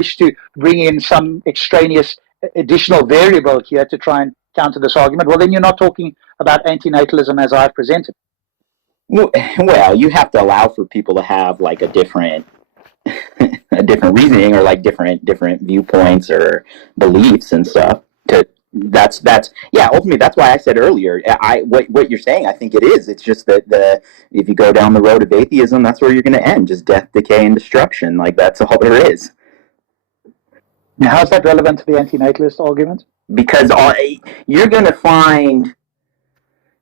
wish to bring in some extraneous additional variable here to try and counter this argument, well, then you're not talking about antinatalism as I've presented. Well, you have to allow for people to have like a different reasoning or like different viewpoints or beliefs and stuff. That's ultimately that's why I said earlier, what you're saying, I think it is. It's just that if you go down the road of atheism, that's where you're going to end, just death, decay, and destruction. Like, that's all there is. Now, how's that relevant to the antinatalist argument? Because you're going to find,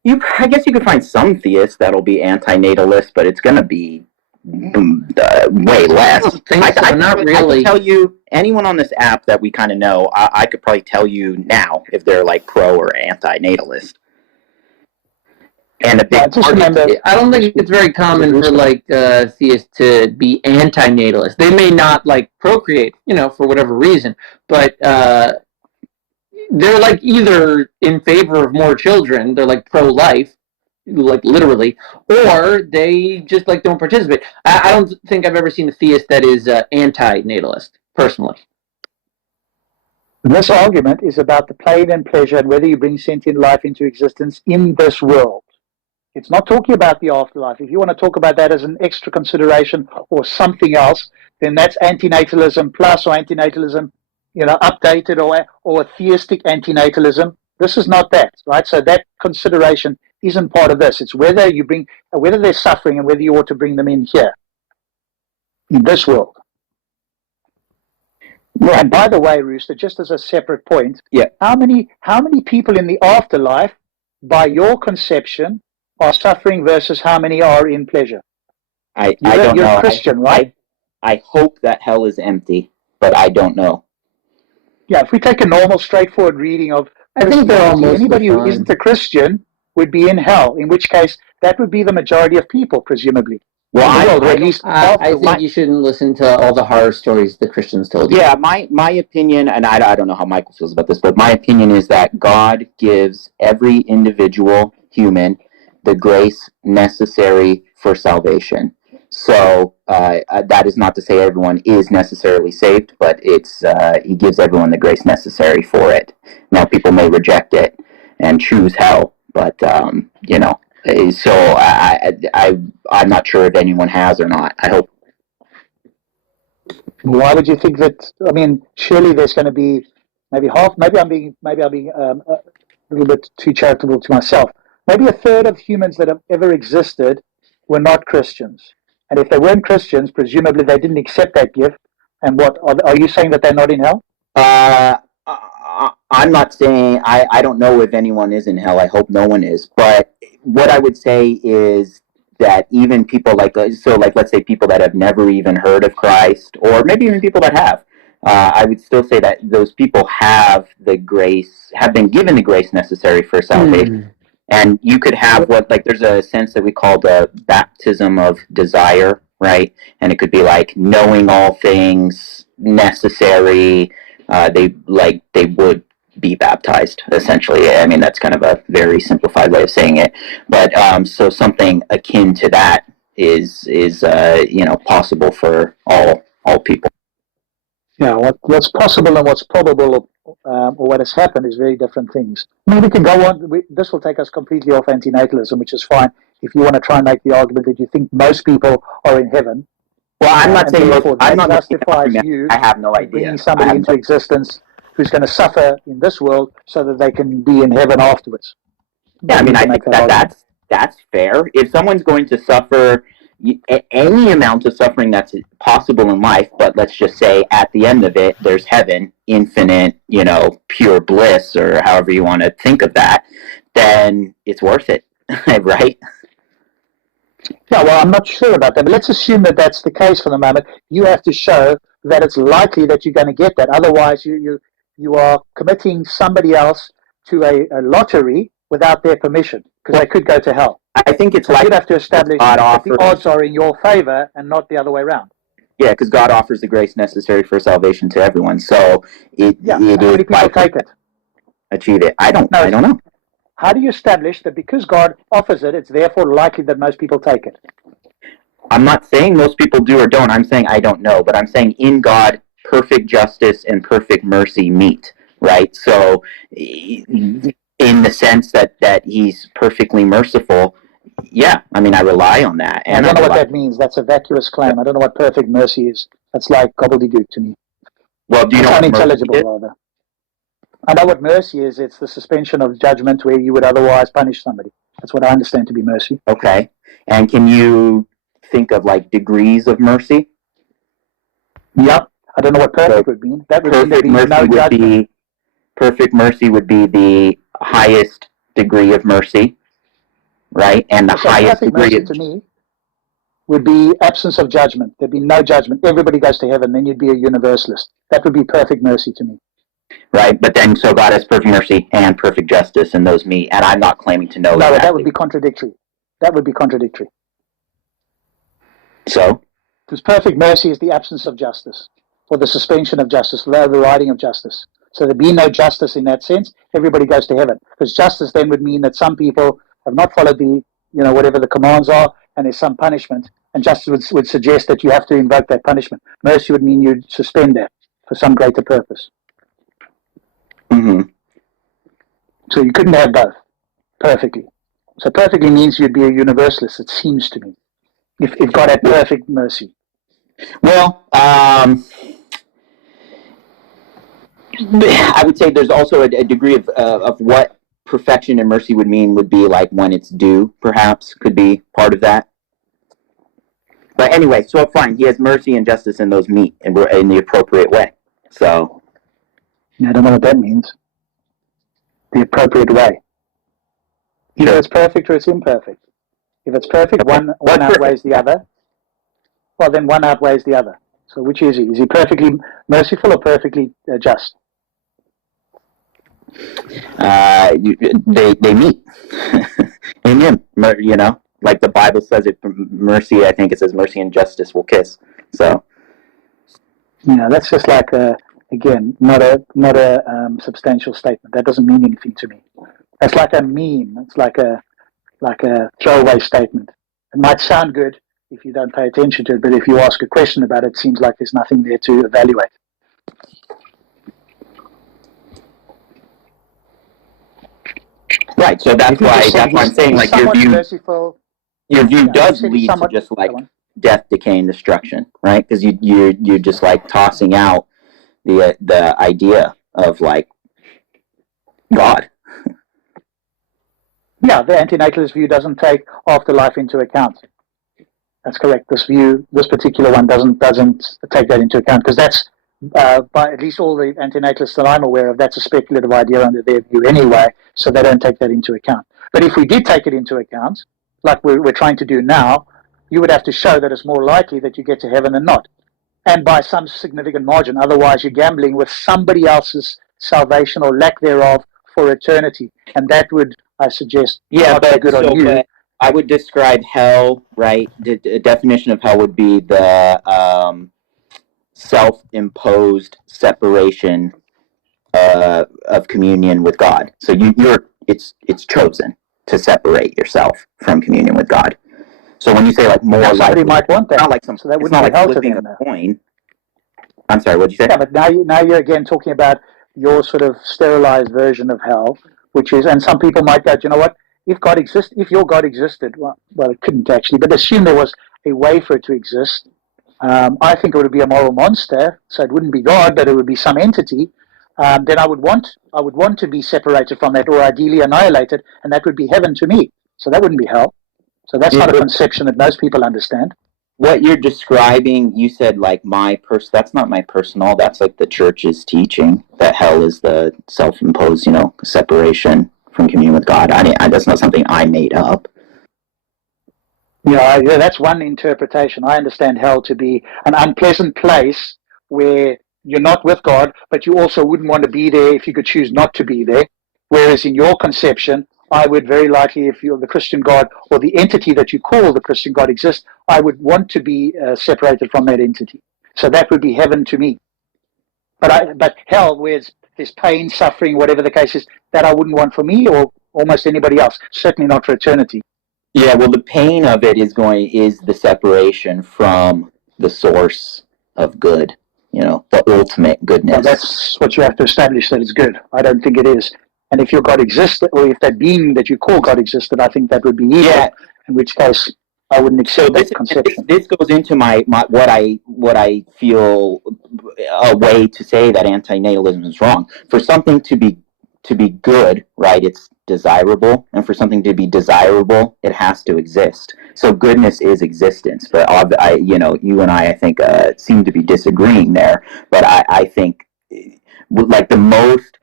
I guess you could find some theists that'll be antinatalist, but it's going to be way less. I don't think so, not really. I can tell you, anyone on this app that we kind of know, I could probably tell you now if they're like pro or anti-natalist. And a big I don't think it's very common for like theists to be anti-natalist. They may not like procreate, for whatever reason, but they're like either in favor of more children, they're like pro-life, like literally, or they just like don't participate. I don't think I've ever seen a theist that is anti-natalist, personally. This argument is about the pain and pleasure and whether you bring sentient life into existence in this world. It's not talking about the afterlife. If you want to talk about that as an extra consideration or something else, then that's antinatalism plus or antinatalism, updated or theistic antinatalism. This is not that, right? So that consideration isn't part of this. It's whether they're suffering and whether you ought to bring them in here, in this world. Yeah. And by the way, Rooster, just as a separate point, how many people in the afterlife, by your conception, are suffering versus how many are in pleasure? I don't know. You're a Christian, right? I hope that hell is empty, but I don't know. Yeah, if we take a normal, straightforward reading of, I think they're almost anybody who isn't a Christian would be in hell, in which case that would be the majority of people, presumably. Well, I think you shouldn't listen to all the horror stories the Christians told you. Yeah, my opinion, and I don't know how Michael feels about this, but my opinion is that God gives every individual human the grace necessary for salvation. So that is not to say everyone is necessarily saved, but it's he gives everyone the grace necessary for it. Now, people may reject it and choose hell, but so I'm not sure if anyone has or not. I hope. Why would you think that? I mean, surely there's going to be maybe half. Maybe I'm being a little bit too charitable to myself. Maybe a third of humans that have ever existed were not Christians. And if they weren't Christians, presumably they didn't accept that gift. And what are you saying that they're not in hell? I'm not saying, I don't know if anyone is in hell. I hope no one is. But what I would say is that even people let's say people that have never even heard of Christ, or maybe even people that have, I would still say that those people have been given the grace necessary for salvation. And you could have there's a sense that we call the baptism of desire, right? And it could be like knowing all things necessary. They would be baptized, essentially. I mean, that's kind of a very simplified way of saying it. But so something akin to that is possible for all people. Yeah, what's possible and what's probable or what has happened is very different things. I mean, we can go on. This will take us completely off antinatalism, which is fine. If you want to try and make the argument that you think most people are in heaven. Well, I'm not saying I'm not justifies you. I have no idea. Bringing somebody into existence who's going to suffer in this world so that they can be in heaven afterwards. Yeah, I mean, I think that's fair. If someone's going to suffer any amount of suffering that's possible in life, but let's just say at the end of it, there's heaven, infinite, pure bliss, or however you want to think of that, then it's worth it, right? Yeah, well, I'm not sure about that, but let's assume that that's the case for the moment. You have to show that it's likely that you're going to get that. Otherwise, you are committing somebody else to a lottery without their permission, because they could go to hell. I think it's like you'd have to establish that the odds are in your favor and not the other way around. Yeah, because God offers the grace necessary for salvation to everyone. So it how many people take it? Achieve it. I don't know. How do you establish that because God offers it, it's therefore likely that most people take it? I'm not saying most people do or don't. I'm saying I don't know, but I'm saying in God perfect justice and perfect mercy meet, right? So, in the sense that he's perfectly merciful, yeah, I mean, I rely on that. And I don't know what that means. That's a vacuous claim. I don't know what perfect mercy is. That's like gobbledygook to me. Well, do you know it's what unintelligible, mercy is? rather. I know what mercy is. It's the suspension of judgment where you would otherwise punish somebody. That's what I understand to be mercy. Okay. And can you think of like degrees of mercy? Yep. I don't know what perfect would mean. That would mean there'd be no judgment. Perfect mercy would be the highest degree of mercy, right? And the So highest perfect degree mercy of to me would be absence of judgment. There'd be no judgment. Everybody goes to heaven. Then you'd be a universalist. That would be perfect mercy to me. right. But then, so God has perfect mercy and perfect justice, and those meet. And I'm not claiming to know. No, exactly. that would be contradictory. That would be contradictory. So, because perfect mercy is the absence of justice, or the suspension of justice, the overriding of justice. So there'd be no justice in that sense. Everybody goes to heaven. Because justice then would mean that some people have not followed the, whatever the commands are, and there's some punishment. And justice would suggest that you have to invoke that punishment. Mercy would mean you'd suspend that for some greater purpose. mm-hmm. So you couldn't have both perfectly. So perfectly means you'd be a universalist, it seems to me, if God had perfect mercy. Well, I would say there's also a degree of what perfection and mercy would mean would be like when it's due, perhaps, could be part of that. But anyway, so fine, he has mercy and justice, and those meet in the appropriate way. So, I don't know what that means. The appropriate way. Either it's perfect or it's imperfect. If it's perfect, one outweighs the other. Well, then one outweighs the other. So which is he? Is he perfectly merciful or perfectly just? they meet in him, like the Bible says it. Mercy, I think it says, mercy and justice will kiss. So, that's just like again, not a substantial statement. That doesn't mean anything to me. It's like a meme. It's like a throwaway statement. It might sound good if you don't pay attention to it, but if you ask a question about it, it seems like there's nothing there to evaluate. Right, so that's why I'm saying, like, your view does lead to just like death, decay, and destruction, right? Because you're just like tossing out the idea of like God. Yeah, the antinatalist view doesn't take afterlife into account. That's correct. This particular one doesn't take that into account, because that's, by at least all the antinatalists that I'm aware of, that's a speculative idea under their view anyway, so they don't take that into account. But if we did take it into account, like we're trying to do now, you would have to show that it's more likely that you get to heaven than not, and by some significant margin. Otherwise, you're gambling with somebody else's salvation or lack thereof for eternity, and that would, I suggest, not be good on you. But I would describe hell, right? The definition of hell would be the self-imposed separation of communion with God. So it's chosen to separate yourself from communion with God. So when you say like more, somebody might want that. Not like so that wouldn't be hell to them. Coin. I'm sorry, what did you say? Yeah, but now you're again talking about your sort of sterilized version of hell, which is, and some people might go, you know what? If your God existed, well, it couldn't actually, but assume there was a way for it to exist. I think it would be a moral monster, so it wouldn't be God, but it would be some entity. Then I would want to be separated from that, or ideally annihilated, and that would be heaven to me. So that wouldn't be hell. So that's not a conception that most people understand. What you're describing, you said like that's not my personal, that's like the church's teaching, that hell is the self-imposed, separation from communion with God. That's not something I made up. Yeah, that's one interpretation. I understand hell to be an unpleasant place where you're not with God, but you also wouldn't want to be there if you could choose not to be there. Whereas in your conception, I would very likely, if you're the Christian God or the entity that you call the Christian God exists, I would want to be separated from that entity. So that would be heaven to me. But hell, where there's pain, suffering, whatever the case is, that I wouldn't want for me or almost anybody else. Certainly not for eternity. Yeah, well, the pain of it is the separation from the source of good, the ultimate goodness. Well, that's what you have to establish, that it's good. I don't think it is. And if your God existed, or if that being that you call God existed, I think that would be evil. Yeah. In which case, I wouldn't accept that conception. This goes into my what I feel a way to say that antinatalism is wrong. For something to be good, right? It's desirable, and for something to be desirable, it has to exist. So goodness is existence. But you and I think seem to be disagreeing there. But I think like the most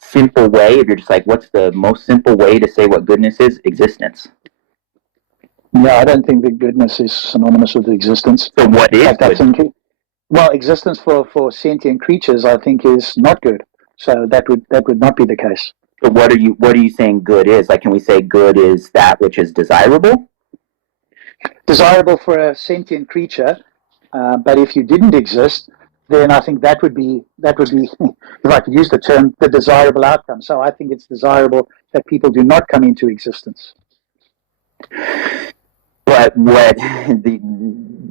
simple way, if you're just like, what's the most simple way to say what goodness is? Existence. Yeah, I don't think that goodness is synonymous with existence. So what is good? Well, existence for sentient creatures, I think, is not good. So that would not be the case. But what are you saying good is? Like, can we say good is that which is desirable? Desirable for a sentient creature, but if you didn't exist, then I think that would be, if I could use the term, the desirable outcome. So I think it's desirable that people do not come into existence. But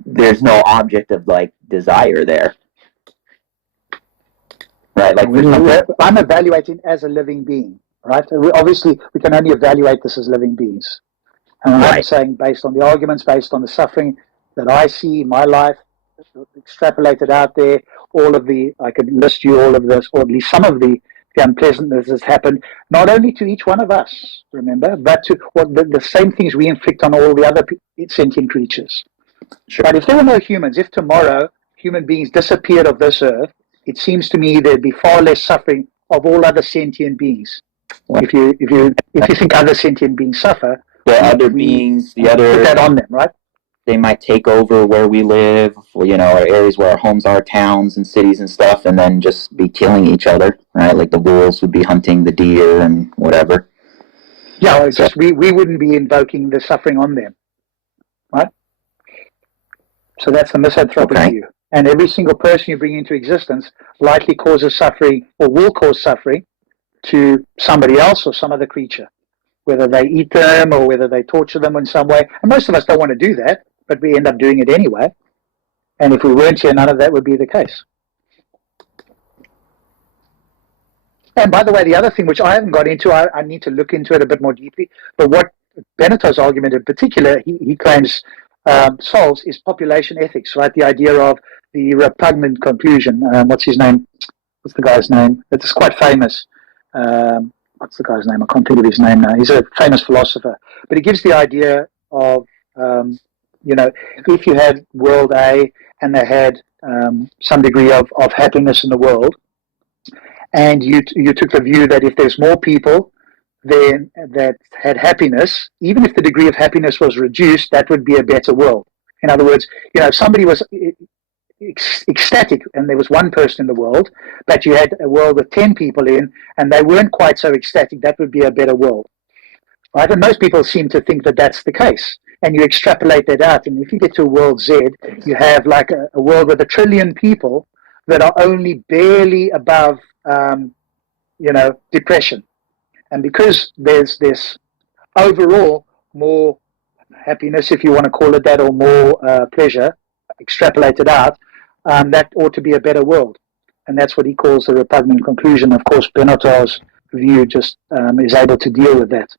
there's no object of like desire there, right? Like I'm evaluating as a living being, right? Obviously, we can only evaluate this as living beings. And I'm saying, based on the arguments, based on the suffering that I see in my life, extrapolated out there, I could list you all of this, or at least some of the unpleasantness has happened, not only to each one of us, remember, but to the same things we inflict on all the other sentient creatures. Sure. But if there were no humans, if tomorrow human beings disappeared off this earth, it seems to me there'd be far less suffering of all other sentient beings. Well, if you think other sentient beings suffer, the other beings, put that on them, right? They might take over where we live, or areas where our homes are, towns and cities and stuff, and then just be killing each other, right? Like the wolves would be hunting the deer and whatever. Yeah, we wouldn't be invoking the suffering on them, right? So that's the misanthropic view. And every single person you bring into existence likely causes suffering, or will cause suffering, to somebody else or some other creature, whether they eat them or whether they torture them in some way. And most of us don't want to do that, but we end up doing it anyway. And if we weren't here, none of that would be the case. And by the way, the other thing, which I haven't got into, I need to look into it a bit more deeply, but what Benito's argument in particular, he claims solves, is population ethics, right? The idea of the repugnant conclusion. What's his name? What's the guy's name? It's quite famous. What's the guy's name? I can't think of his name now. He's a famous philosopher. But he gives the idea of, if you had world A and they had some degree of happiness in the world, and you took the view that if there's more people then that had happiness, even if the degree of happiness was reduced, that would be a better world. In other words, if somebody was ecstatic and there was one person in the world, but you had a world with 10 people in and they weren't quite so ecstatic, that would be a better world. Right? And most people seem to think that that's the case. And you extrapolate that out, and if you get to world Z, you have like a world with 1 trillion people that are only barely above, depression. And because there's this overall more happiness, if you want to call it that, or more pleasure, extrapolated out, that ought to be a better world. And that's what he calls the repugnant conclusion. Of course, Benito's view just is able to deal with that.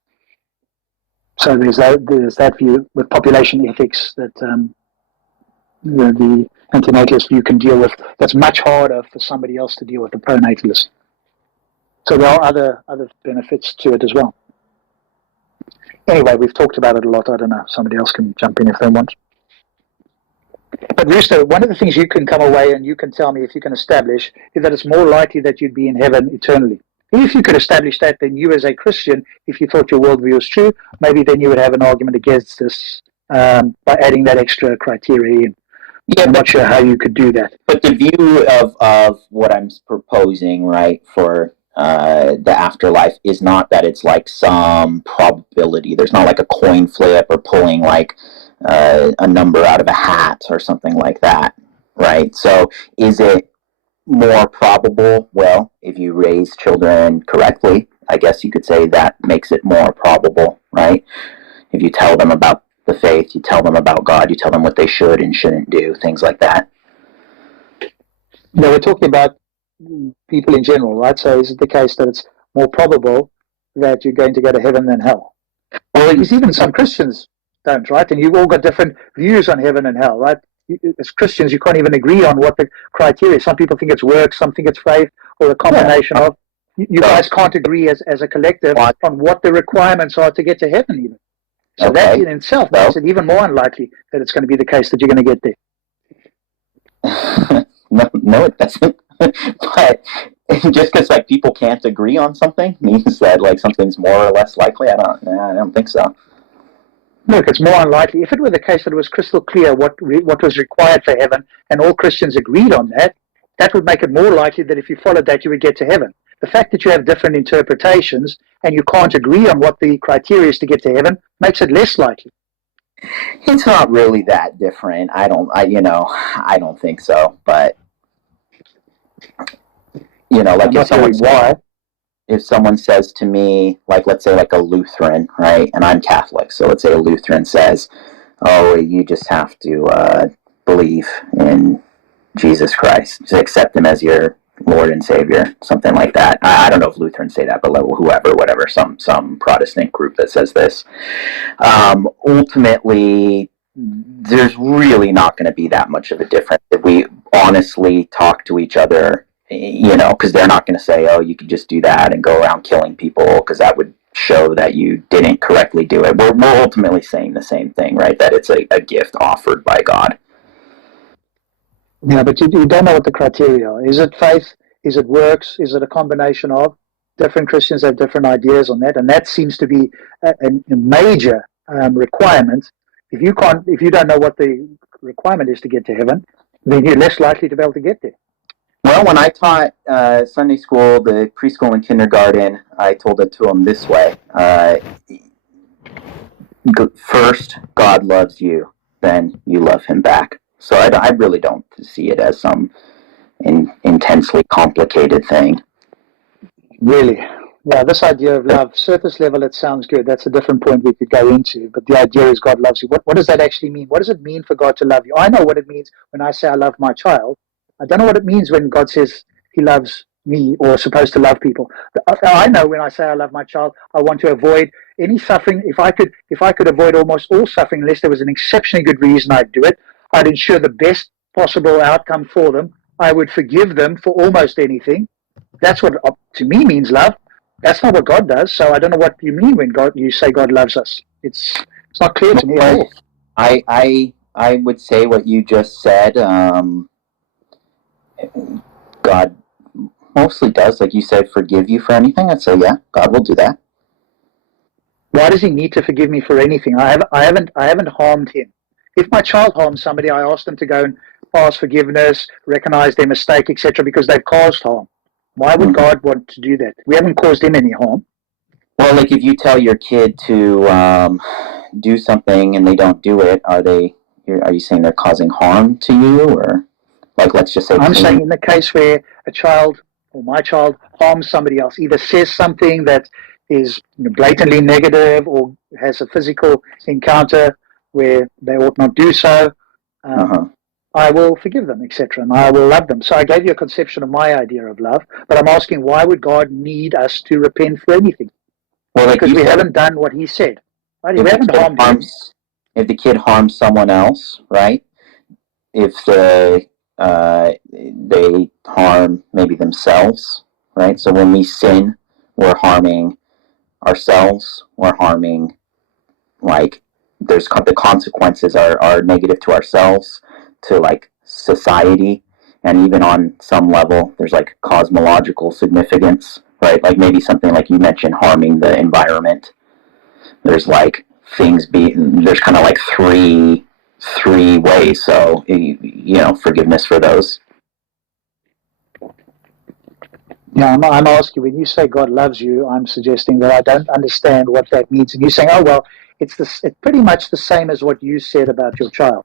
So there's that view with population ethics that the antinatalist view can deal with. That's much harder for somebody else to deal with, the pronatalist. So there are other benefits to it as well. Anyway, we've talked about it a lot. I don't know. Somebody else can jump in if they want. But Rooster, one of the things you can come away and you can tell me if you can establish is that it's more likely that you'd be in heaven eternally. If you could establish that, then you as a Christian, if you thought your worldview was true, maybe then you would have an argument against this by adding that extra criteria in. Yeah, I'm not sure how you could do that. But the view of what I'm proposing, right, for the afterlife is not that it's like some probability. There's not like a coin flip or pulling like a number out of a hat or something like that, right? So is it more probable? Well, if you raise children correctly, I guess you could say that makes it more probable, right? If you tell them about the faith, you tell them about God, you tell them what they should and shouldn't do, things like that. No, we're talking about people in general, right? So is it the case that it's more probable that you're going to go to heaven than hell? Well, Because even some Christians don't, right? And you've all got different views on heaven and hell, right? As Christians, you can't even agree on what the criteria is. Some people think it's works, some think it's faith, or a combination of. You guys can't agree as a collective on what the requirements are to get to heaven, even. So that in itself makes it even more unlikely that it's going to be the case that you're going to get there. No, it doesn't. But just because like people can't agree on something means that like something's more or less likely. I don't think so. Look, it's more unlikely. If it were the case that it was crystal clear what was required for heaven, and all Christians agreed on that, that would make it more likely that if you followed that, you would get to heaven. The fact that you have different interpretations and you can't agree on what the criteria is to get to heaven makes it less likely. It's not really that different. I don't think so. But like if someone says to me, like let's say like a Lutheran, right, and I'm Catholic, so let's say a Lutheran says, "Oh, you just have to believe in Jesus Christ, just accept Him as your Lord and Savior," something like that. I don't know if Lutherans say that, but whatever, some Protestant group that says this. Ultimately, there's really not going to be that much of a difference if we honestly talk to each other, because they're not going to say, "Oh, you could just do that and go around killing people," because that would show that you didn't correctly do it. We're ultimately saying the same thing, right? That it's a gift offered by God. Yeah, but you don't know what the criteria are. Is it faith? Is it works? Is it a combination of? Different Christians have different ideas on that, and that seems to be a major requirement. If you don't know what the requirement is to get to heaven, then you're less likely to be able to get there. Well, when I taught Sunday school, the preschool and kindergarten, I told it to them this way. First, God loves you, then you love Him back. So I really don't see it as some intensely complicated thing. Really? Yeah, this idea of love, surface level, it sounds good. That's a different point we could go into. But the idea is God loves you. What does that actually mean? What does it mean for God to love you? I know what it means when I say I love my child. I don't know what it means when God says He loves me or supposed to love people. I know when I say I love my child, I want to avoid any suffering. If I could avoid almost all suffering, unless there was an exceptionally good reason, I'd do it. I'd ensure the best possible outcome for them. I would forgive them for almost anything. That's what to me means love. That's not what God does. So I don't know what you mean when you say God loves us. It's not clear to me at all. I would say what you just said. God mostly does, like you said, forgive you for anything. I'd say, yeah, God will do that. Why does He need to forgive me for anything? I haven't harmed Him. If my child harms somebody, I ask them to go and ask forgiveness, recognize their mistake, etc., because they've caused harm. Why would God want to do that? We haven't caused Him any harm. Well, like if you tell your kid to do something and they don't do it, are you saying they're causing harm to you, or like let's just say? I'm saying in the case where a child or my child harms somebody else, either says something that is blatantly negative or has a physical encounter where they ought not do so, I will forgive them, etc., and I will love them. So I gave you a conception of my idea of love, but I'm asking, why would God need us to repent for anything? Well, because we haven't done what He said. Right? We haven't harmed him. If the kid harms someone else, right? If they harm maybe themselves, right? So when we sin, we're harming ourselves. We're harming, like, the consequences are negative to ourselves, to like society, and even on some level, there's like cosmological significance, right? Like maybe something like you mentioned, harming the environment. There's like there's kind of like three ways. So forgiveness for those. Yeah, I'm asking, when you say God loves you, I'm suggesting that I don't understand what that means. And you're saying, oh, well, it's pretty much the same as what you said about your child.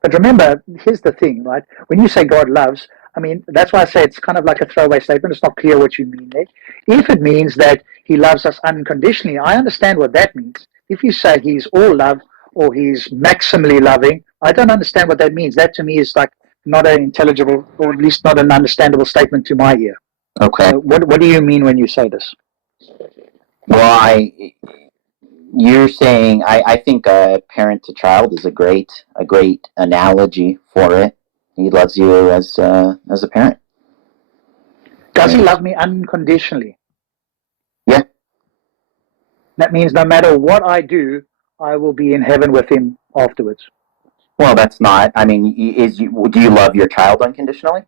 But remember, here's the thing, right? When you say God loves, I mean, that's why I say it's kind of like a throwaway statement. It's not clear what you mean there. If it means that He loves us unconditionally, I understand what that means. If you say He's all love or He's maximally loving, I don't understand what that means. That to me is like not an intelligible, or at least not an understandable statement to my ear. Okay. What do you mean when you say this? Well, you're saying I think a parent to child is a great analogy for it. He loves you as a parent. Does he love me unconditionally? Yeah. That means no matter what I do, I will be in heaven with him afterwards. Well, that's not. I mean, do you love your child unconditionally?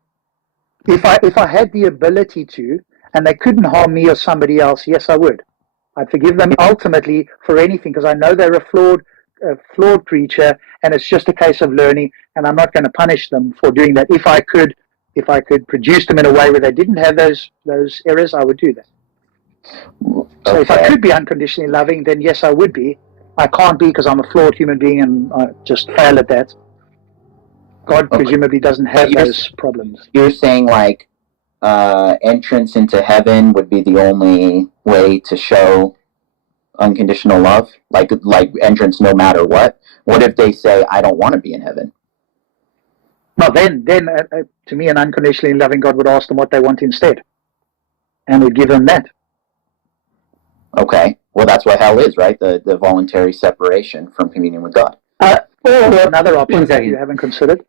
If I had the ability to, and they couldn't harm me or somebody else, yes, I would. I'd forgive them ultimately for anything, because I know they're a flawed creature, and it's just a case of learning, and I'm not going to punish them for doing that. If I could produce them in a way where they didn't have those errors, I would do that. So if I could be unconditionally loving, then yes, I would be. I can't be because I'm a flawed human being and I just fail at that. God presumably doesn't have those problems. You're saying like entrance into heaven would be the only way to show unconditional love, like entrance no matter what. What if they say, I don't want to be in heaven? Well, then to me, an unconditionally loving God would ask them what they want instead, and would give them that. Okay, well, that's what hell is, right? The voluntary separation from communion with God. Or another option that you haven't considered.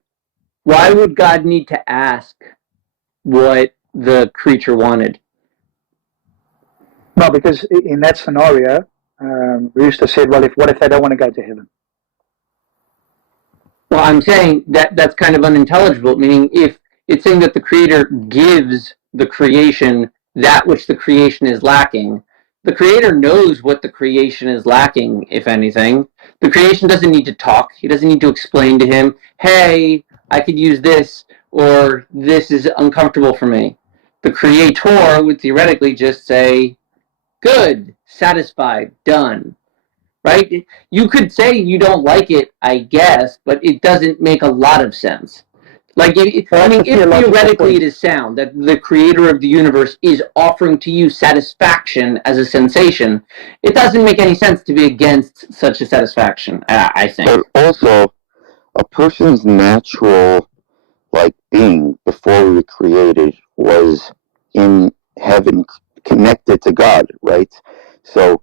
Why would God need to ask what the creature wanted? No, because in that scenario, Rooster said, well, what if they don't want to go to heaven? Well, I'm saying that's kind of unintelligible, meaning if it's saying that the Creator gives the creation that which the creation is lacking, the Creator knows what the creation is lacking, if anything. The creation doesn't need to talk. He doesn't need to explain to him, hey, I could use this, or this is uncomfortable for me. The Creator would theoretically just say, good, satisfied, done. Right? You could say you don't like it, I guess, but it doesn't make a lot of sense. Like, if theoretically it is sound that the creator of the universe is offering to you satisfaction as a sensation, it doesn't make any sense to be against such a satisfaction, I think. But also, a person's natural, being before we were created was in heaven, connected to God, right? So,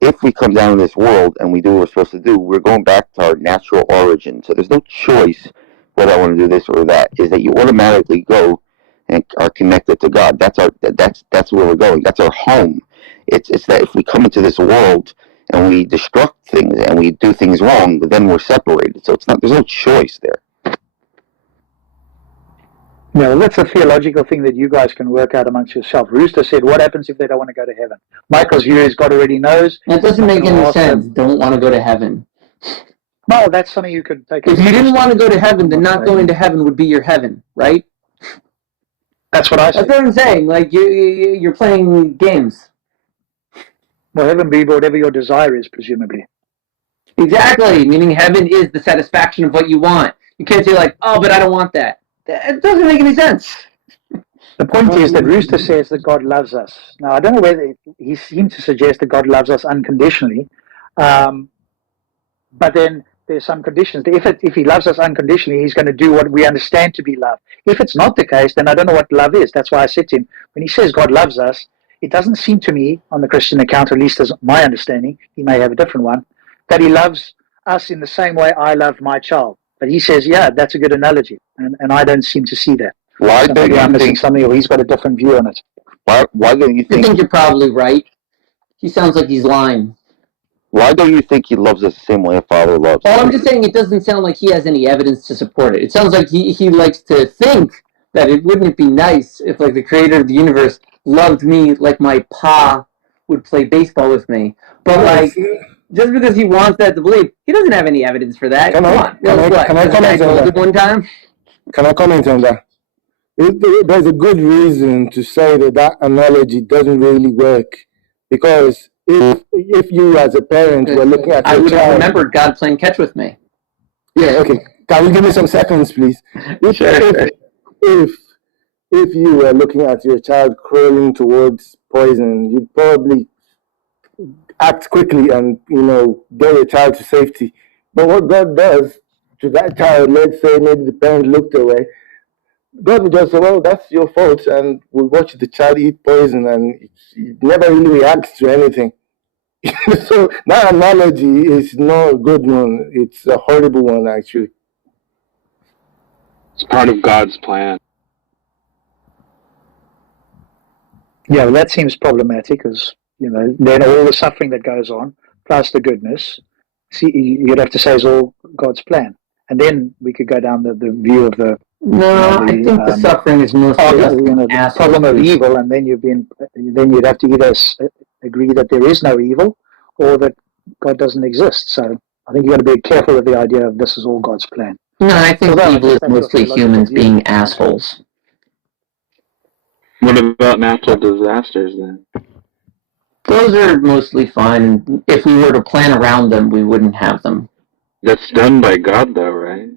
if we come down to this world and we do what we're supposed to do, we're going back to our natural origin. So there's no choice whether I want to do this or that. Is that you automatically go and are connected to God. That's where we're going. That's our home. It's that if we come into this world and we destruct things and we do things wrong, then we're separated. So there's no choice there. No, that's a theological thing that you guys can work out amongst yourself. Rooster said, what happens if they don't want to go to heaven? Michael's view is God already knows. That doesn't make any sense. Don't want to go to heaven. No, that's something you could take. If you didn't want to go to heaven, then not going to heaven would be your heaven, right? That's what I say. That's what I'm saying. Like, you're playing games. Well, heaven be whatever your desire is, presumably. Exactly, meaning heaven is the satisfaction of what you want. You can't say like, oh, but I don't want that. It doesn't make any sense. The point is that Rooster says that God loves us. Now, I don't know whether he seemed to suggest that God loves us unconditionally, but then there's some conditions. If he loves us unconditionally, he's going to do what we understand to be love. If it's not the case, then I don't know what love is. That's why I said to him, when he says God loves us, it doesn't seem to me, on the Christian account, at least as my understanding, he may have a different one, that he loves us in the same way I love my child. But he says, yeah, that's a good analogy, and I don't seem to see that. Why so don't maybe you I'm missing think? something, or he's got a different view on it. Why don't you I think? think you're probably right. He sounds like he's lying. Why don't you think he loves us the same way a father loves? Well, I'm just saying it doesn't sound like he has any evidence to support it. It sounds like he likes to think that wouldn't it be nice if like the creator of the universe loved me like my pa would play baseball with me. But like just because he wants that to believe, he doesn't have any evidence for that. Can I comment on that? One time? Can I comment on that? There's a good reason to say that analogy doesn't really work, because if you as a parent were looking at I your would have child, remembered God playing catch with me. yeah, okay. Can you give me some seconds, please? If you were looking at your child crawling towards poison, you'd probably act quickly and get your child to safety. But what God does to that child, let's say maybe the parent looked away, God will just say, well, that's your fault, and we'll watch the child eat poison, and it never really reacts to anything. So that analogy is not a good one. It's a horrible one, actually. It's part of God's plan. Yeah, well, that seems problematic because, then all the suffering that goes on, plus the goodness, you'd have to say is all God's plan. And then we could go down the view of the No, I think the suffering is mostly the problem of evil, and then you'd have to either agree that there is no evil or that God doesn't exist. So I think you've got to be careful with the idea of this is all God's plan. No, I think Although, evil is that's your mostly theological humans view. being assholes. What about natural disasters then? Those are mostly fine. If we were to plan around them, we wouldn't have them. That's done by God though, right?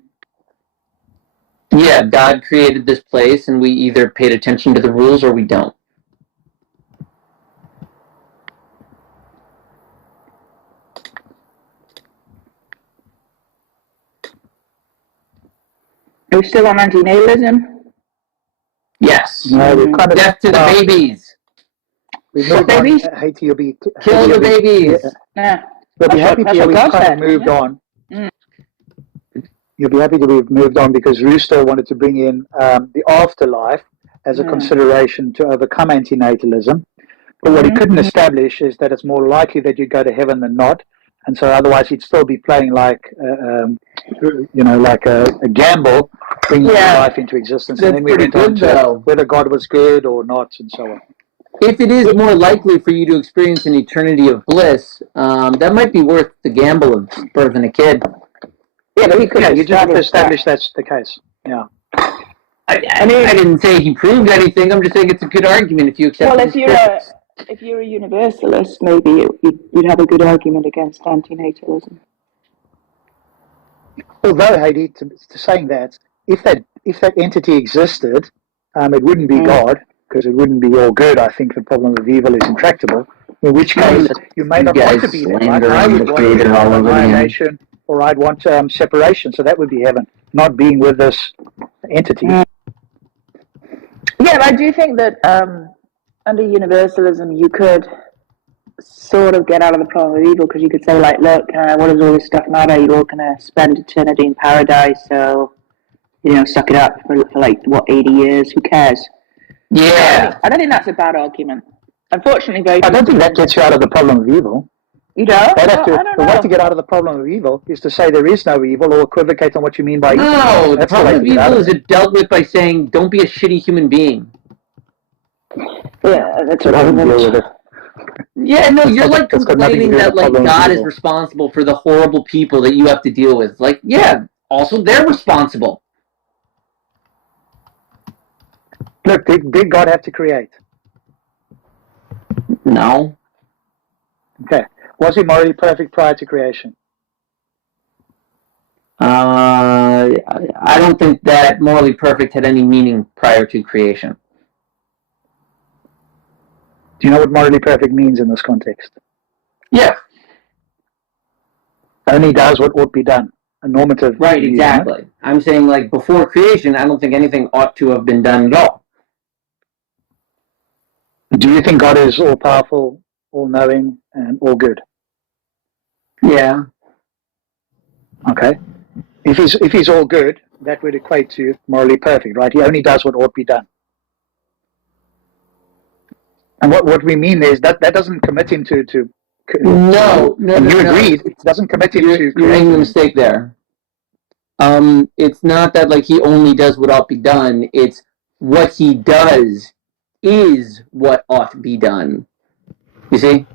Yeah, God created this place, and we either paid attention to the rules or we don't. Are we still on anti-natalism? Yes. No, we've kind of Death to the babies. We moved on. Babies? Haiti, you'll be Kill the babies. Yeah. You'll be happy That's to what we've God kind of said, moved isn't on. Mm. You'll be happy to we've moved on because Rousseau wanted to bring in the afterlife as a consideration to overcome antinatalism. But what he couldn't establish is that it's more likely that you go to heaven than not. And so otherwise he'd still be playing like, like a gamble, bringing life into existence. That's and then we pretty went on good, to though. whether God was good or not and so on. If it is more likely for you to experience an eternity of bliss, that might be worth the gamble of birthing a kid. Yeah, but he could You just have to establish that's the case. Yeah. I didn't say he proved anything. I'm just saying it's a good argument if you accept. Well, if you're a universalist, maybe you'd have a good argument against antinatalism. Although, Heidi, to saying that, if that entity existed, it wouldn't be God, because it wouldn't be all good. I think the problem of evil is intractable. In which case, you may not want to be there. Right? I would want annihilation, or I'd want separation. So that would be heaven, not being with this entity. Yeah, but I do think that under universalism, you could sort of get out of the problem of evil because you could say, like, look, what does all this stuff matter? You're all going to spend eternity in paradise, so, suck it up for like, 80 years? Who cares? Yeah. I don't think that's a bad argument. Unfortunately, I don't think that gets you out of the problem of evil. You don't? I don't know. The way to get out of the problem of evil is to say there is no evil or equivocate on what you mean by evil. No, the That's problem way of to get out evil of is it dealt with by saying, don't be a shitty human being. Yeah, that's So what I doesn't deal with it. Yeah, no, you're like It's got nothing to complaining do with that the like problem of God is evil. responsible for the horrible people that you have to deal with. Like, yeah, also they're responsible. Look, did God have to create? No. Okay. Was he morally perfect prior to creation? I don't think that morally perfect had any meaning prior to creation. Do you know what morally perfect means in this context? Yeah. Only does what ought be done. A normative. Right, view, exactly. right? I'm saying, like, before creation, I don't think anything ought to have been done at all. Do you think God is all powerful, all knowing, and all good? Yeah. Okay. If he's all good, that would equate to morally perfect, right? He only does what ought be done. And what we mean is that doesn't commit him to No. and you agreed, it doesn't commit him to You're making a mistake there. It's not that like he only does what ought be done. It's what he does is what ought be done. You see?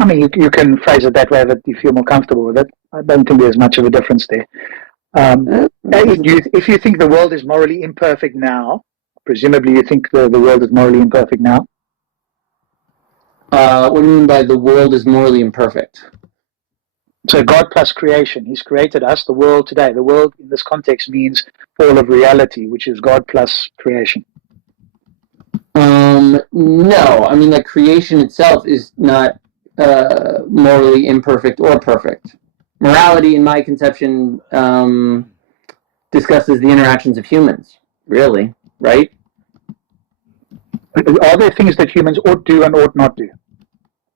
I mean, you can phrase it that way that you feel more comfortable with it. I don't think there's much of a difference there. If you think the world is morally imperfect now, presumably you think the world is morally imperfect now. What do you mean by the world is morally imperfect? So God plus creation. He's created us, the world today. The world in this context means all of reality, which is God plus creation. No. I mean, like, creation itself is not morally imperfect or perfect. Morality, in my conception, discusses the interactions of humans, really, right? Are there things that humans ought do and ought not do?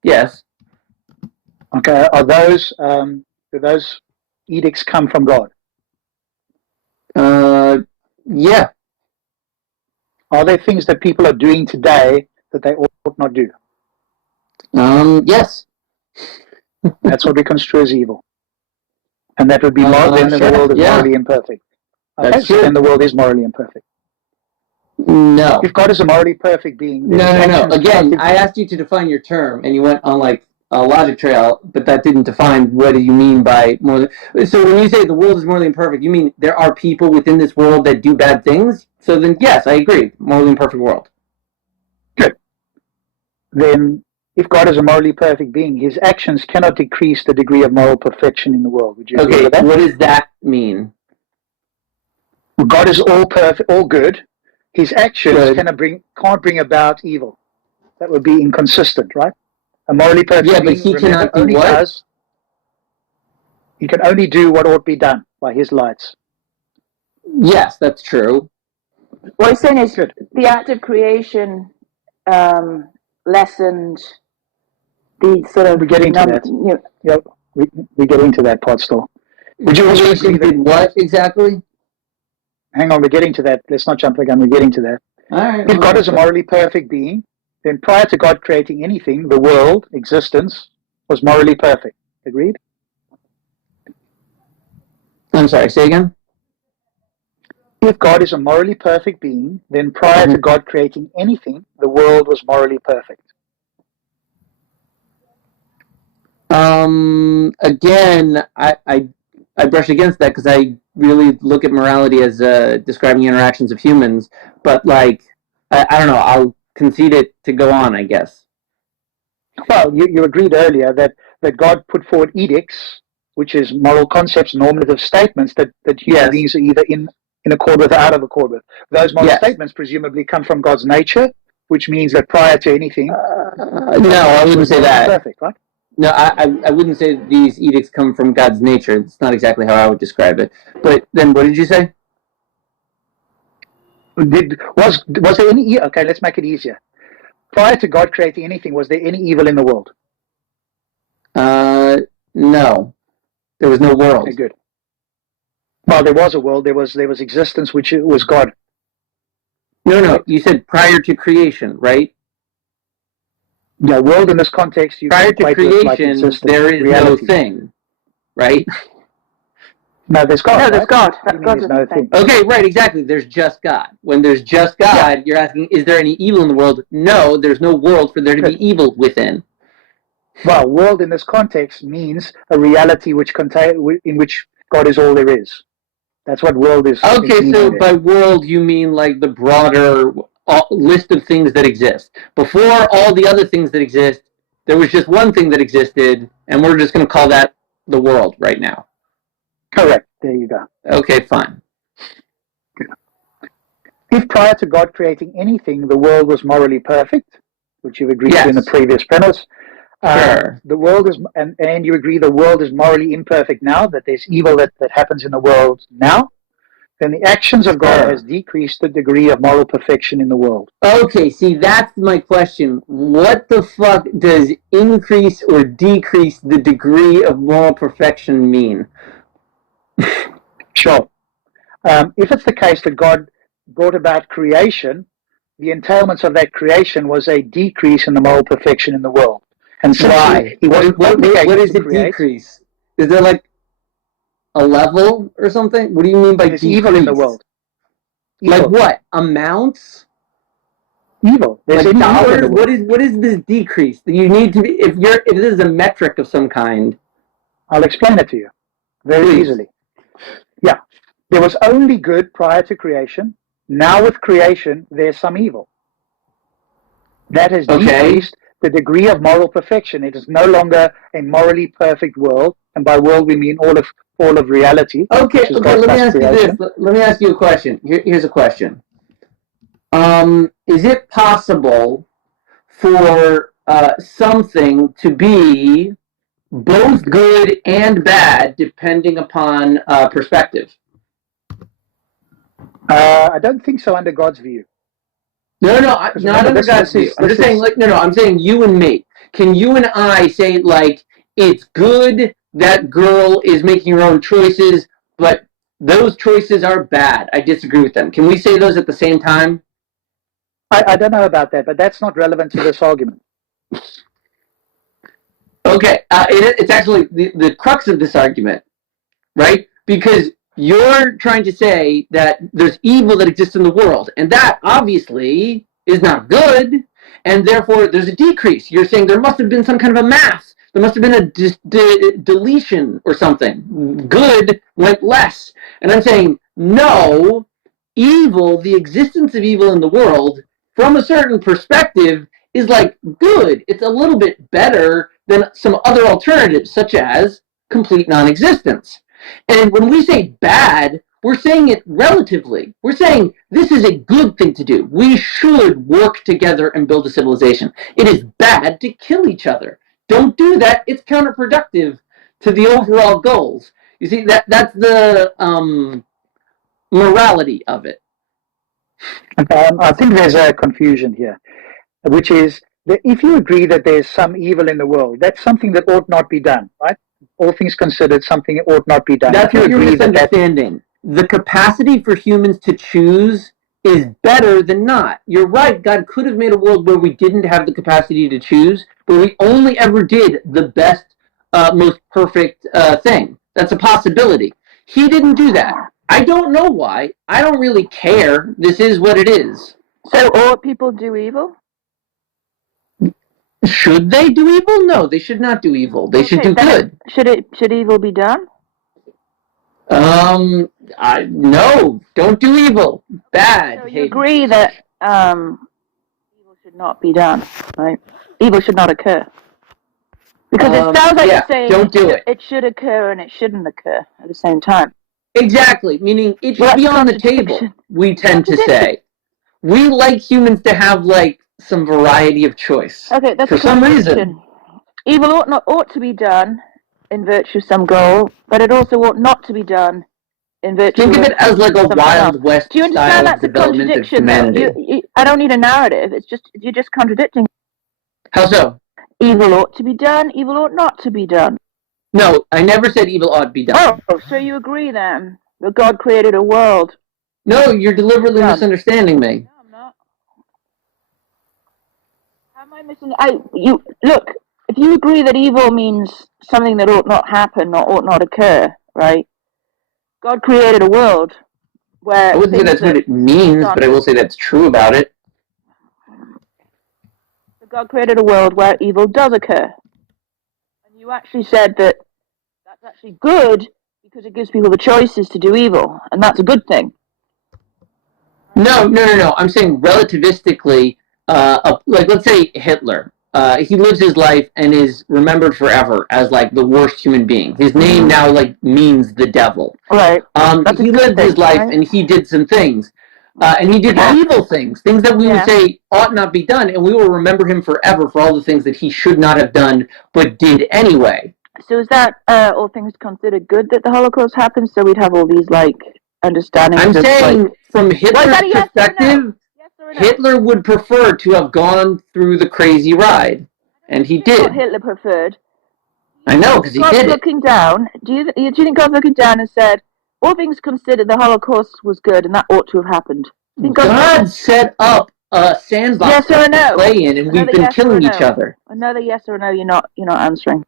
Yes. Okay, do those edicts come from God? Yeah. Are there things that people are doing today that they ought not do? Yes. That's what we construe as evil. And that would be then sure. the world is Yeah. morally imperfect. Okay, That's so true. then the world is morally imperfect. No. If God is a morally perfect being, then his No. actions Again, cannot I asked you to define your term, and you went on like a logic trail, but that didn't define what do you mean by more. So when you say the world is morally imperfect, you mean there are people within this world that do bad things? So then, yes, I agree. Morally imperfect world. then if God is a morally perfect being, his actions cannot decrease the degree of moral perfection in the world. Would you agree Okay, with that? what does that mean? God is all perfect, all good. His actions Good. can't bring about evil. That would be inconsistent, right? A morally perfect Yeah, but being, he remember, cannot do only what? does. He can only do what ought be done by his lights. Yes, that's true. What he's saying is Good. the act of creation lessened the sort of We're getting to that. you know, Yep, we get into that part still. Would you also agree Creation that? did what exactly? Hang on, we're getting to that. Let's not jump the gun. We're getting to that. All right. If God is a morally perfect being, then prior to God creating anything, the world, existence, was morally perfect. Agreed? I'm sorry, say again? If God is a morally perfect being, then prior to God creating anything, the world was morally perfect. Again, I brush against that because I really look at morality as describing interactions of humans, but like, I don't know, I'll concede it to go on, I guess. Well, you agreed earlier that God put forward edicts, which is moral concepts, normative statements that human Yes. beings are either in accord with or out of accord with. Those moral Yes. statements presumably come from God's nature, which means that prior to anything, No, I wouldn't say morally that. perfect, right? No, I wouldn't say these edicts come from God's nature. It's not exactly how I would describe it. But then what did you say? Was there any? Okay, let's make it easier. Prior to God creating anything, was there any evil in the world? No. There was no world. Okay, good. Well, there was a world. There was existence, which was God. No. You said prior to creation, right? Yeah, world in this context, you Prior can to equate with, like, creation, existence, there is reality. no thing, right? No, there's God. no, right? there's God. What do you mean God there's doesn't no think. thing. Okay, right, exactly. There's just God. When there's just God, you're asking, is there any evil in the world? No, there's no world for there to be evil within. Well, world in this context means a reality in which God is all there is. That's what world is. Okay, so there. by world you mean like the broader list of things that exist. Before all the other things that exist, there was just one thing that existed, and we're just going to call that the world right now. Correct. There you go. Okay, fine. If prior to God creating anything, the world was morally perfect, which you've agreed Yes. to in the previous premise, Sure. the world is, and you agree the world is morally imperfect now, that there's evil that happens in the world now, then the actions of God Sure. has decreased the degree of moral perfection in the world. Okay, see, that's my question. What the fuck does increase or decrease the degree of moral perfection mean? Sure. If it's the case that God brought about creation, the entailments of that creation was a decrease in the moral perfection in the world. And since Why? he wasn't What obligated is to a create, decrease? Is there like a level or something? What do you mean by there's decrease? evil in the world. Like Evil. what? Amounts? Evil. There's Like any evil in dollars? the world. What is this decrease? You need to be if this is a metric of some kind. I'll explain it to you very Please. easily. Yeah. There was only good prior to creation. Now with creation, there's some evil. That has decreased the degree of moral perfection. It is no longer a morally perfect world, and by world we mean all of reality. Okay, which is okay. God Let me plus ask creation. you this. Let me ask you a question. Here's a question. Is it possible for something to be both good and bad depending upon perspective? I don't think so under God's view. No, Because not remember, under this- God's this view. is- I'm this just saying, is- like, no, I'm saying you and me. Can you and I say, like, it's good that girl is making her own choices, but those choices are bad? I disagree with them. Can we say those at the same time? I don't know about that, but that's not relevant to this argument. Okay, it's actually the crux of this argument, right? Because you're trying to say that there's evil that exists in the world, and that obviously is not good, and therefore there's a decrease. You're saying there must have been some kind of a mass. There must have been a deletion or something. Good went less. And I'm saying, no, evil, the existence of evil in the world, from a certain perspective, is like good. It's a little bit better than some other alternatives, such as complete non-existence. And when we say bad, we're saying it relatively. We're saying this is a good thing to do. We should work together and build a civilization. It is bad to kill each other. Don't do that. It's counterproductive to the overall goals. You see, that's the morality of it. I think there's a confusion here, which is that if you agree that there's some evil in the world, that's something that ought not be done, right? All things considered, something that ought not be done. That's If you what you're agree that misunderstanding. The capacity for humans to choose is better than not. You're right, God could have made a world where we didn't have the capacity to choose, where we only ever did the best, most perfect thing. That's a possibility. He didn't do that. I don't know why. I don't really care. This is what it is. So ought people do evil? Should they do evil? No, they should not do evil. They should do then good. Should evil be done? No, don't do evil. Bad. So you Hayden. agree that evil should not be done, right? Evil should not occur. Because it sounds like yeah, you're saying don't do it. It should occur and it shouldn't occur at the same time. Exactly, meaning it should Well, be that's on the table, contradiction. we tend to say. We like humans to have, like, some variety of choice. Okay, that's For a some reason. contradiction. Evil ought to be done in virtue of some goal, but it also ought not to be done in virtue Think of it as like a something Wild else. West Do you understand style that's a development of contradiction? humanity. I don't need a narrative. It's just you're just contradicting. How so? Evil ought to be done. Evil ought not to be done. No, I never said evil ought to be done. Oh, so you agree then that God created a world? No, you're deliberately Done. misunderstanding me. No, I'm not. How am I missing? Look. If you agree that evil means something that ought not happen or ought not occur, right? God created a world where I wouldn't say that's what it means, but I will say that's true about it. God created a world where evil does occur. And you actually said that that's actually good because it gives people the choices to do evil, and that's a good thing. No. I'm saying relativistically, like let's say Hitler. He lives his life and is remembered forever as like the worst human being. His name now like means the devil. Right. That's a He good lived his thing, life right? and he did some things. And he did evil things that we would say ought not be done, and we will remember him forever for all the things that he should not have done, but did anyway. So is that all things considered good that the Holocaust happened? So we'd have all these like understandings. I'm of, saying like, from Hitler's that a yes or no? perspective, yes or no? Hitler would prefer to have gone through the crazy ride, and he What did. Hitler preferred. I know, because he God's did it. looking down. Do you think God's looking down and said, all things considered, the Holocaust was good and that ought to have happened? Do you think God set up a sandbox Yes or to no? play in, and we've Another been yes or killing no? each other. Another yes or no, you're not answering.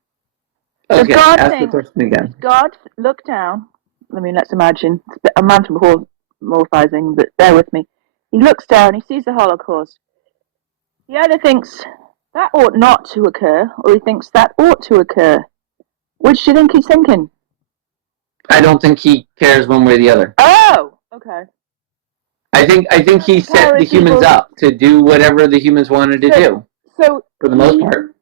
Does Okay, God ask the think- question again. God look down. Let's imagine. I'm anthropomorphizing, but bear with me. He looks down, he sees the Holocaust. He either thinks that ought not to occur, or he thinks that ought to occur. Which do you think he's thinking? I don't think he cares one way or the other. Oh, okay. I think he set the humans up to do whatever the humans wanted to do, So for the most part.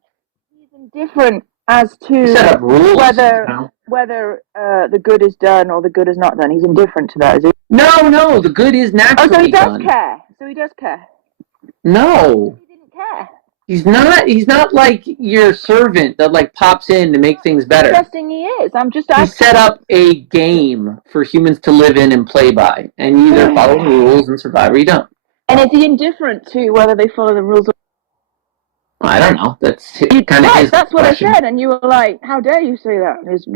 he's indifferent as He set to up rules. whether you know? whether the good is done or the good is not done. He's indifferent to that, is he? No, the good is Oh, naturally so he does done. care. So he does care. No. He didn't care. He's not like your servant that like pops in to make things better. Interesting he is. I'm just He asking. set up a game for humans to live in and play by, and you either follow the rules and survive or you don't. And is he indifferent to whether they follow the rules? I don't know. That's You, kind of right, his that's what question. I said, and you were like, "How dare you say that?" Is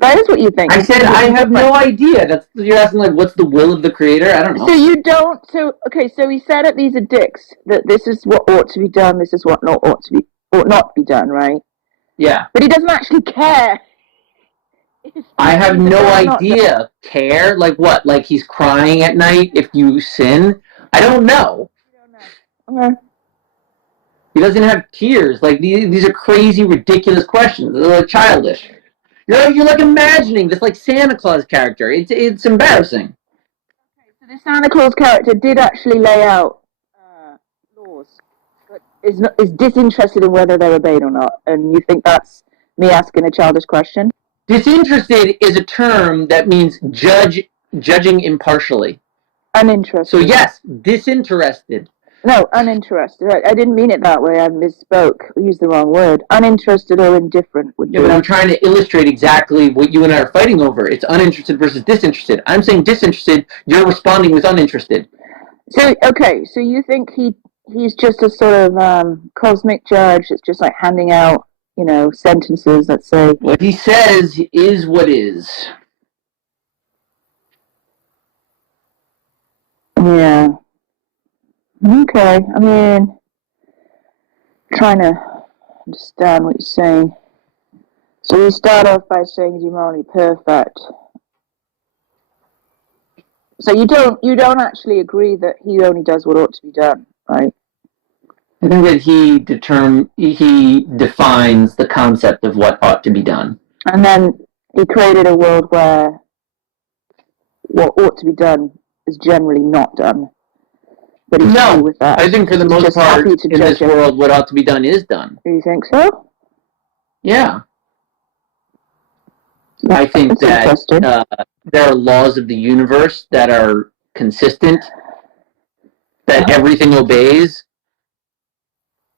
that is what you think. I said I have no idea. That's you're asking like, what's the will of the creator? I don't know. So you don't. So okay. So he said that these are dicks. That this is what ought to be done. This is what ought not be done. Right. Yeah. But he doesn't actually care. I have no Not- idea. Care? Like what? Like he's crying at night if you sin? I don't know. Okay. He doesn't have tears. Like these are crazy, ridiculous questions. They're like childish. You're like imagining this like Santa Claus character. It's embarrassing. So the Santa Claus character did actually lay out laws, but is disinterested in whether they're obeyed or not. And you think that's me asking a childish question? Disinterested is a term that means judging impartially. Uninterested. So yes, disinterested. No, uninterested. I didn't mean it that way. I misspoke. I used the wrong word. Uninterested or indifferent would be. Yeah, but I'm trying to illustrate exactly what you and I are fighting over. It's uninterested versus disinterested. I'm saying disinterested. You're responding with uninterested. So okay, so you think he's just a sort of cosmic judge? It's just like handing out, sentences that say. What he says is what is. Yeah. Okay. I mean, trying to understand what you're saying. So you start off by saying he's morally perfect. So you don't actually agree that he only does what ought to be done, right? I think that he defines the concept of what ought to be done. And then he created a world where what ought to be done is generally not done. But he's No, happy with that. I think for the He's most just part happy to in this judge it. world, what ought to be done is done. Do you think so? Yeah. I think That's interesting. that there are laws of the universe that are consistent, that everything obeys.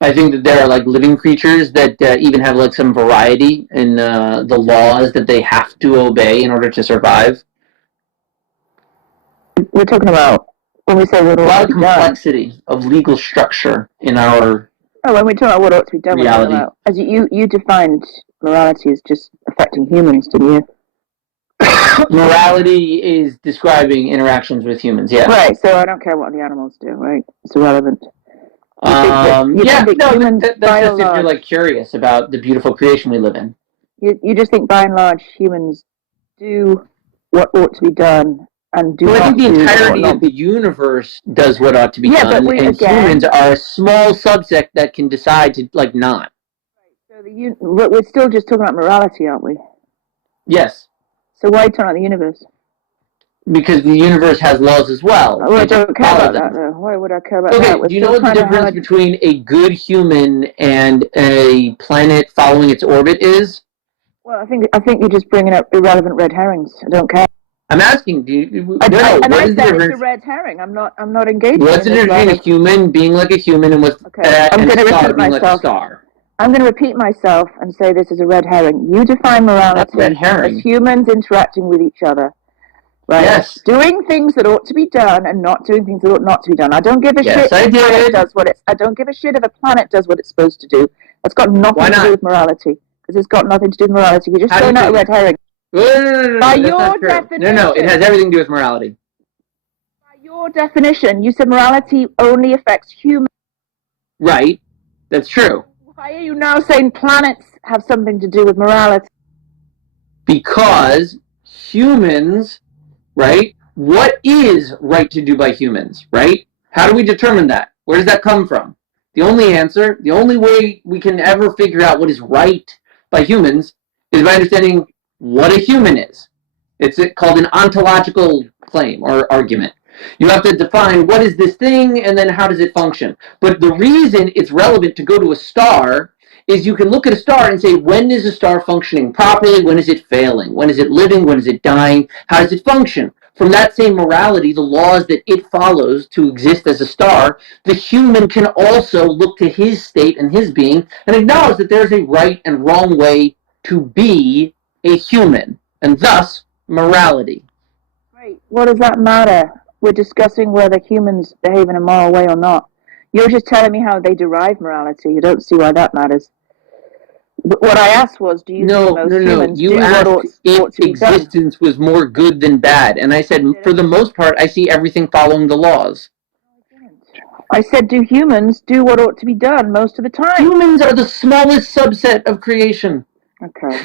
I think that there are like living creatures that even have like some variety in the laws that they have to obey in order to survive. We're talking about when we say what A lot ought of to be done. complexity of legal structure in our Oh, when we talk about what ought to be done, we're talking reality. about, as you defined morality as just affecting humans, didn't you? morality is describing interactions with humans. Yeah. Right. So I don't care what the animals do. Right? It's irrelevant. You think that humans, that's by just and if you're large- like curious about the beautiful creation we live in. You just think by and large humans do what ought to be done and do Well, I not think the do what entirety not of the universe does what ought to be Yeah, but done, we- and again- humans are a small subset that can decide to like not. So we're still just talking about morality, aren't we? Yes, So why turn on the universe? because the universe has laws as well. Well, I and don't care follow about that, them. though. Why would I care about Okay, that? We're do you know still what the trying to difference between a good human and a planet following its orbit is? Well, I think you're just bringing up irrelevant red herrings. I don't care. I'm asking. Do you, no, And what I is the said it's a difference? red herring. I'm not engaged. What's the in this difference between line a human being like a human and with Okay, I'm and gonna a star repeat being like a myself. star? I'm going to repeat myself and say this is a red herring. You define morality Red herring. as humans interacting with each other, right? Yes. Doing things that ought to be done and not doing things that ought not to be done. I don't give a Yes, shit. I if a planet did. does what I don't give a shit if a planet does what it's supposed to do. That's got nothing Why to not? do with morality. Because it's got nothing to do with morality. You're just How do you throwing out a think- red herring. No, By that's your not true. No, it definition. has everything to do with morality. By your definition, you said morality only affects humans. Right, that's true. Why are you now saying planets have something to do with morality? Because humans, right? What is right to do by humans, right? How do we determine that? Where does that come from? The only answer, the only way we can ever figure out what is right by humans is by understanding what a human is. It's called an ontological claim or argument. You have to define what is this thing and then how does it function. But the reason it's relevant to go to a star is you can look at a star and say, when is a star functioning properly? When is it failing? When is it living? When is it dying? How does it function? from that same morality, the laws that it follows to exist as a star, the human can also look to his state and his being and acknowledge that there's a right and wrong way to be a human, and thus morality. Right. What does that matter? We're discussing whether humans behave in a moral way or not. You're just telling me how they derive morality. You don't see why that matters. What I asked was, do you think most humans You do asked what ought to be done? existence was more good than bad, and I said, for the most part, I see everything following the laws. I said, do humans do what ought to be done most of the time? Humans are the smallest subset of creation. Okay.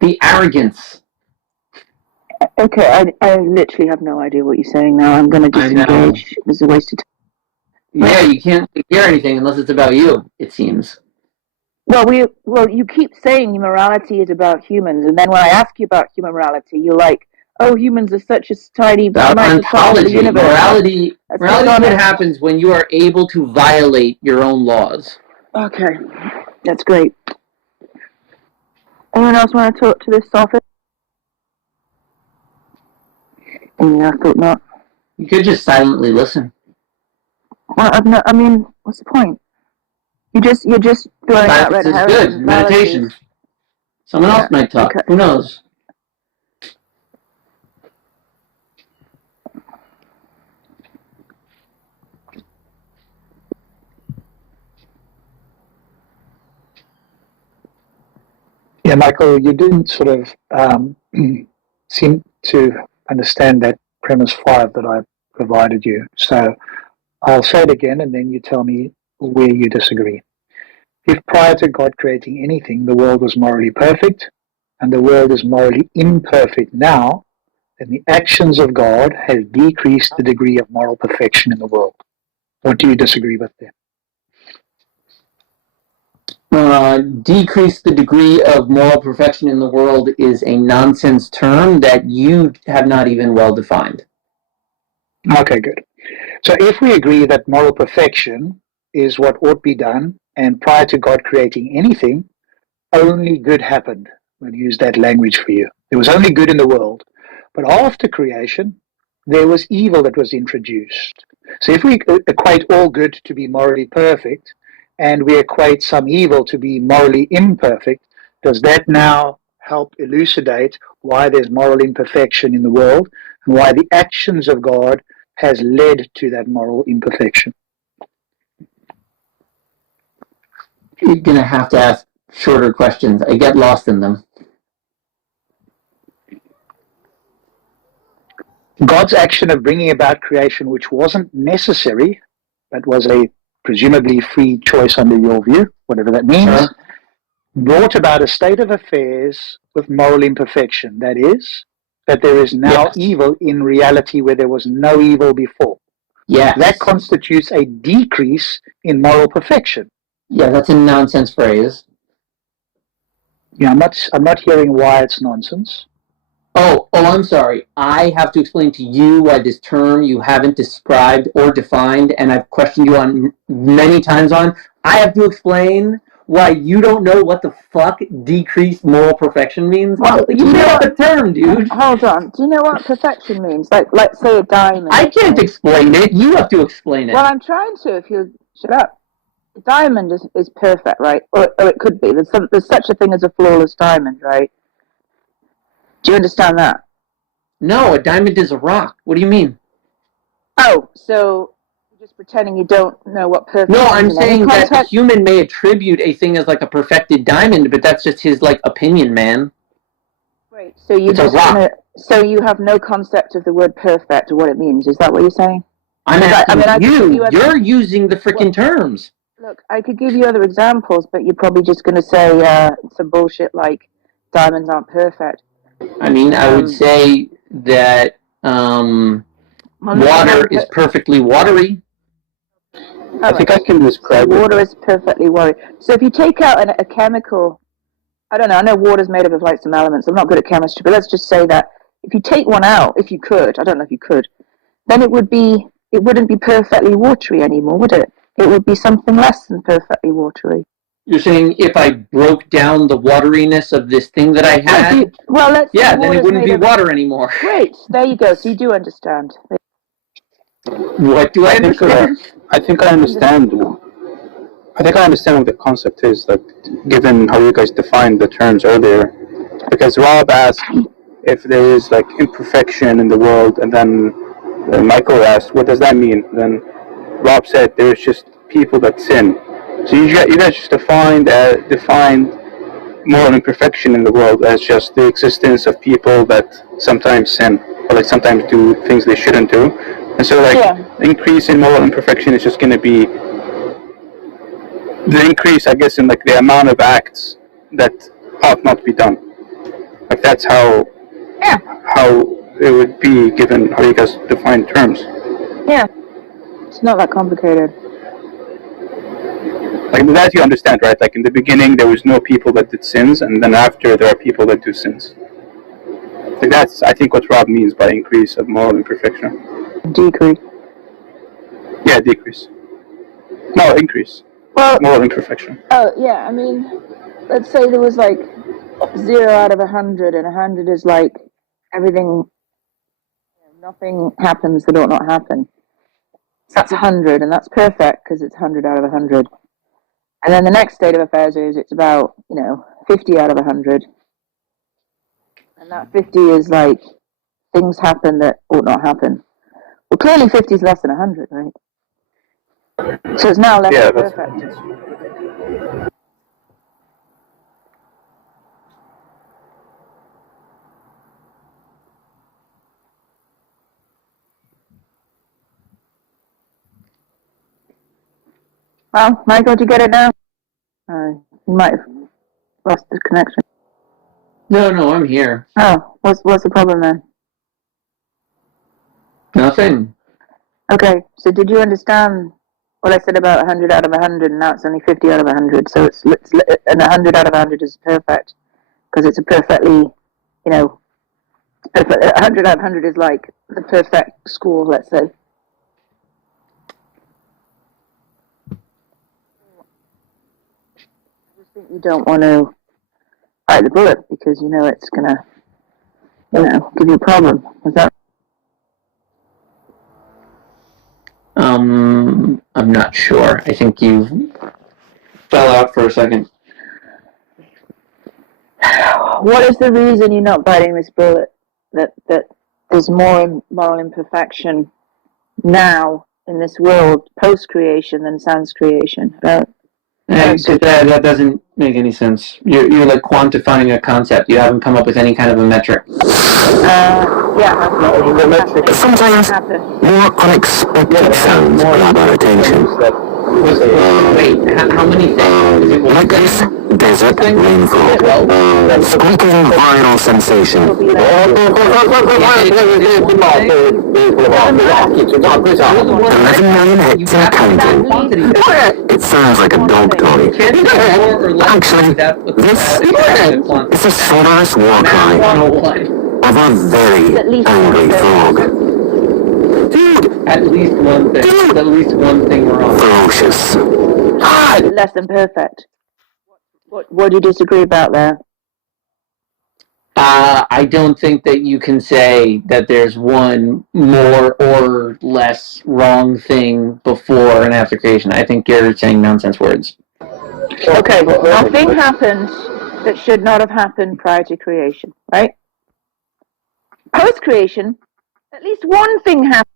The arrogance. Okay, I literally have no idea what you're saying now. I'm going to disengage. It was a waste of time. Yeah, you can't hear anything unless it's about you, it seems. Well, you keep saying morality is about humans, and then when I ask you about human morality, you're like, "Oh, humans are such a tiny About part of the ontology. universe." Morality is what happens when you are able to violate your own laws. Okay, that's great. Anyone else want to talk to this topic? Yeah, I thought not. You could just silently listen. Well, I mean, what's the point? You're just throwing out red Silence is herrings. good. Meditation. Someone else might talk. Okay. Who knows? Yeah, Michael, you didn't sort of seem to understand that premise 5 that I provided you. So I'll say it again, and then you tell me where you disagree. If prior to God creating anything, the world was morally perfect, and the world is morally imperfect now, then the actions of God have decreased the degree of moral perfection in the world. What do you disagree with there? Decrease the degree of moral perfection in the world is a nonsense term that you have not even well defined. Okay, good. So if we agree that moral perfection is what ought to be done, and prior to God creating anything, only good happened. We'll use that language for you. There was only good in the world. But after creation, there was evil that was introduced. So if we equate all good to be morally perfect, and we equate some evil to be morally imperfect, does that now help elucidate why there's moral imperfection in the world and why the actions of God has led to that moral imperfection? You're going to have to ask shorter questions. I get lost in them. God's action of bringing about creation, which wasn't necessary, but was a presumably free choice under your view, whatever that means, brought about a state of affairs with moral imperfection. That is, that there is now evil in reality where there was no evil before. Yes. That constitutes a decrease in moral perfection. Yeah, that's a nonsense phrase. Yeah, I'm not hearing why it's nonsense. Oh, I'm sorry. I have to explain to you why this term you haven't described or defined, and I've questioned you on many times on. I have to explain why you don't know what the fuck decreased moral perfection means. Well, you know the term, dude. Hold on. Do you know what perfection means? Like, let's say a diamond. I can't explain it. You have to explain it. Well, I'm trying to. If you shut up. A diamond is perfect, right? Or it could be. There's such a thing as a flawless diamond, right? Do you understand that? No, a diamond is a rock. What do you mean? Oh, so you're just pretending you don't know what perfect is. No, I'm saying that a human may attribute a thing as like a perfected diamond, but that's just his like opinion, man. Right. So you so you have no concept of the word perfect or what it means. Is that what you're saying? I'm asking you're using the freaking terms. Look, I could give you other examples, but you're probably just going to say some bullshit like diamonds aren't perfect. I mean, I would say that water is perfectly watery. I think I can describe water is perfectly watery. So if you take out a chemical, I don't know, I know water's made up of like some elements. I'm not good at chemistry, but let's just say that if you take one out, if you could, I don't know if you could, then it wouldn't be perfectly watery anymore, would it? It would be something less than perfectly watery. You're saying if I broke down the wateriness of this thing that I had, Well, let's yeah, say then it water's wouldn't made be of- water anymore. Great, there you go. So you do understand. What do I understand? I think I understand. I think I understand what the concept is, like, given how you guys defined the terms earlier. Because Rob asked if there is, like, imperfection in the world, and then Michael asked, what does that mean? Then Rob said there's just people that sin. So you guys just defined moral imperfection in the world as just the existence of people that sometimes sin, or like sometimes do things they shouldn't do. And so, like, the increase in moral imperfection is just going to be the increase, I guess, in like the amount of acts that ought not be done. Like, that's how it would be, given how you guys define terms. Yeah, it's not that complicated. Like, that you understand, right? Like, in the beginning, there was no people that did sins, and then after, there are people that do sins. Like, that's, I think, what Rob means by increase of moral imperfection. Decrease. Yeah, decrease. No, increase. Well, Moral imperfection. oh yeah. I mean, let's say there was like 0 out of 100, and 100 is like everything. Nothing happens that ought not happen. That's 100, and that's perfect because it's 100 out of 100. And then the next state of affairs is it's about 50 out of 100, and that 50 is like things happen that ought not happen. Well, clearly 50 is less than 100, right? So it's now less than perfect. Well, Michael, did you get it now? You might have lost the connection. No, I'm here. Oh, what's the problem then? Nothing. Okay, so did you understand what I said about 100 out of 100, and now it's only 50 out of 100, so it's and 100 out of 100 is perfect, because it's a perfectly, perfect, 100 out of 100 is like the perfect score, let's say. I just think you don't want to bite the bullet, because it's going to, give you a problem. Is that I'm not sure. I think you fell out for a second. What is the reason you're not biting this bullet? That there's more moral imperfection now in this world post-creation than sans creation. That doesn't make any sense. You're like quantifying a concept. You haven't come up with any kind of a metric. Sometimes more unexpected sounds grab our attention. Wait, how many things? Is it one Like this thing? desert rainfall. Squeaking viral sensation. $11 million hits and counting. It sounds like a dog toy. Actually, this is a sonorous war cry of a very angry frog. Dude! At least one thing. Dude! At least one thing wrong. Ferocious. less than perfect? What do you disagree about there? I don't think that you can say that there's one more or less wrong thing before and after creation. I think you're saying nonsense words. Okay, a thing happened that should not have happened prior to creation, right? Post-creation, at least one thing happened.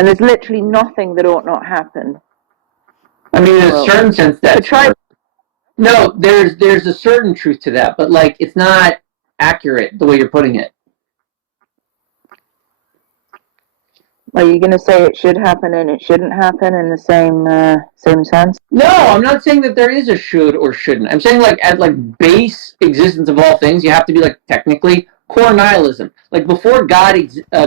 And there's literally nothing that ought not happen. I mean, in a certain sense, that's try. No, there's a certain truth to that, but like it's not accurate the way you're putting it. Are you going to say it should happen and it shouldn't happen in the same sense? No, I'm not saying that there is a should or shouldn't. I'm saying like at like base existence of all things, you have to be like technically core nihilism. Like before God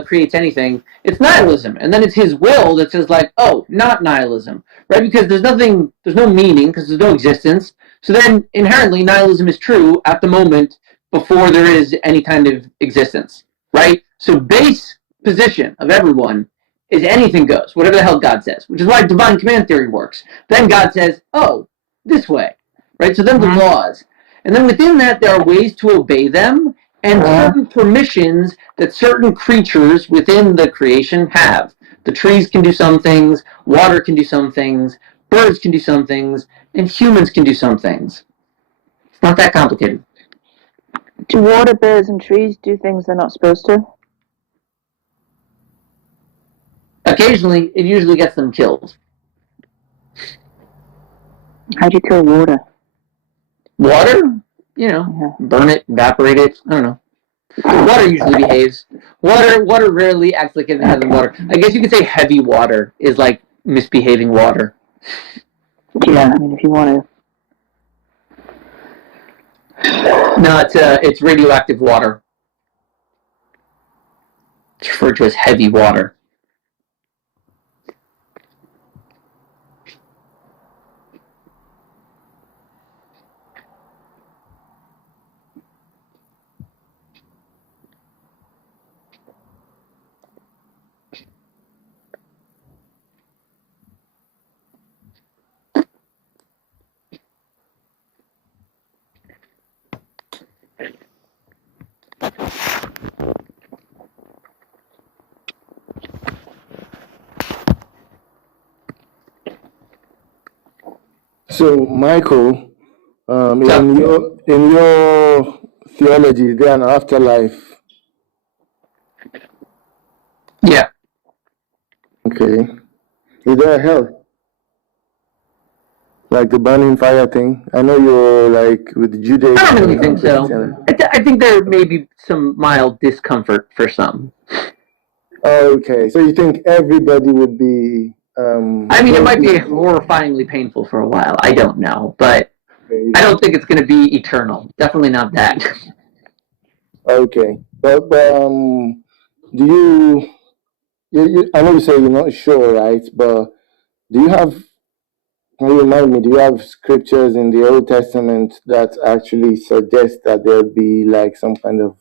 creates anything, it's nihilism, and then it's His will that says like, oh, not nihilism, right? Because there's no meaning because there's no existence. So then inherently nihilism is true at the moment before there is any kind of existence, right? So base position of everyone is anything goes, whatever the hell God says, which is why divine command theory works. Then God says, oh, this way, right? So then the laws. And then within that, there are ways to obey them and certain permissions that certain creatures within the creation have. The trees can do some things, water can do some things, birds can do some things, and humans can do some things. It's not that complicated. Do water, birds, and trees do things they're not supposed to? Occasionally, it usually gets them killed. How do you kill water? Water? You know, burn it, evaporate it. I don't know. Water usually behaves. Water rarely acts like anything other than water. I guess you could say heavy water is like misbehaving water. Yeah, I mean, if you want to. No, it's radioactive water. It's referred to as heavy water. So, Michael, in your theology, is there an afterlife? Yeah. Okay. Is there a hell? Like the burning fire thing? I know you're like with Judaism. I don't really think so. Christianity. I think there may be some mild discomfort for some. Okay, so you think everybody would be? I mean, it might be horrifyingly painful for a while. I don't know, but I don't think it's going to be eternal. Definitely not that. Okay, but do you? I know you say you're not sure, right? But do you have? Can you remind me? Do you have scriptures in the Old Testament that actually suggest that there'll be like some kind of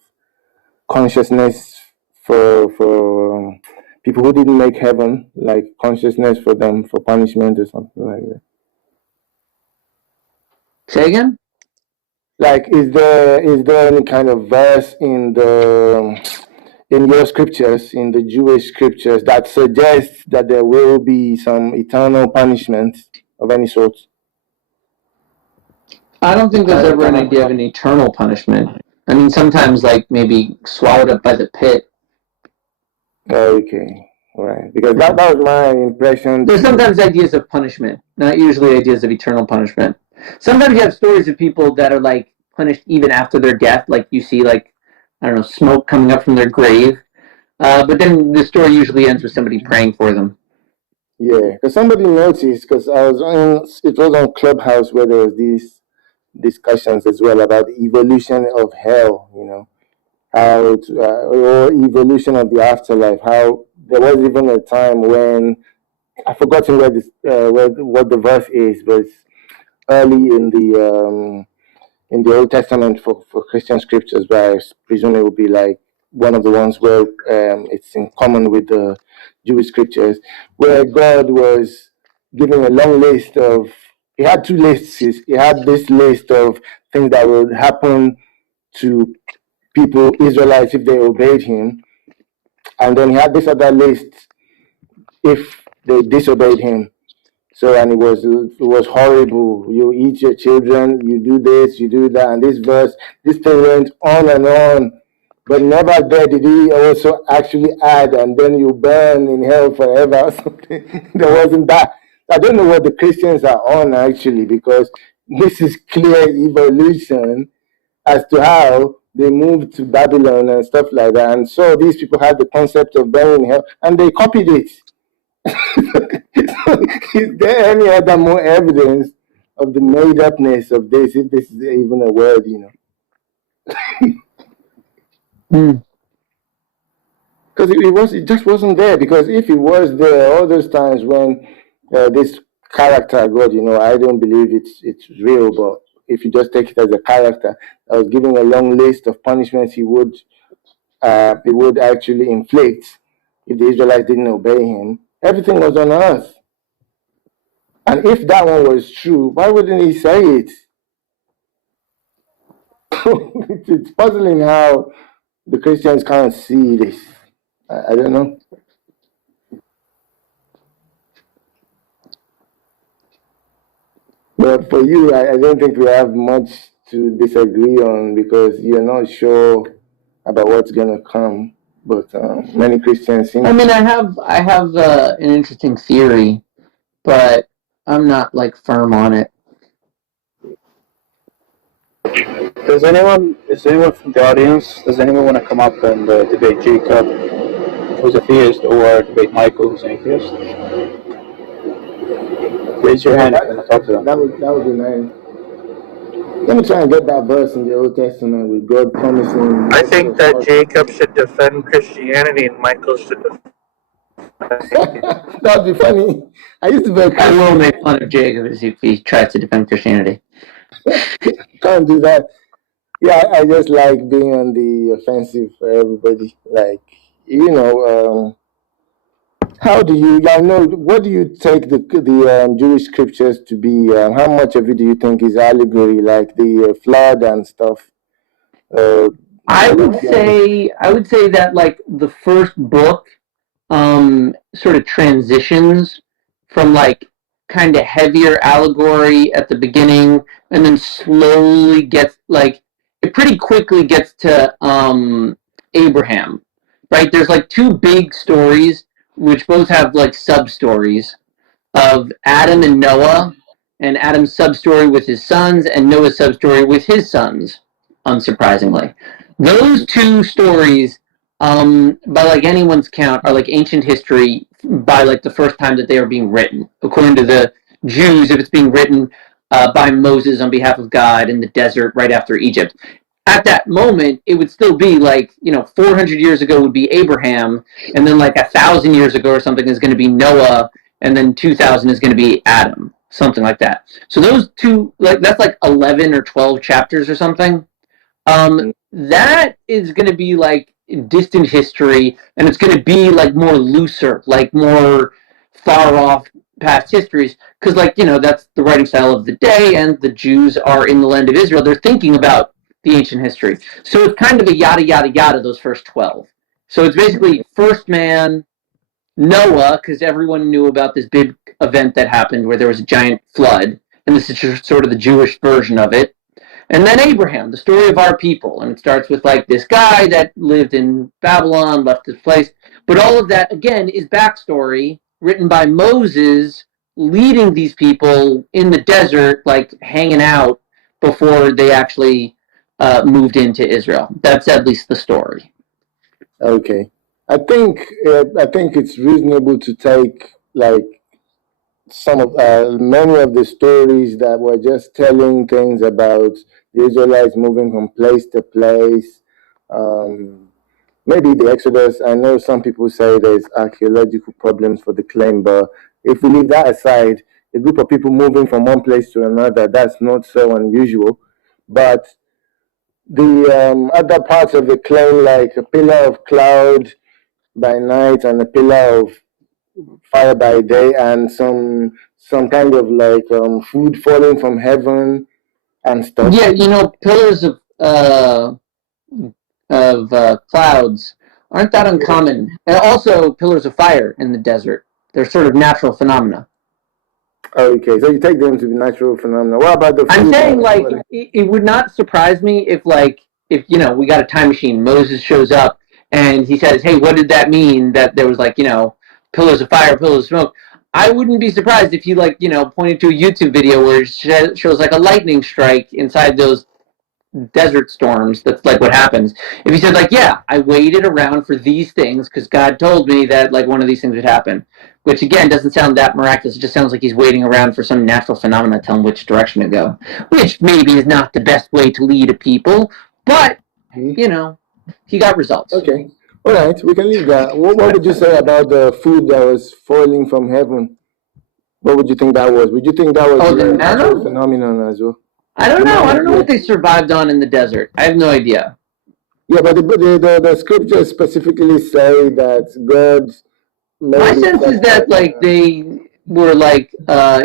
consciousness for people who didn't make heaven, like consciousness for them for punishment or something like that? Say again? Like, is there any kind of verse in your scriptures, in the Jewish scriptures, that suggests that there will be some eternal punishment of any sort? I don't think there's ever an idea of an eternal punishment. I mean, sometimes like maybe swallowed up by the pit. Okay, right. Because that was my impression. There's sometimes ideas of punishment, not usually ideas of eternal punishment. Sometimes you have stories of people that are like punished even after their death, like you see like, I don't know, smoke coming up from their grave. But then the story usually ends with somebody praying for them. Yeah, because somebody noticed, because it was on Clubhouse where there was these discussions as well about the evolution of hell, how or evolution of the afterlife. How there was even a time when I've forgotten where this what the verse is, but it's early in the Old Testament for Christian scriptures, where I presume it would be like one of the ones where it's in common with the Jewish scriptures, where God was giving a long list of. He had two lists. He had this list of things that would happen to people, Israelites, if they obeyed him, and then he had this other list if they disobeyed him. So, and it was horrible. You eat your children, you do this, you do that, and this thing went on and on. But never there did he also actually add, and then you burn in hell forever or something. There wasn't that. I don't know what the Christians are on actually, because this is clear evolution as to how they moved to Babylon and stuff like that. And so these people had the concept of burning hell, and they copied it. Is there any other more evidence of the made-upness of this, if this is even a word, Because it just wasn't there. Because if it was there, all those times when this character God, I don't believe it's real, but if you just take it as a character, I was giving a long list of punishments he would actually inflict if the Israelites didn't obey him. Everything was on earth. And if that one was true, why wouldn't he say it? It's puzzling how the Christians can't see this. I don't know. But for you, I don't think we have much to disagree on because you're not sure about what's going to come. But many Christians seem. I mean, I have an interesting theory, but I'm not like firm on it. Is anyone from the audience, does anyone want to come up and debate Jacob, who's a theist, or debate Michael, who's an atheist? Raise your hand if you want to talk to them. That would be nice. Let me try and get that verse in the Old Testament with God promising. I think that Jacob should defend Christianity and Michael should defend. That would be funny. I used to be I will make fun of Jacob if he tries to defend Christianity. Can't do that. Yeah, I just like being on the offensive for everybody. Like, how do you? I know. What do you take the Jewish scriptures to be? How much of it do you think is allegory, like the flood and stuff? I would say that like the first book, sort of transitions from like kind of heavier allegory at the beginning, and then slowly gets like it pretty quickly gets to Abraham, right? There's like two big stories which both have like sub stories of Adam and Noah, and Adam's sub story with his sons, and Noah's sub story with his sons. Unsurprisingly, those two stories, by like anyone's count, are like ancient history by like the first time that they are being written. According to the Jews, if it's being written by Moses on behalf of God in the desert right after Egypt. At that moment, it would still be like, 400 years ago would be Abraham, and then like 1,000 years ago or something is going to be Noah, and then 2,000 is going to be Adam, something like that. So those two, like that's like 11 or 12 chapters or something. That is going to be like distant history, and it's going to be like more looser, like more far off past histories, because like, that's the writing style of the day, and the Jews are in the land of Israel. They're thinking about the ancient history. So it's kind of a yada, yada, yada, those first 12. So it's basically first man, Noah, because everyone knew about this big event that happened where there was a giant flood, and this is just sort of the Jewish version of it. And then Abraham, the story of our people, and it starts with like this guy that lived in Babylon, left his place. But all of that, again, is backstory written by Moses leading these people in the desert, like hanging out before they actually moved into Israel. That's at least the story. Okay, I think it's reasonable to take like some of many of the stories that were just telling things about the Israelites moving from place to place. Maybe the Exodus. I know some people say there's archaeological problems for the claim, but if we leave that aside, a group of people moving from one place to another, that's not so unusual. But the other parts of the claim, like a pillar of cloud by night and a pillar of fire by day, and some kind of like food falling from heaven and stuff. Yeah, pillars of clouds aren't that uncommon. And also pillars of fire in the desert. They're sort of natural phenomena. Okay, so you take them to be natural phenomena. What about the food? I'm saying, like, it would not surprise me if we got a time machine, Moses shows up, and he says, hey, what did that mean that there was, like, pillars of fire, pillars of smoke? I wouldn't be surprised if you, like, pointed to a YouTube video where it shows, like, a lightning strike inside those desert storms, that's like what happens. If he said like, yeah, I waited around for these things because God told me that like one of these things would happen, which again doesn't sound that miraculous. It just sounds like he's waiting around for some natural phenomena to tell him which direction to go, which maybe is not the best way to lead a people, but you know, he got results. Okay. All right, we can leave that. What would you say about the food that was falling from heaven? What would you think that was? Would you think that was the a natural manna? phenomenon as well? I don't know. I don't know what they survived on in the desert. I have no idea. Yeah, but the scriptures specifically say that God. My sense is that like they were like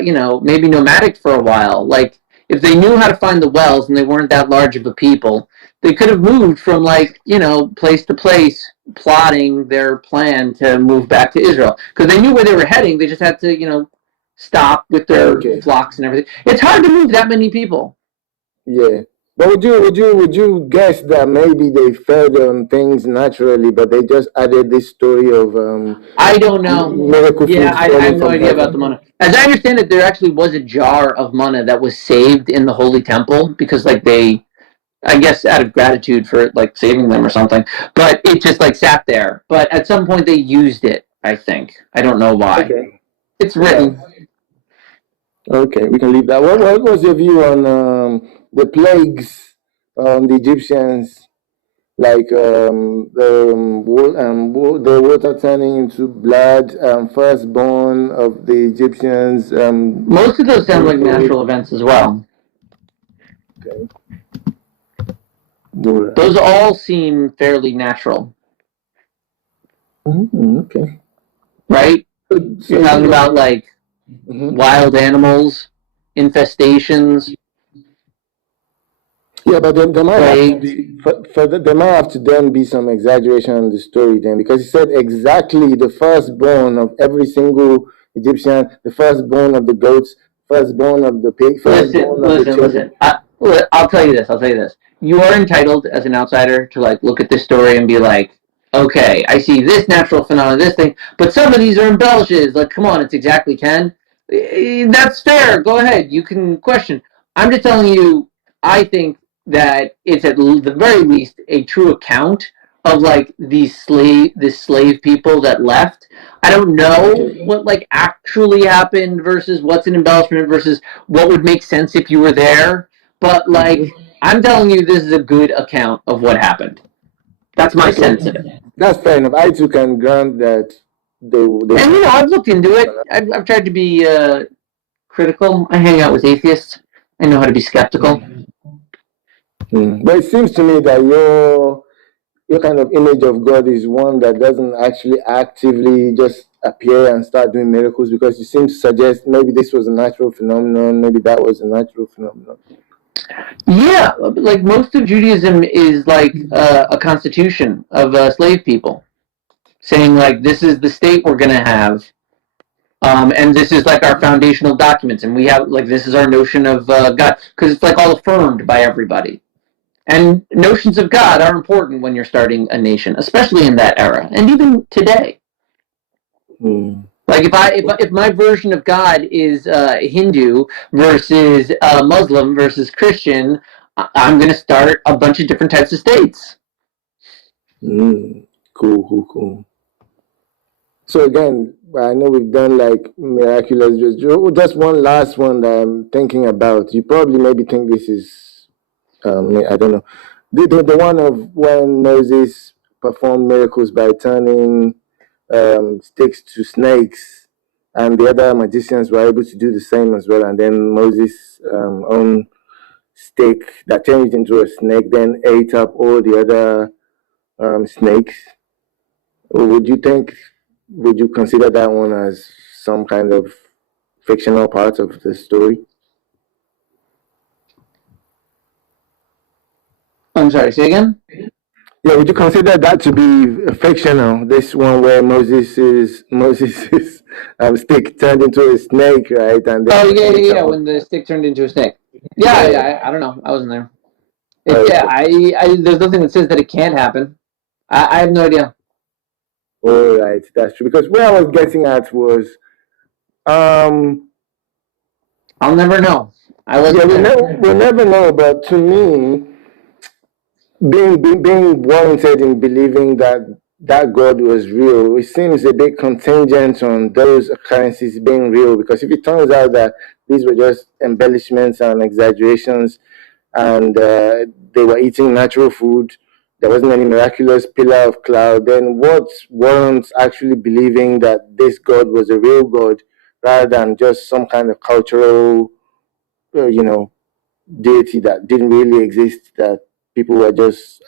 you know, maybe nomadic for a while. Like if they knew how to find the wells and they weren't that large of a people, they could have moved from like, you know, place to place, plotting their plan to move back to Israel because they knew where they were heading. They just had to, you know, stop with their flocks and everything. It's hard to move that many people. Yeah. But would you guess that maybe they fed on things naturally, but they just added this story of I don't know. Miracle Yeah, foods I falling have no from idea heaven? about the manna. As I understand it, there actually was a jar of manna that was saved in the Holy Temple because, like, they, I guess, out of gratitude for like saving them or something. But it just like sat there. But at some point, they used it. I think. I don't know why. Okay. It's written. Okay, we can leave that. What was your view on the plagues on the Egyptians, like the water turning into blood, firstborn of the Egyptians? Most of those sound like natural events as well. Okay. Those all seem fairly natural, Okay. right? You're talking about like wild animals, infestations. Yeah, but there might have to be there might have to then be some exaggeration on the story then, because he said exactly the firstborn of every single Egyptian, the firstborn of the goats, firstborn of the pig, firstborn of the children. I'll tell you this. You are entitled as an outsider to like look at this story and be like, okay, I see this natural phenomenon, this thing, but some of these are embellishes. Like, come on, it's exactly 10. That's fair. Go ahead. You can question. I'm just telling you, I think that it's at the very least a true account of like these slave people that left. I don't know what like actually happened versus what's an embellishment versus what would make sense if you were there. But like I'm telling you, this is a good account of what happened. That's my sense of it. That's fair enough. I too can grant that they and you know, I've looked into it. I've tried to be critical. I hang out with atheists. I know how to be skeptical. But it seems to me that your kind of image of God is one that doesn't actually actively just appear and start doing miracles, because you seem to suggest maybe this was a natural phenomenon, maybe that was a natural phenomenon. Yeah, like most of Judaism is like a constitution of slave people, saying like this is the state we're going to have, and this is like our foundational documents, and we have like this is our notion of God, because it's like all affirmed by everybody. And notions of God are important when you're starting a nation, especially in that era, and even today. Like if my version of God is Hindu versus Muslim versus Christian, I'm going to start a bunch of different types of states. Cool. So again, I know we've done like miraculous. Just one last one that I'm thinking about. You probably maybe think this is, I don't know, the one of when Moses performed miracles by turning sticks to snakes, and the other magicians were able to do the same as well. And then Moses' own stick that changed into a snake then ate up all the other snakes. Would you consider that one as some kind of fictional part of the story? I'm sorry, say again? Yeah, would you consider that to be fictional? This one where Moses' stick turned into a snake, right? And then yeah. When the stick turned into a snake. Yeah. I don't know. I wasn't there. There's nothing that says that it can't happen. I have no idea. All right, that's true. Because where I was getting at was, I'll never know. we'll never know. But to me, being warranted in believing that that God was real, it seems a bit contingent on those occurrences being real. Because if it turns out that these were just embellishments and exaggerations, and they were eating natural food, there wasn't any miraculous pillar of cloud, then what warrants actually believing that this God was a real God rather than just some kind of cultural, deity that didn't really exist, that people were just,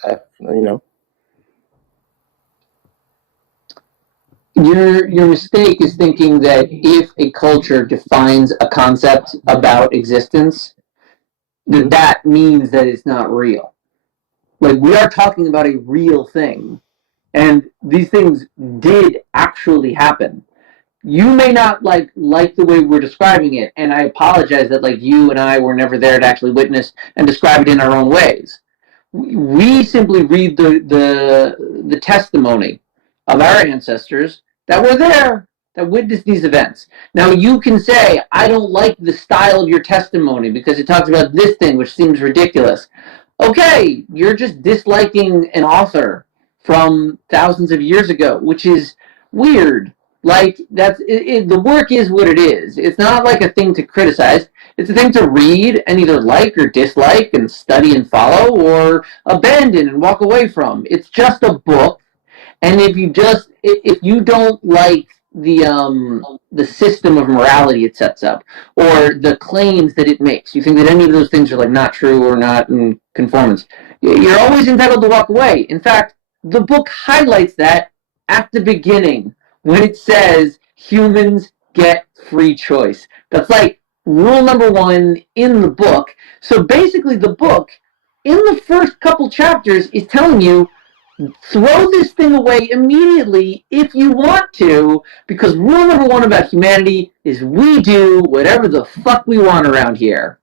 Your mistake is thinking that if a culture defines a concept about existence, that means that it's not real. Like, we are talking about a real thing, and these things did actually happen. You may not like the way we're describing it, and I apologize that like you and I were never there to actually witness and describe it in our own ways. We simply read the testimony of our ancestors that were there, that witnessed these events. Now you can say, I don't like the style of your testimony because it talks about this thing which seems ridiculous. Okay, you're just disliking an author from thousands of years ago, which is weird. Like, the work is what it is. It's not like a thing to criticize. It's a thing to read and either like or dislike and study and follow or abandon and walk away from. It's just a book, and if you don't like the system of morality it sets up or the claims that it makes, you think that any of those things are like not true or not in conformance, you're always entitled to walk away. In fact, the book highlights that at the beginning when it says humans get free choice. That's like rule number one in the book. So basically, the book in the first couple chapters is telling you throw this thing away immediately if you want to, because rule number one about humanity is we do whatever the fuck we want around here.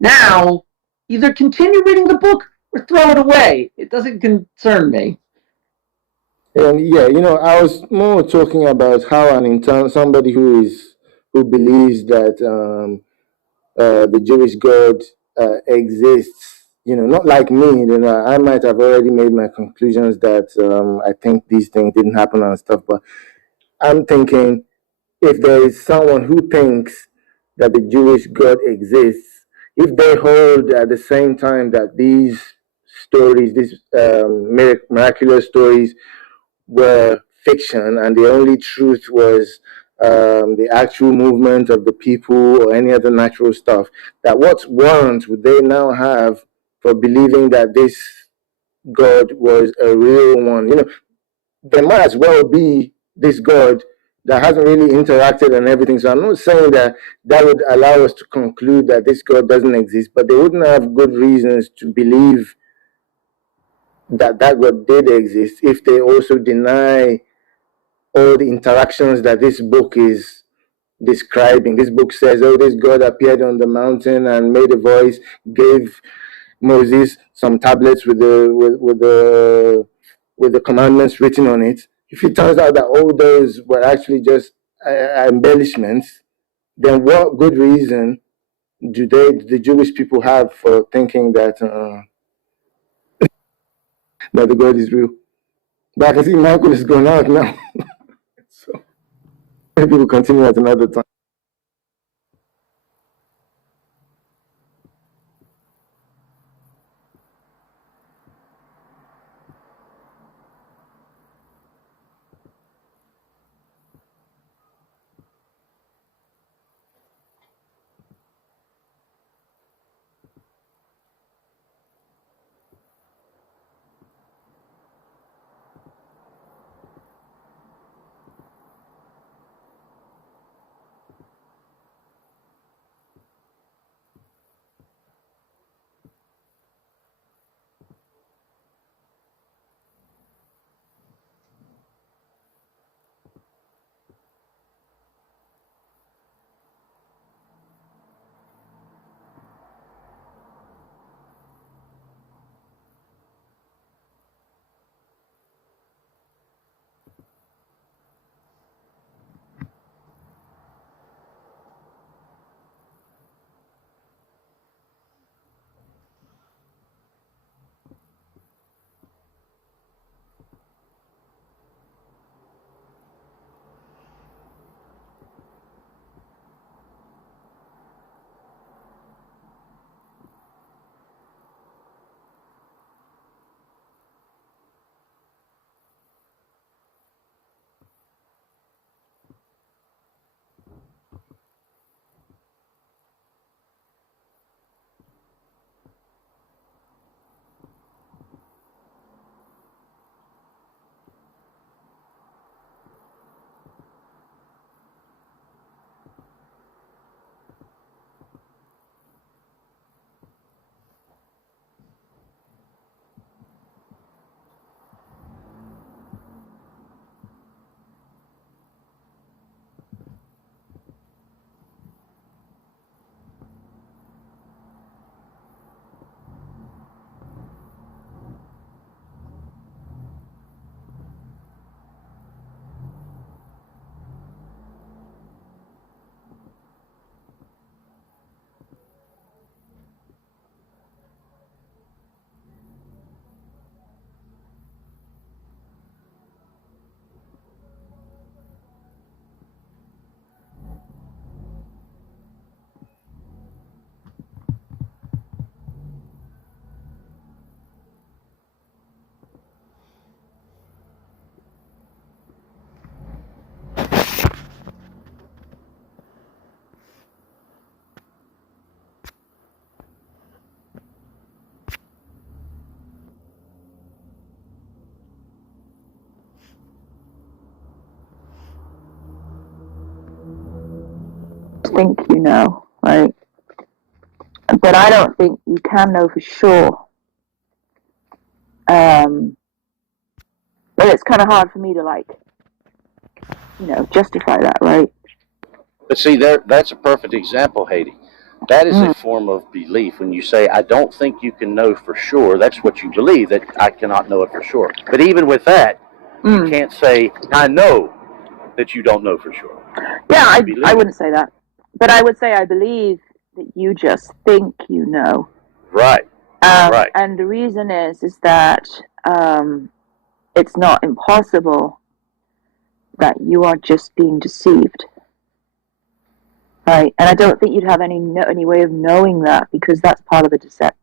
Now, either continue reading the book or throw it away. It doesn't concern me. And yeah, I was more talking about how somebody who believes that the Jewish God exists, not like me. I might have already made my conclusions that I think these things didn't happen and stuff, but I'm thinking if there is someone who thinks that the Jewish God exists, if they hold at the same time that these stories, these miraculous stories, were fiction and the only truth was the actual movement of the people or any other natural stuff, that what warrant would they now have for believing that this God was a real one? There might as well be this God that hasn't really interacted and everything. So I'm not saying that that would allow us to conclude that this God doesn't exist, but they wouldn't have good reasons to believe that that God did exist if they also deny all the interactions that this book is describing. This book says, oh, this God appeared on the mountain and made a voice, gave Moses some tablets with the commandments written on it. If it turns out that all those were actually just embellishments, then what good reason do the Jewish people have for thinking that that the God is real? But I can see Michael is going out now. So maybe we'll continue at another time. think you know, right? But I don't think you can know for sure. But it's kind of hard for me to, like, you know, justify that, right? But see, that's a perfect example, Haiti. That is a form of belief. When you say, I don't think you can know for sure, that's what you believe, that I cannot know it for sure. But even with that, you can't say, I know that you don't know for sure. Yeah, I wouldn't say that. But I would say I believe that you just think you know. Right. Right. And the reason is that it's not impossible that you are just being deceived. Right, and I don't think you'd have any way of knowing that, because that's part of the deception.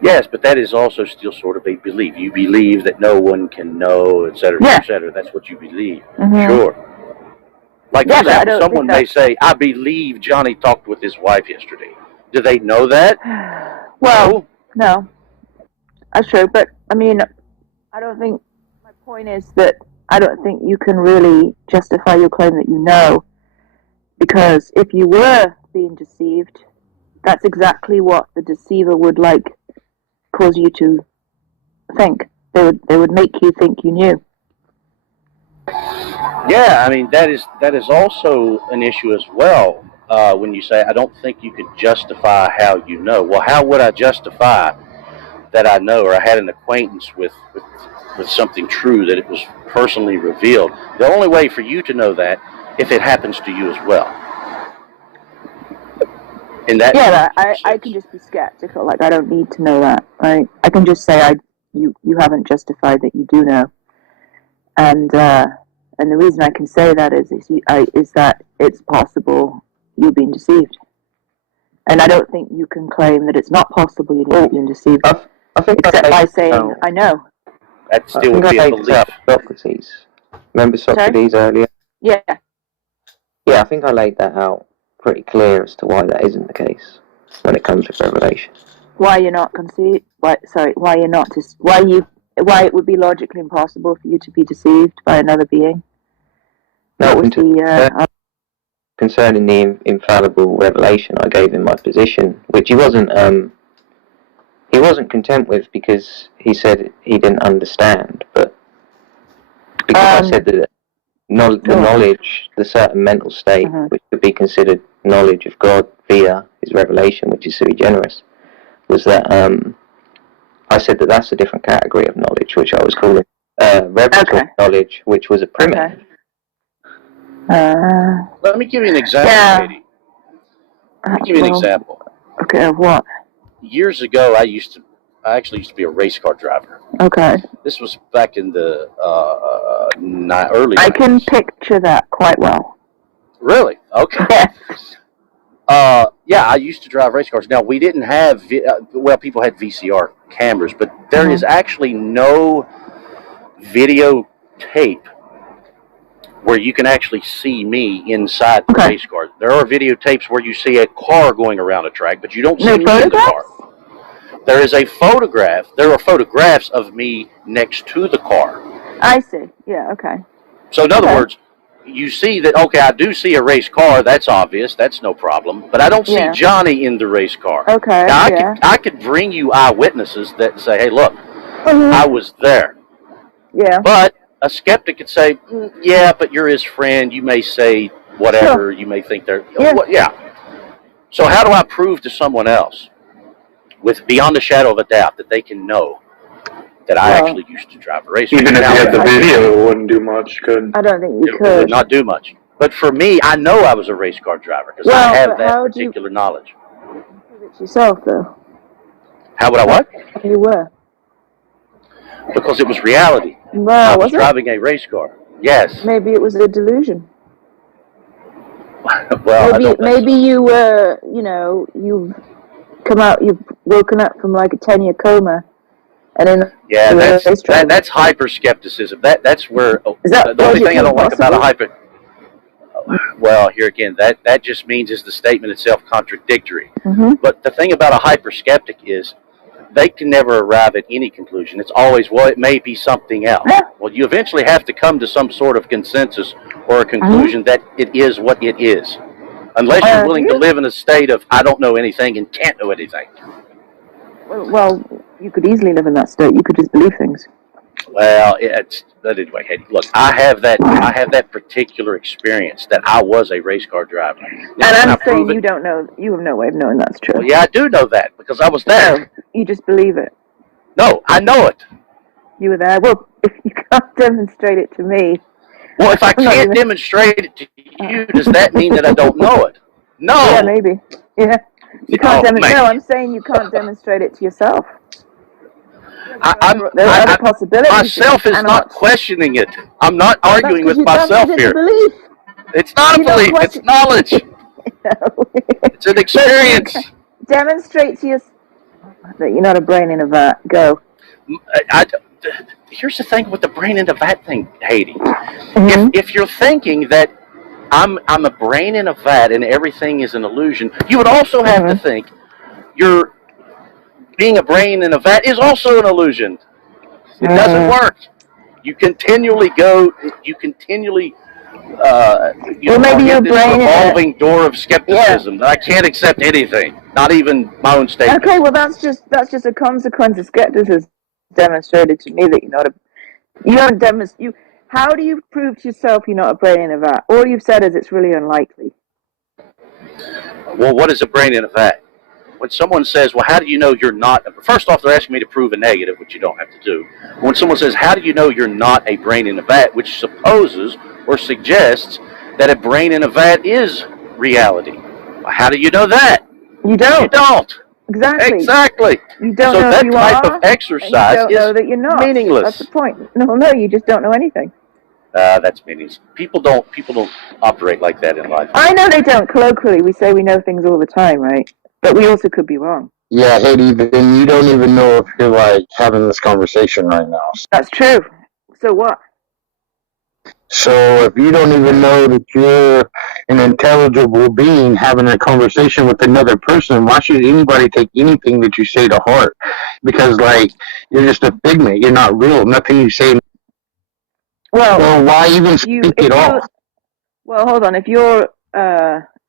Yes, but that is also still sort of a belief. You believe that no one can know, et cetera, et cetera. That's what you believe. Sure. Like, for example, someone may say, I believe Johnny talked with his wife yesterday. Do they know that? Well, no. That's true, but, I mean, I don't think, my point is that I don't think you can really justify your claim that you know. Because if you were being deceived, that's exactly what the deceiver would, like, cause you to think. They would make you think you knew. Yeah, I mean, that is also an issue as well. When you say, I don't think you could justify how you know. Well, how would I justify that I know, or I had an acquaintance with something true, that it was personally revealed? The only way for you to know that, if it happens to you as well. In that I can just be skeptical. Like, I don't need to know that, right? I can just say you haven't justified that you do know, and the reason I can say that is that it's possible you're being deceived, and I don't think you can claim that it's not possible you're being deceived. I think except by saying I know. That still would be a belief. Socrates. Remember Socrates earlier? Yeah. Yeah, I think I laid that out pretty clear as to why that isn't the case when it comes to revelation. Why you're not conceived? Why it would be logically impossible for you to be deceived by another being? No, concerning the infallible revelation, I gave him my position, which he wasn't content with, because he said he didn't understand. But because I said that the knowledge, the certain mental state, which could be considered knowledge of God via his revelation, which is sui generis, was that I said that that's a different category of knowledge, which I was calling revelatory knowledge, which was a primitive. Let me give you an example, Katie. Let me give you an example. Okay, of what? Years ago, I actually used to be a race car driver. Okay. This was back in the early 90s. I can picture that quite well. Really? Okay. Yeah, I used to drive race cars. Now, we didn't have, people had VCR cameras, but there is actually no video tape where you can actually see me inside the race car. There are videotapes where you see a car going around a track, but you don't see me in the car. There is a photograph. There are photographs of me next to the car. I see. Yeah, okay. So in other words, you see that, I do see a race car. That's obvious. That's no problem. But I don't see Johnny in the race car. Okay, now, I could bring you eyewitnesses that say, hey, look, I was there. Yeah. But a skeptic could say, yeah, but you're his friend. You may say whatever. You may think they're... So how do I prove to someone else, with beyond a shadow of a doubt, that they can know that I actually used to drive a race car? Even if you had the video, it wouldn't do much, could I don't think you it could. would not do much. But for me, I know I was a race car driver, because I have that particular knowledge. Prove it yourself, though. How would I what? You were. Because it was reality. Well, I was driving a race car. Yes. Maybe it was a delusion. Well, maybe you were, you've woken up from like a 10-year coma, and then that's hyper skepticism. That's where the only thing I don't like about a hyper. Well, here again, that just means is the statement itself contradictory. But the thing about a hyper skeptic is they can never arrive at any conclusion. It's always, it may be something else. Well, you eventually have to come to some sort of consensus or a conclusion that it is what it is. unless you're willing to live in a state of I don't know anything and can't know anything. Well, you could easily live in that state. You could just believe things. Well, but anyway. Hey, look, I have that particular experience that I was a race car driver. Now, and I'm saying you don't know. You have no way of knowing that's true. Well, yeah, I do know that because I was there. No, you just believe it. No, I know it. You were there. Well, if you can't demonstrate it to me. Well, if I can't demonstrate it to you, does that mean that I don't know it? No. Yeah, maybe. Yeah. You can't demonstrate. Man. No, I'm saying you can't demonstrate it to yourself. There are other possibilities. Myself is not questioning it. I'm not arguing with myself here. It's not a belief. It's knowledge. It's an experience. Demonstrate to yourself that you're not a brain in a vat. Go. Here's the thing with the brain in the vat thing, Haiti. Mm-hmm. If you're thinking that I'm a brain in a vat and everything is an illusion, you would also have to think you're being a brain in a vat is also an illusion. It doesn't work. You continually maybe your brain revolving door of skepticism. Yeah. I can't accept anything, not even my own statement. Okay, well that's just a consequence of skepticism demonstrated to me that you don't demonstrate. How do you prove to yourself you're not a brain in a vat? All you've said is it's really unlikely. Well, what is a brain in a vat? When someone says, well, how do you know you're not? First off, they're asking me to prove a negative, which you don't have to do. When someone says, how do you know you're not a brain in a vat, which supposes or suggests that a brain in a vat is reality. Well, how do you know that? You don't. You don't. Exactly. You don't so know that if you type are, of exercise and you don't know that you're not. Meaningless. That's the point. No, you just don't know anything. That's meaningless. People don't operate like that in life. I know they don't. Colloquially, we say we know things all the time, right? But we also could be wrong. Yeah, Haiti, then you don't even know if you're, like, having this conversation right now. That's true. So what? So if you don't even know that you're an intelligible being having a conversation with another person, why should anybody take anything that you say to heart? Because, like, you're just a figment. You're not real. Nothing you say. Well, why even speak at all? Well, hold on. If you're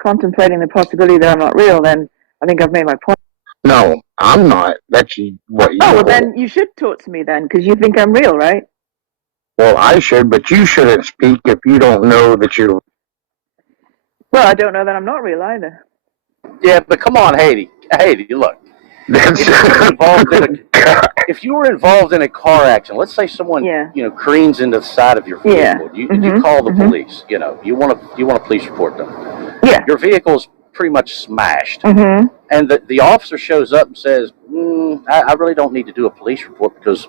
contemplating the possibility that I'm not real, then I think I've made my point. No, I'm not. That's what you. Oh, well, then you should talk to me then, because you think I'm real, right? Well, I should, but you shouldn't speak if you don't know that you're. Well, I don't know that I'm not real either. Yeah, but come on, Haiti, look. If you were involved in a car accident, let's say someone careens into the side of your vehicle, you call the police. You want a police report done. Yeah. Your vehicle's pretty much smashed, and the officer shows up and says, "I really don't need to do a police report because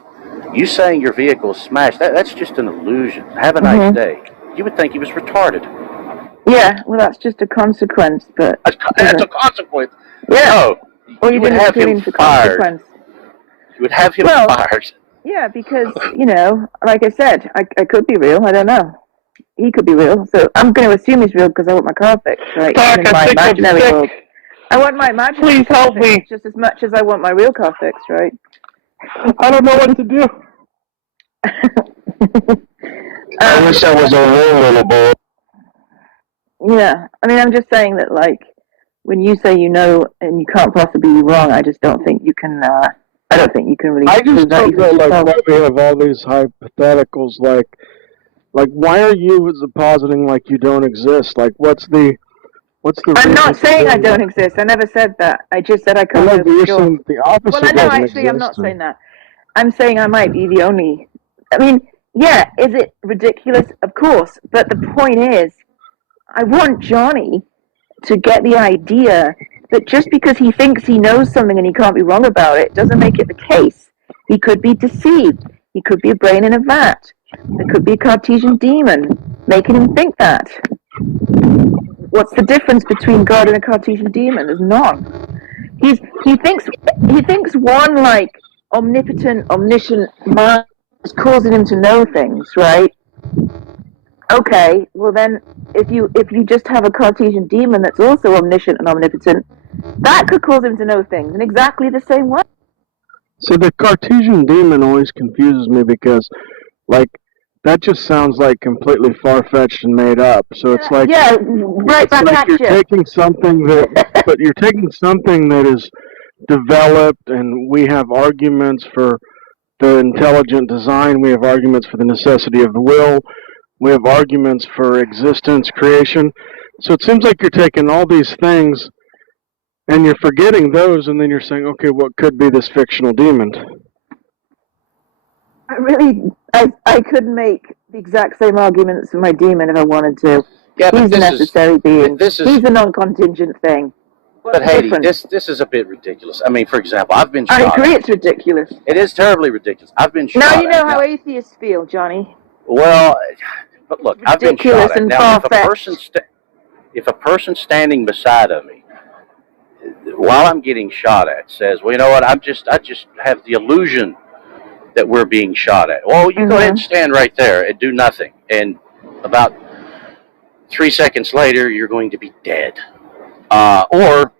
you saying your vehicle is smashed. That's just an illusion. Have a nice day." You would think he was retarded. Yeah, well, that's just a consequence, but that's a consequence. Yeah. No. Or you would have him fired. You would have him fired. Yeah, because, like I said, I could be real. I don't know. He could be real. So I'm going to assume he's real because I want my car fixed, right? Doc, in my imaginary world. I want my imaginary car fixed just as much as I want my real car fixed, right? I don't know what to do. I wish I was a real little boy. Yeah. I mean, I'm just saying that, like, when you say you know and you can't possibly be wrong, I just don't think you can, I don't think you can really I just that. don't know, like, why we have all these hypotheticals, like, why are you positing like you don't exist? Like, what's the I'm not saying I don't exist. I never said that. I just said I can't know for sure. Saying the opposite. Well, no, actually, I'm not saying that. I'm saying I might be the only. I mean, yeah, is it ridiculous? Of course. But the point is, I want Johnny to get the idea that just because he thinks he knows something and he can't be wrong about it doesn't make it the case. He could be deceived. He could be a brain in a vat. There could be a Cartesian demon making him think that. What's the difference between God and a Cartesian demon? There's none. He thinks one, like, omnipotent, omniscient mind is causing him to know things, right? Okay, well then, if you just have a Cartesian demon that's also omniscient and omnipotent, that could cause him to know things in exactly the same way. So the Cartesian demon always confuses me because, like, that just sounds like completely far-fetched and made up. So it's like, yeah, right it's back like at you're you. taking something that, but you're taking something that is developed, and we have arguments for the intelligent design, we have arguments for the necessity of the will, we have arguments for existence, creation. So it seems like you're taking all these things and you're forgetting those, and then you're saying, okay, what could be this fictional demon? I could make the exact same arguments for my demon if I wanted to. Yeah, but He's a necessary being. He's a non-contingent thing. But Haiti, this is a bit ridiculous. I mean, for example, I've been shot. I agree, it's ridiculous. It is terribly ridiculous. I've been shot. Now you know at. how atheists feel, Johnny. Well, but look, I've been Ridiculous shot at. and Now, far-fetched. if a person standing beside of me, while I'm getting shot at, says, "Well, you know what? I just have the illusion that we're being shot at." Well, you go ahead and stand right there and do nothing, and about 3 seconds later, you're going to be dead. Or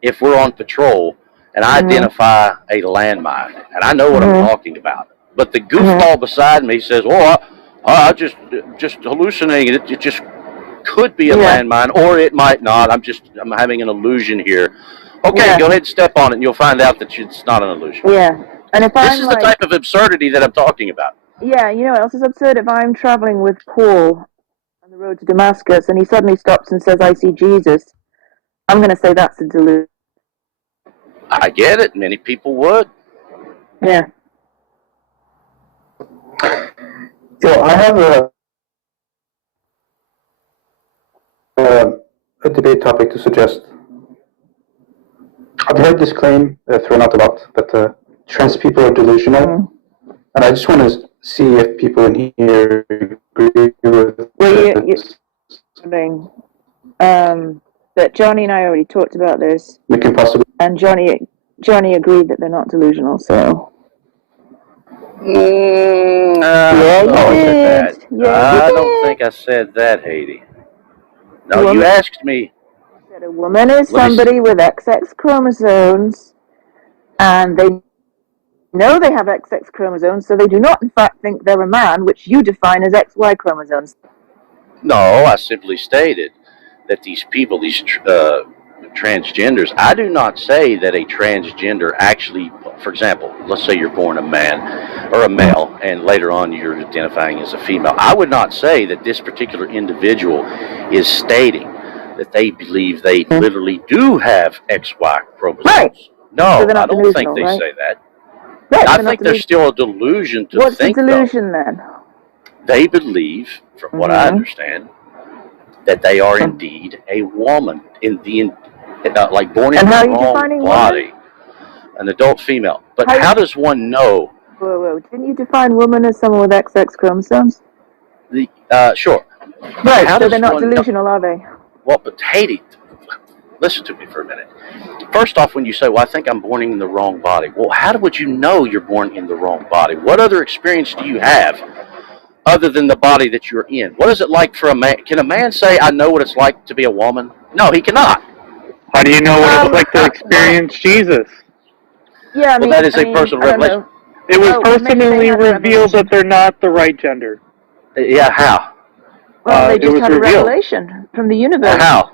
if we're on patrol and I identify a landmine, and I know what I'm talking about, but the goofball beside me says, "Oh, I just hallucinating. It just could be a landmine, or it might not. I'm having an illusion here." Okay, go ahead and step on it, and you'll find out that it's not an illusion. Yeah, and if This is the type of absurdity that I'm talking about. Yeah, you know what else is absurd? If I'm traveling with Paul on the road to Damascus, and he suddenly stops and says, "I see Jesus," I'm going to say that's a delusion. I get it. Many people would. Yeah. So I have a debate topic to suggest. I've heard this claim thrown out a lot that trans people are delusional, and I just want to see if people in here agree with this. But Johnny and I already talked about this, We can possibly. and Johnny agreed that they're not delusional. So. I don't think I said that, Haiti. No, you asked me. That a woman is somebody with XX chromosomes, and they know they have XX chromosomes, so they do not, in fact, think they're a man, which you define as XY chromosomes. No, I simply stated that these people, these transgenders, I do not say that a transgender actually, for example, let's say you're born a man or a male, and later on you're identifying as a female. I would not say that this particular individual is stating that they believe they literally do have XY chromosomes. Right. No, So I don't think they say that. Right, I think there's still a delusion to What's think the delusion then? they believe, from what I understand, that they are indeed a woman like born in the wrong body, an adult female. But how does one know? Whoa! Didn't you define woman as someone with XX chromosomes? Sure. Right. How So does they're not one delusional, are they? Well, but Haiti, listen to me for a minute. First off, when you say, "Well, I think I'm born in the wrong body," well, how would you know you're born in the wrong body? What other experience do you have other than the body that you're in? What is it like for a man? Can a man say, "I know what it's like to be a woman"? No, he cannot. How do you know what it's like to experience Jesus? Yeah, I mean, that is a personal revelation. It was personally revealed that they're not the right gender. Yeah, how? Well, they it just was had a revealed. revelation from the universe. How?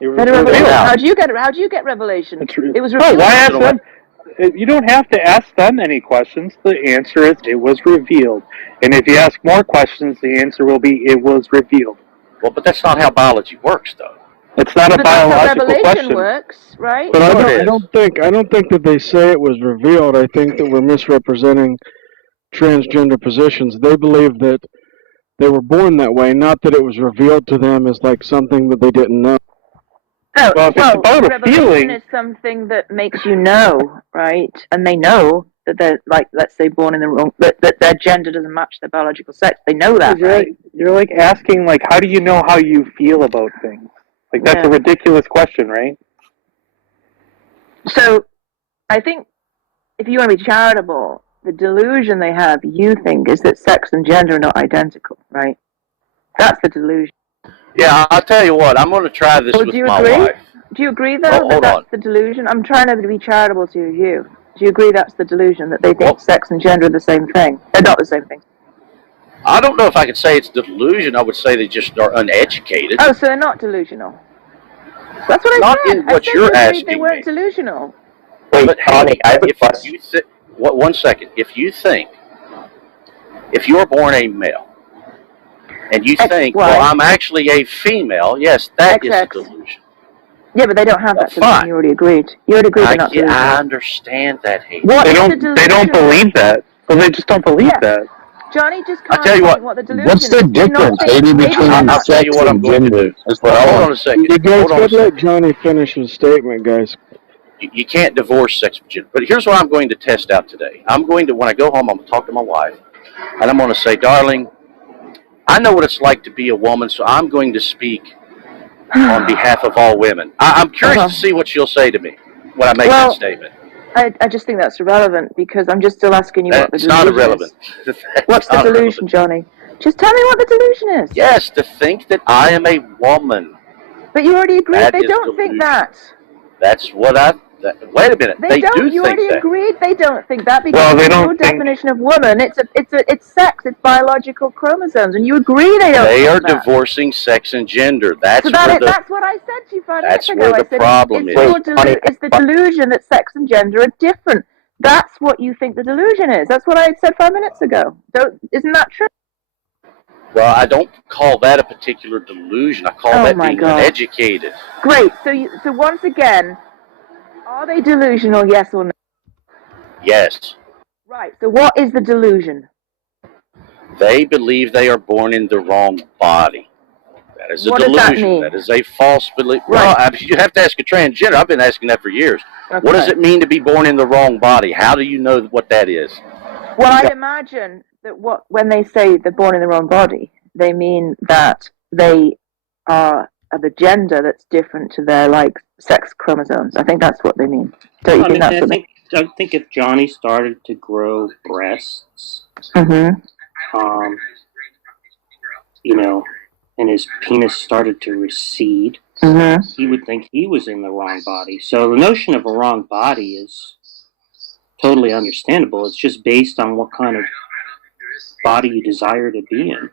It was Had a revelation. How? How'd you get revelation? It was Oh, revealed. why ask them? You don't have to ask them any questions. The answer is it was revealed. And if you ask more questions, the answer will be it was revealed. Well, but that's not how biology works, though. It's not a But that's how biological revelation question. works, right? But I don't think that they say it was revealed. I think that we're misrepresenting transgender positions. They believe that they were born that way, not that it was revealed to them as like something that they didn't know. No, Well, if it's about a revelation feeling- is something that makes you know, right? And they know that they're, like, let's say, born in the wrong, that their gender doesn't match their biological sex. They know that, right? You're like asking, like, how do you know how you feel about things? Like, that's a ridiculous question, right? So, I think if you want to be charitable, the delusion they have, you think, is that sex and gender are not identical, right? That's the delusion. Yeah, I'll tell you what. I'm going to try this with my wife. Do you agree, though, Oh, hold that that's on. the delusion? I'm trying to be charitable to you. Do you agree that's the delusion, that they think sex and gender are the same thing? They're not the same thing. I don't know if I could say it's delusion. I would say they just are uneducated. Oh, so they're not delusional. That's what I Not said. in what I said you're you agreed asking they weren't me. delusional. Wait, But Connie, I have a if question. you one second, if you are born a male, and you think, well, I'm actually a female, yes, that is a delusion. Yeah, but they don't have that That's delusion. fine. You already agreed. You already agreed they're not delusional. I understand that, Hayden. What They is the don't. They don't delusion? believe that. Well, they just don't believe that. Johnny just I'll can't tell you explain what the delusion What's the is. Do you not difference, think maybe maybe between they're not I'll tell you sex what I'm and going to gender? do. That's what I Hold want. on a second. You guys Hold on a could let second. Johnny finish his statement, guys. You can't divorce sex and gender. But here's what I'm going to test out today. I'm going to, when I go home, I'm going to talk to my wife, and I'm going to say, darling, I know what it's like to be a woman, so I'm going to speak on behalf of all women. I'm curious to see what she'll say to me when I make that statement. I just think that's irrelevant because I'm just still asking you what the It's delusion not irrelevant. is. What's the delusion, Johnny? Just tell me what the delusion is. Yes, to think that I am a woman. But you already agreed That they is don't think delusion. that. That's what wait a minute. They don't. do You think already that. agreed they don't think that because Well, they don't your think- definition of woman, it's sex, it's biological chromosomes, and you agree they don't. They think are that. divorcing sex and gender. That's So that's what I said to you 5 minutes that's ago. where I the said problem is. it's the delusion that sex and gender are different. That's what you think the delusion is. That's what I said 5 minutes ago. Isn't that true? Well, I don't call that a particular delusion. I call that my being God. uneducated. Great. So once again, are they delusional? Yes or no? Yes. Right. So what is the delusion? They believe they are born in the wrong body. That is a What does delusion. that mean? That is a false belief. Right. Well, you have to ask a transgender. I've been asking that for years. Okay. What does it mean to be born in the wrong body? How do you know what that is? Well, I imagine that when they say they're born in the wrong body, they mean that they are of a gender that's different to their sex chromosomes. I think that's what they mean. Don't you think that's what they I think if Johnny started to grow breasts, and his penis started to recede, he would think he was in the wrong body. So the notion of a wrong body is totally understandable. It's just based on what kind of body you desire to be in.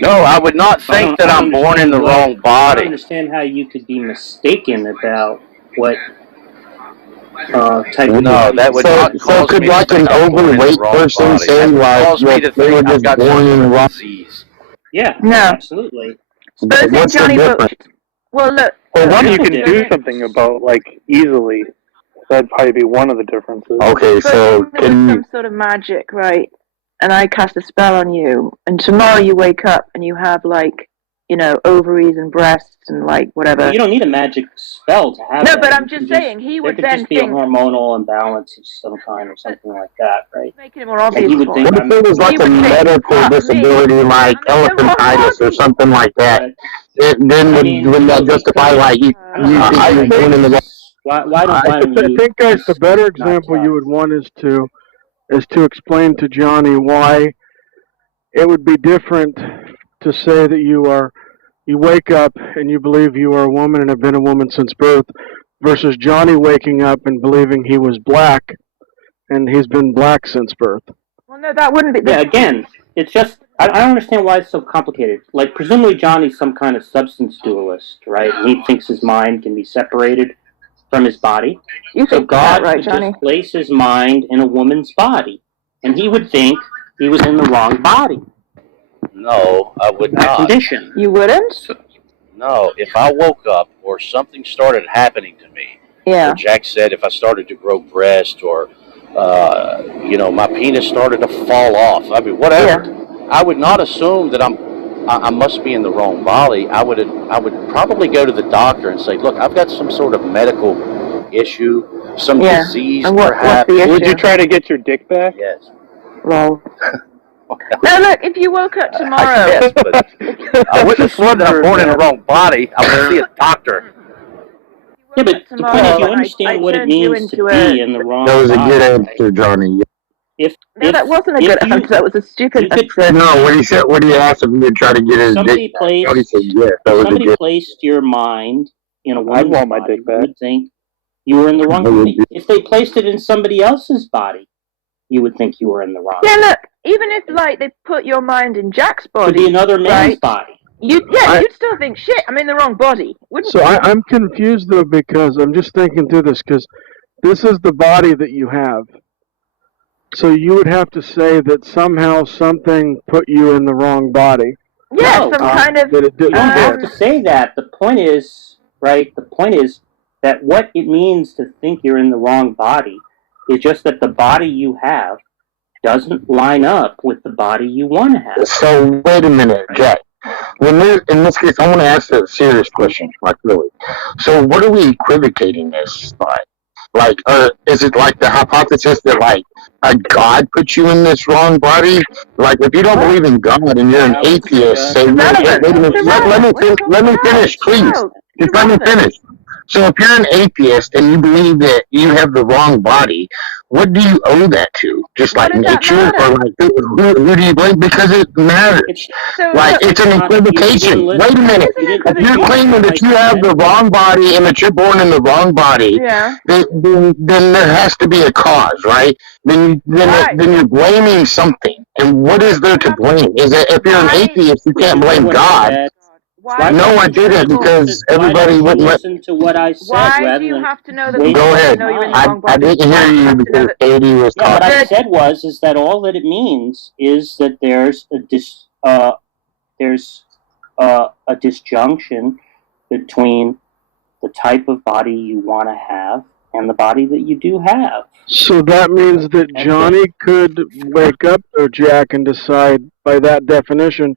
No, I would not think that I'm born in the wrong I body. don't understand how you could be mistaken about what type of... No, that would not So cause could me to like think an I'm born in the overweight wrong person body. say That would like cause me to they were think I've just got born some in the sort wrong? of disease. Yeah, No. absolutely. Suppose What's the Johnny difference? Well, look. Well, one you There's can a do difference. something about easily. That'd probably be one of the differences. Okay, so Suppose there can was you? some sort of magic, right? And I cast a spell on you, and tomorrow you wake up and you have ovaries and breasts and whatever. You don't need a magic spell to have No, that. but I'm You just can saying he there would could then just be a think. hormonal imbalance of some kind or something like that, right? Making it more obvious. And he would for think him. What if it was like He a would think, medical "Fuck me, disability like I'm in the wrong elephantitis or body." something like that? Then would that justify like you think you're born in the wrong? Why don't I you... think, guys, the better example you would want is to explain to Johnny why it would be different to say that you wake up and you believe you are a woman and have been a woman since birth, versus Johnny waking up and believing he was black and he's been black since birth. Well, no, that wouldn't be. Yeah, again, it's just... I don't understand why it's so complicated. Presumably Johnny's some kind of substance dualist, right? And he thinks his mind can be separated from his body. You So think God that, right, could Johnny? just place his mind in a woman's body, and he would think he was in the wrong body. No, I would That not. condition. You wouldn't? No, if I woke up or something started happening to me, Yeah. or Jack said if I started to grow breast or, my penis started to fall off, I mean, whatever, I would not assume that I must be in the wrong body. I would probably go to the doctor and say, look, I've got some sort of medical issue, some disease And what's perhaps. the issue? Would you try to get your dick back? Yes. Lol. Now look, if you woke up tomorrow, Yes, but I wouldn't assume that I'm born in the wrong body. I would see a doctor. Yeah, but the point is, you understand what it means to be in the wrong body. That was a good answer, Johnny. No, that wasn't a good answer. That was a stupid answer. No, when he asked if he would try to get his Somebody dick back, Johnny said yes. That was a somebody good. placed your mind in a I'd woman's want my body, dick back. you would think you were in the wrong I would body. If they placed it in somebody else's body, you would think you were in the wrong Yeah, body. look, even if like they put your mind in Jack's Could be body, another man's right? body. You'd still think, shit, I'm in the wrong body, wouldn't So you? I'm confused though, because I'm just thinking through this, because this is the body that you have. So you would have to say that somehow something put you in the wrong body. Yeah, No, some kind of. That it You didn't don't have fit. to say that. The point is, right, the point is that what it means to think you're in the wrong body is just that the body you have doesn't line up with the body you want to have. So wait a minute, Jack. When in this case, I want to ask a serious question, like really. So what are we equivocating this by? Like, is it like the hypothesis that like a God put you in this wrong body? Like, if you don't believe in God and you're an atheist, say, wait a minute, let me finish, please. Just let me finish. So if you're an atheist and you believe that you have the wrong body, what do you owe that to? Just like nature, or like who do you blame? Because it matters. Like it's an equivocation. Wait a minute. If you're claiming that you have the wrong body and that you're born in the wrong body, then there has to be a cause, right? Then you're blaming something. And what is there to blame? Is it if you're an atheist, you can't blame God? No, I didn't, because everybody wouldn't listen to what I said. Why do you have to know that? Go ahead. I didn't hear you because Katie was Yeah, what talking. I said is that all that it means is that there's a disjunction between the type of body you want to have and the body that you do have. So that means that Johnny could wake up to Jack and decide, by that definition,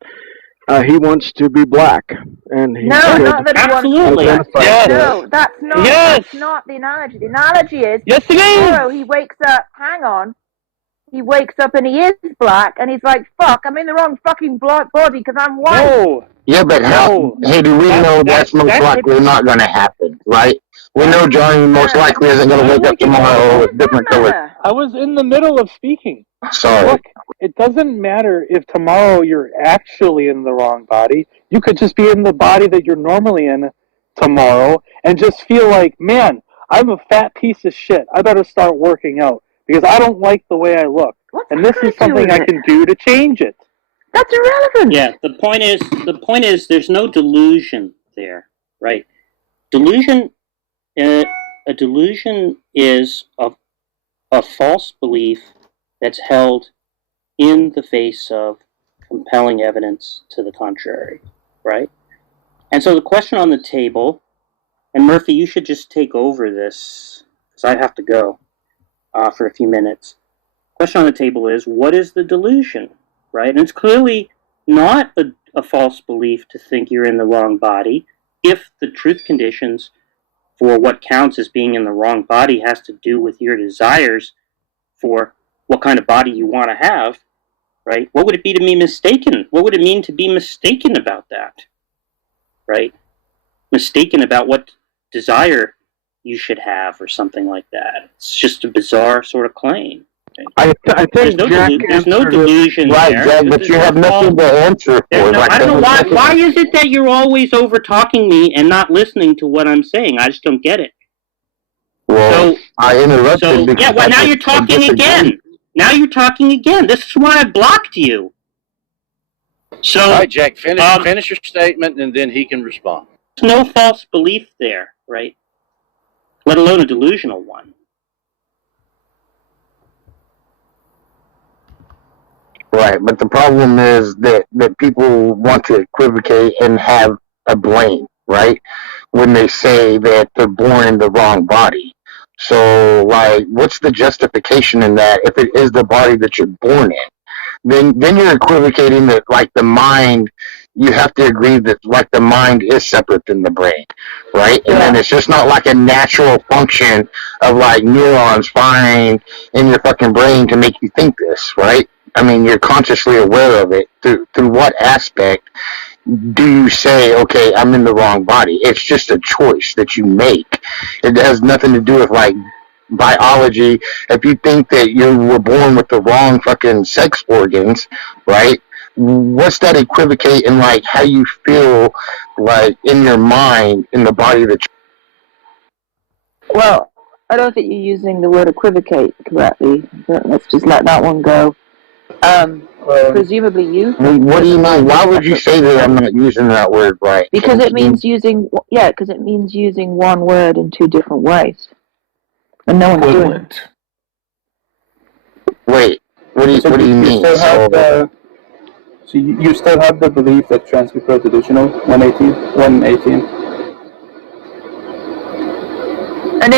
he wants to be black, and he No, could not that he absolutely. wants to. Yes. No, that's not. Yes. That's not the analogy. The analogy is. Yes, it is. Tomorrow he wakes up. Hang on. He wakes up and he is black, and he's like, "Fuck, I'm in the wrong fucking black body because I'm white." No. Yeah, but how? Hey, do we know that's most likely not going to happen, right? We know Johnny most likely isn't going to wake up tomorrow with different color. I was in the middle of speaking. Sorry. Look, it doesn't matter if tomorrow you're actually in the wrong body. You could just be in the body that you're normally in tomorrow and just feel like, man, I'm a fat piece of shit. I better start working out because I don't like the way I look. And this is something I can do to change it. That's irrelevant. Yeah, the point is there's no delusion there, right? Delusion, a delusion is a false belief that's held in the face of compelling evidence to the contrary, right? And so the question on the table, and Murphy, you should just take over this, because I have to go for a few minutes. Question on the table is, what is the delusion, right? And it's clearly not a false belief to think you're in the wrong body if the truth conditions for what counts as being in the wrong body has to do with your desires for what kind of body you want to have, right? What would it be to be mistaken? What would it mean to be mistaken about that, right? Mistaken about what desire you should have or something like that. It's just a bizarre sort of claim. I think there's no delusion right, there. Jack, but you have nothing to answer for. No, I don't know why is it that you're always over talking me and not listening to what I'm saying? I just don't get it. Well, I interrupted. So yeah, well now you're talking again. Now you're talking again. This is why I blocked you. So all right, Jack, finish your statement and then he can respond. There's no false belief there, right? Let alone a delusional one. Right, but the problem is that people want to equivocate and have a blame, right? When they say that they're born in the wrong body. So, like, what's the justification in that if it is the body that you're born in? Then you're equivocating that, like, the mind, you have to agree that, like, the mind is separate than the brain, right? And then it's just not like a natural function of, like, neurons firing in your fucking brain to make you think this, right? I mean, you're consciously aware of it. Through what aspect do you say, okay, I'm in the wrong body? It's just a choice that you make. It has nothing to do with, like, biology. If you think that you were born with the wrong fucking sex organs, right? What's that equivocate in, like, how you feel, like, in your mind, in the body that you... Well, I don't think you're using the word equivocate correctly. Let's just let that one go. Presumably you. What do you mean? Why would you say that I'm not using that word right? Because it means using because it means using one word in two different ways, and no one's doing it. Wait, what do you mean? Still have so you still have the belief that trans people are delusional? 118. And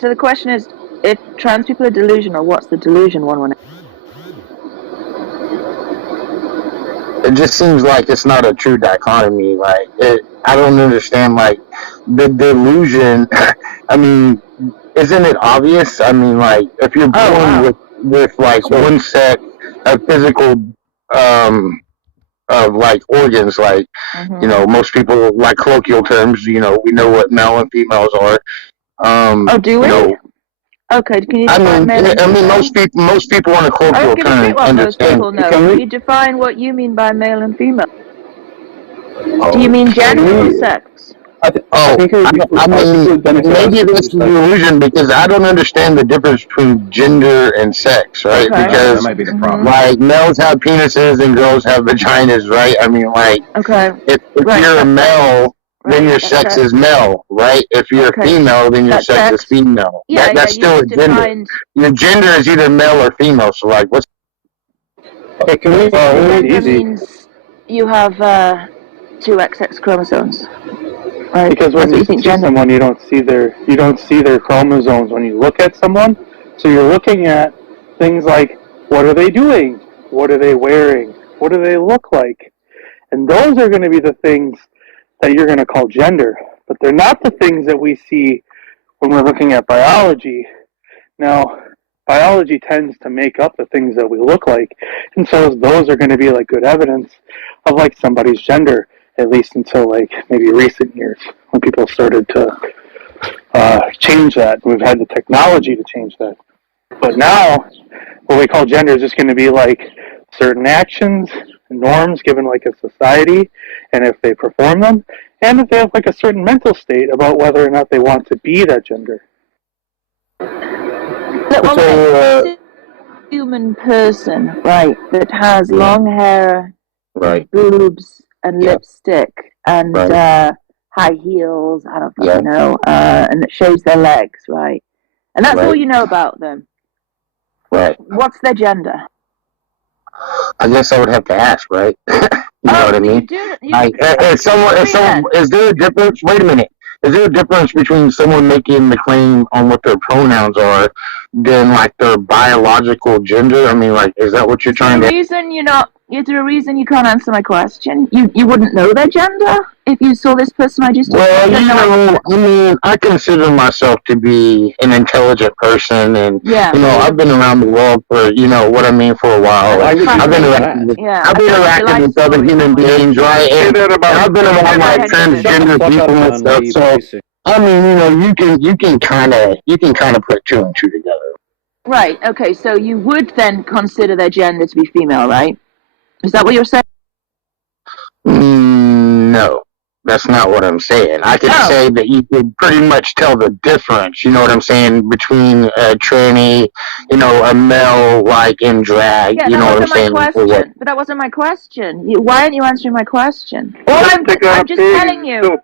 so the question is, if trans people are delusional, what's the delusion? 118. It just seems like it's not a true dichotomy. Like, I don't understand, like, the delusion. I mean, isn't it obvious? I mean, like, if you're born with like one set of physical, of like organs, like, you know, most people, like colloquial terms, you know, we know what male and females are. Do we? You know, Okay, can you define male and female? most people on a colloquial term understand. Can you define what you mean by male and female? Do you mean gender or sex? I mean, maybe that's the illusion because I don't understand the difference between gender and sex, right? Okay. Because that might be the problem. like males have penises and girls have vaginas, right? I mean, like, if you're a male, then your sex is male, right? If you're a female, then your sex is female. That's still a gender. Your gender is either male or female. So, like, what's? Okay, can we? That means you have 2 XX chromosomes, right? Because when you see someone, you don't see their chromosomes when you look at someone. So you're looking at things like, what are they doing? What are they wearing? What do they look like? And those are going to be the things that you're going to call gender, but they're not the things that we see when we're looking at biology. Now, biology tends to make up the things that we look like, and so those are going to be like good evidence of like somebody's gender, at least until like maybe recent years when people started to change that. We've had the technology to change that. But now, what we call gender is just going to be like certain actions, norms given like a society, and if they perform them, and if they have like a certain mental state about whether or not they want to be that gender. Human person, right, that has long hair, boobs, and lipstick, and high heels, I don't fucking know, and that shows their legs, right? And that's all you know about them. Right. What's their gender? I guess I would have to ask, right? You know what I mean? Is there a difference? Wait a minute. Is there a difference between someone making the claim on what their pronouns are than like their biological gender? I mean, like, is that what you're trying to? Is there a reason you can't answer my question? You wouldn't know their gender if you saw this person I just. Well, I mean, I consider myself to be an intelligent person, and you know, I've been around the world for what I mean for a while. I've been interacting with other human beings, right? And I've been around like transgender people and stuff. So I mean, you can kind of put 2 and 2 together. Right. Okay. So you would then consider their gender to be female, right? Is that what you're saying? No, that's not what I'm saying. I can say that you could pretty much tell the difference, you know what I'm saying, between a tranny, a male, like, in drag, you know what I'm saying? But that wasn't my question. Why aren't you answering my question? I'm just telling you.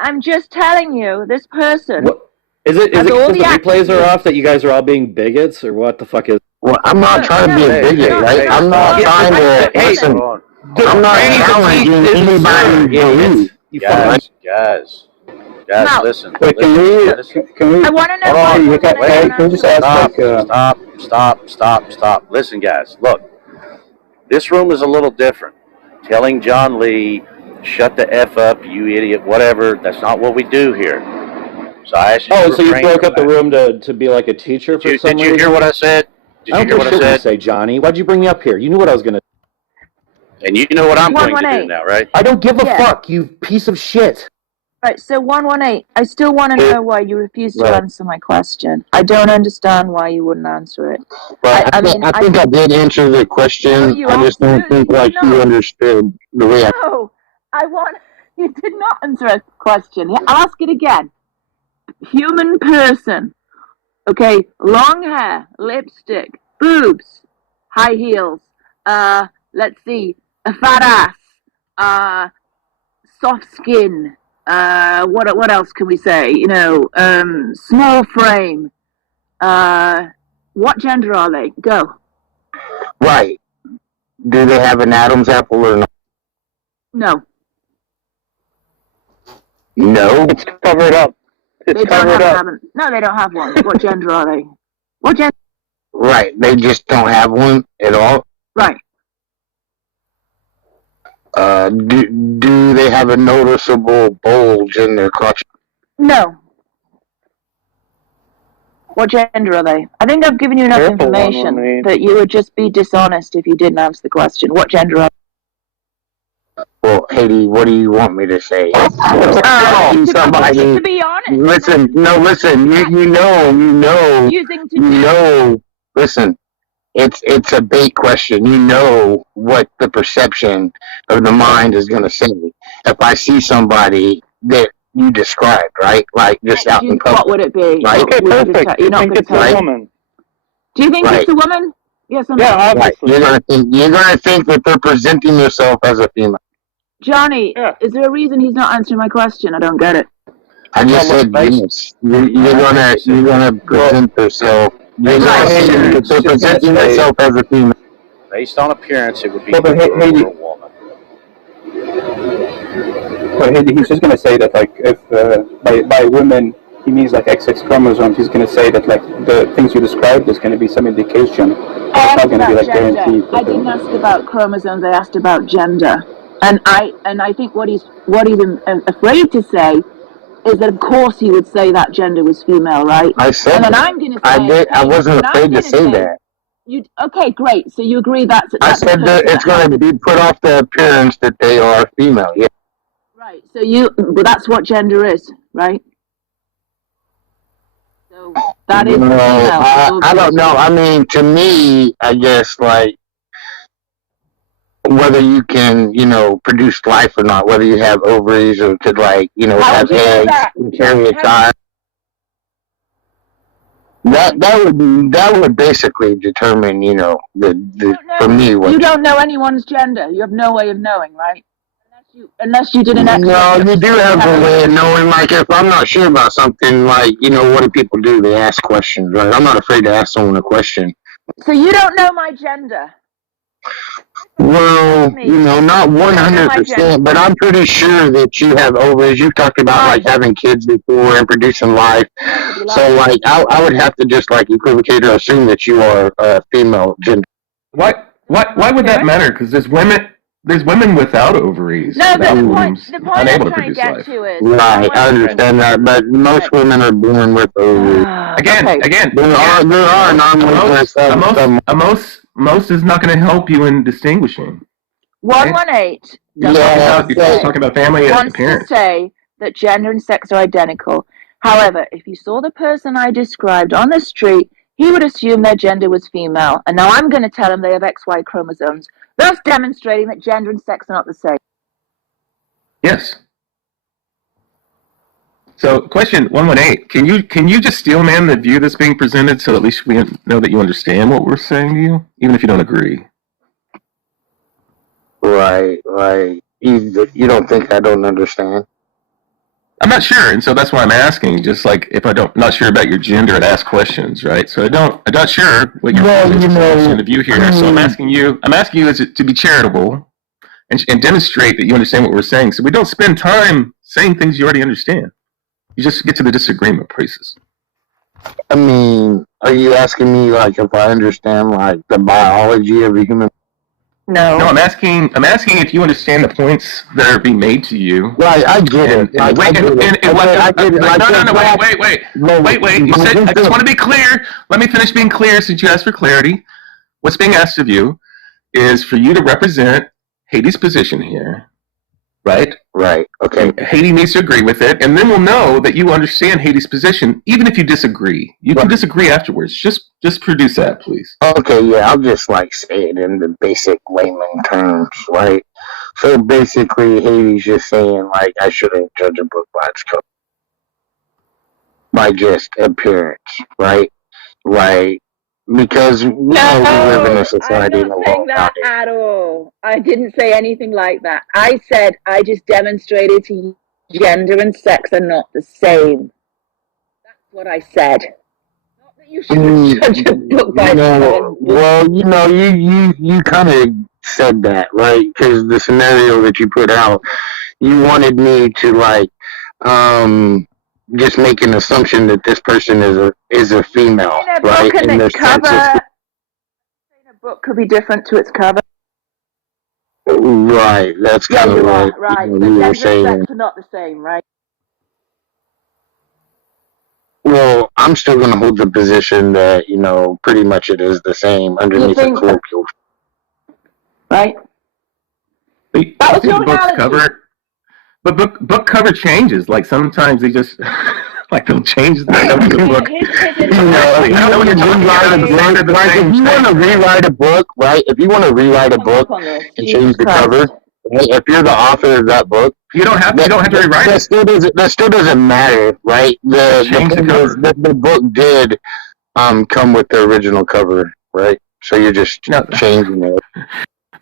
I'm just telling you, this person... What? Is it because the replays are off that you guys are all being bigots, or what the fuck is... Well, I'm not trying to be a bigot, right? I'm not trying to... Listen, I'm not challenging anybody's belief. Guys, listen. Wait, can we? I want to know. Can we just ask? Stop. Listen, guys, look. This room is a little different. Telling John Lee, shut the F up, you idiot, whatever, that's not what we do here. So I asked you so you broke up the room to be like a teacher for some reason? Did you hear what I said? Did you hear what I said? Say, Johnny, why'd you bring me up here? You knew what I was going to do. And you know what I'm going to do now, right? I don't give a fuck, you piece of shit. Right, so 118, I still want to know why you refuse to answer my question. I don't understand why you wouldn't answer it. Right, I think I did answer the question. I just don't think you understood the way No, you did not answer a question. I'll ask it again. Human person, okay, long hair, lipstick, boobs, high heels, let's see, a fat ass, soft skin, what else can we say? You know, small frame. What gender are they? Go. Right. Do they have an Adam's apple or not? No. No. It's covered up. It's They don't covered have up. no, they don't have one. What gender are they? What gender? Right. They just don't have one at all. Right. Do they have a noticeable bulge in their crotch? No. What gender are they? I think I've given you enough Careful, information 118. that you would just be dishonest if you didn't answer the question. What gender are Well, Haiti, what do you want me to say? to be honest. Listen, no, listen. You know. Using to You know. Listen, it's a bait question. You know what the perception of the mind is going to say. If I see somebody that you described, right, like just out in public, what would it be? right? Okay, perfect. You're You not think gonna it's tell a me. woman? Do you think Right. it's a woman? Yes or no? Yeah, Right. obviously. You're gonna think that they're presenting themselves as a female. Johnny, Yeah. is there a reason he's not answering my question? I don't get it. I just said yes. You're gonna present yourself. You're gonna say that they're presenting themselves as a female. Based on appearance, it would be Well, but a girl Haiti- or a woman. But he's just gonna say that, like, if by women he means like XX chromosomes, he's gonna say that, like, the things you described is gonna be some indication. It's I not asked gonna be about like guaranteed. gender. I didn't ask about chromosomes. I asked about gender, and I think what he's afraid to say is that of course he would say that gender was female, right? I said And then that. I'm going to say I did. I wasn't and I'm afraid to gonna say that. You okay? Great. So you agree that's I said that it's going to be put off the appearance that they are female. Yeah. right. So well, that's what gender is, right? So that is No, female. I don't know. I mean, to me, I guess like whether you can, produce life or not, whether you have ovaries or could have would you know eggs that? and carry a child. That would basically determine, for me what. You don't know anyone's gender. You have no way of knowing, right? Unless you did an X-ray. No, you do have a way of knowing. Like, if I'm not sure about something, like, what do people do? They ask questions, right? I'm not afraid to ask someone a question. So you don't know my gender. Well, not 100%, but I'm pretty sure that you have ovaries. You talked about like having kids before and producing life. So, like, I would have to just like equivocate or assume that you are a female gender. Why would that matter? Because there's women without ovaries. No, but the point unable I'm to trying to produce get life. to is Right, I understand that, but most women are born with ovaries. Again, there are anomalies. Most is not going to help you in distinguishing. 118 You're talking about family and wants appearance. to say that gender and sex are identical. However, if you saw the person I described on the street, he would assume their gender was female. And now I'm going to tell him they have XY chromosomes, thus demonstrating that gender and sex are not the same. Yes. So, question 118: Can you just steel man the view that's being presented, so at least we know that you understand what we're saying to you, even if you don't agree? Right. You don't think I don't understand? I'm not sure, and so that's why I'm asking. Just like if not sure about your gender, I'd ask questions, right? So I'm not sure what your position of view here. So I'm asking you to be charitable and demonstrate that you understand what we're saying. So we don't spend time saying things you already understand. You just get to the disagreement places. I mean, are you asking me like if I understand like the biology of a human? No. No, I'm asking if you understand the points that are being made to you. Right, I get it. Wait. You said I just want to be clear. Let me finish being clear since you asked for clarity. What's being asked of you is for you to represent Haiti's position here. Right? Right. Okay. Haiti needs to agree with it, and then we'll know that you understand Haiti's position, even if you disagree. You can disagree afterwards. Just produce that, please. Okay, yeah, I'll just like say it in the basic layman terms, right? So basically, Haiti's just saying like I shouldn't judge a book by its cover, by just appearance, right? Like because we live in a society I'm in the not saying world that nowadays. at all. I didn't say anything like that. I said I just demonstrated to you gender and sex are not the same. That's what I said. Not that you should judge a book by its cover. Well, you kind of said that, right? Because the scenario that you put out, you wanted me to like, just make an assumption that this person is a female, right? And the cover. A book could be different to its cover. Right, that's kind of what right. you So were gender and saying. sex are not the same, right? Well, I'm still going to hold the position that, pretty much it is the same underneath the colloquial. Right? That was your book's cover. But book cover changes. Like sometimes they just like they'll change the cover of the book. If you want to rewrite a book, right? If you want to rewrite a book and change the cover, right? If you're the author of that book, you don't have to rewrite it. That still doesn't matter, right? The book did come with the original cover, right? So you're just changing it.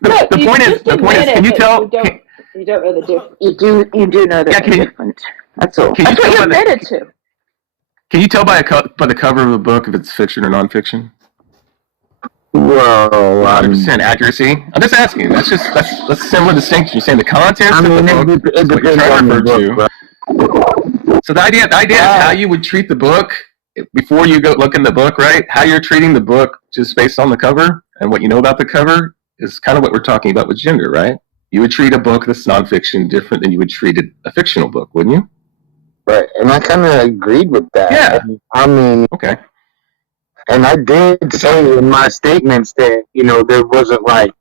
The point is, can you tell? You don't know the difference. You do know that they're different. That's all. That's what you admitted to. Can you tell by the cover of a book if it's fiction or nonfiction? Well, 100% accuracy. I'm just asking. That's a similar distinction. You're saying the contents of the book is what you're trying to refer to. So the idea is how you would treat the book before you go look in the book, right? How you're treating the book just based on the cover and what you know about the cover is kind of what we're talking about with gender, right? You would treat a book that's nonfiction different than you would treat a fictional book, wouldn't you? Right, and I kind of agreed with that. Yeah. I mean, okay. And I did say in my statements that, there wasn't like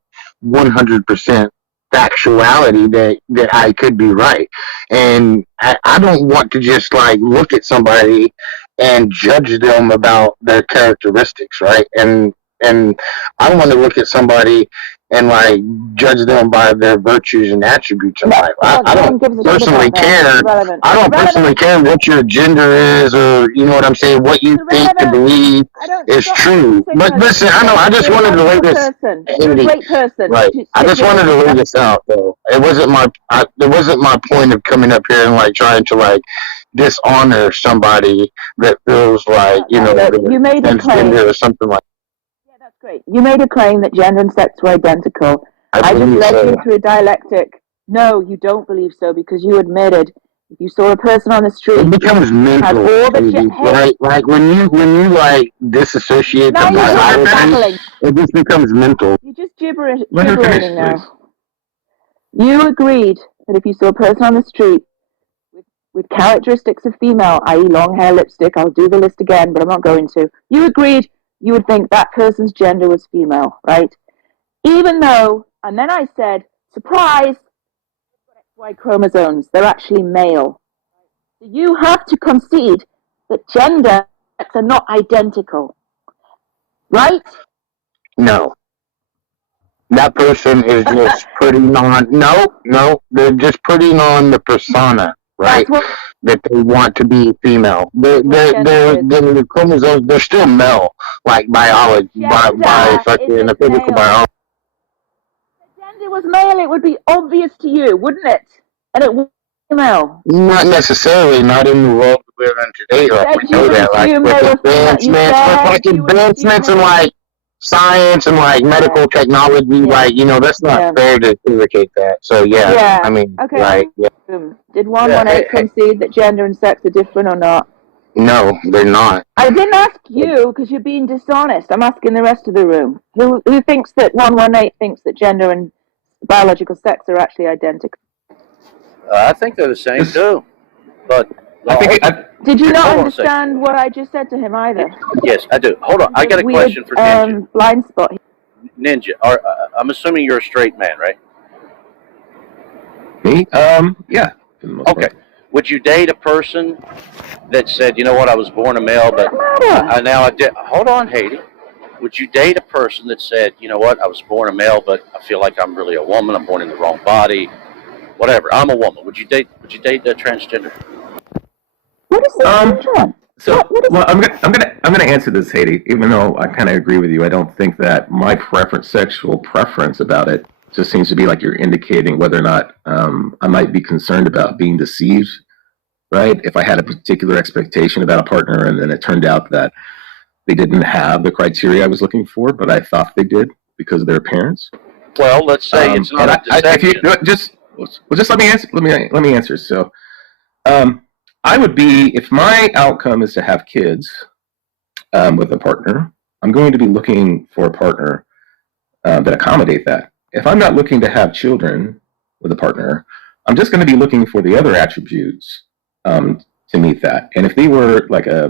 100% factuality that I could be right. And I don't want to just like look at somebody and judge them about their characteristics, right? And I want to look at somebody and like judge them by their virtues and attributes in life. I don't personally care. I don't personally care what your gender is, or you know what I'm saying, what you think to believe is true. But listen, I just wanted to lay this. You're a great person. Right. I just wanted to lay this out, though. It wasn't my point of coming up here and like trying to like dishonor somebody that feels like you made a claim or something like. Great. You made a claim that gender and sex were identical. I just led you through a dialectic. No, you don't believe so because you admitted if you saw a person on the street, it becomes mental, right? Like when you like disassociate the biology, it just becomes mental. You're just gibbering now. You agreed that if you saw a person on the street with characteristics of female, i.e. long hair, lipstick, I'll do the list again, but I'm not going to. You agreed you would think that person's gender was female, right? Even though, and then I said, surprise, Y chromosomes, they're actually male. So you have to concede that gender are not identical, right? No. That person is just putting on, no, they're just putting on the persona, right? That they want to be female. The chromosomes, they're still male, like biology, by fucking the physical biology. If gender was male, it would be obvious to you, wouldn't it? And it would be male. Not necessarily, not in the world we live in today. Like we know that, like with advancements in like science and like medical technology, like that's not fair to equivocate that. So I mean, right? Yeah. Did 118 concede that gender and sex are different or not? No, they're not. I didn't ask you because you're being dishonest. I'm asking the rest of the room. Who thinks that 118 thinks that gender and biological sex are actually identical? I think they're the same too. But did you not understand what I just said to him either? Yes, I do. Hold on, I got a question for Ninja. Blind spot. Ninja, I'm assuming you're a straight man, right? Me? Yeah. Okay. Would you date a person that said, you know what, I was born a male, but now I did. Hold on, Haiti. Would you date a person that said, you know what, I was born a male, but I feel like I'm really a woman. I'm born in the wrong body. Whatever. I'm a woman. Would you date a transgender? What is that? So, well, I'm gonna answer this, Haiti. Even though I kind of agree with you, I don't think that my sexual preference about it, just seems to be like you're indicating whether or not I might be concerned about being deceived, right? If I had a particular expectation about a partner, and then it turned out that they didn't have the criteria I was looking for, but I thought they did because of their appearance. Well, let's say it's not a deception. Just let me answer. Let me answer. So, I would be, if my outcome is to have kids with a partner, I'm going to be looking for a partner that accommodate that. If I'm not looking to have children with a partner, I'm just going to be looking for the other attributes to meet that. And if they were like a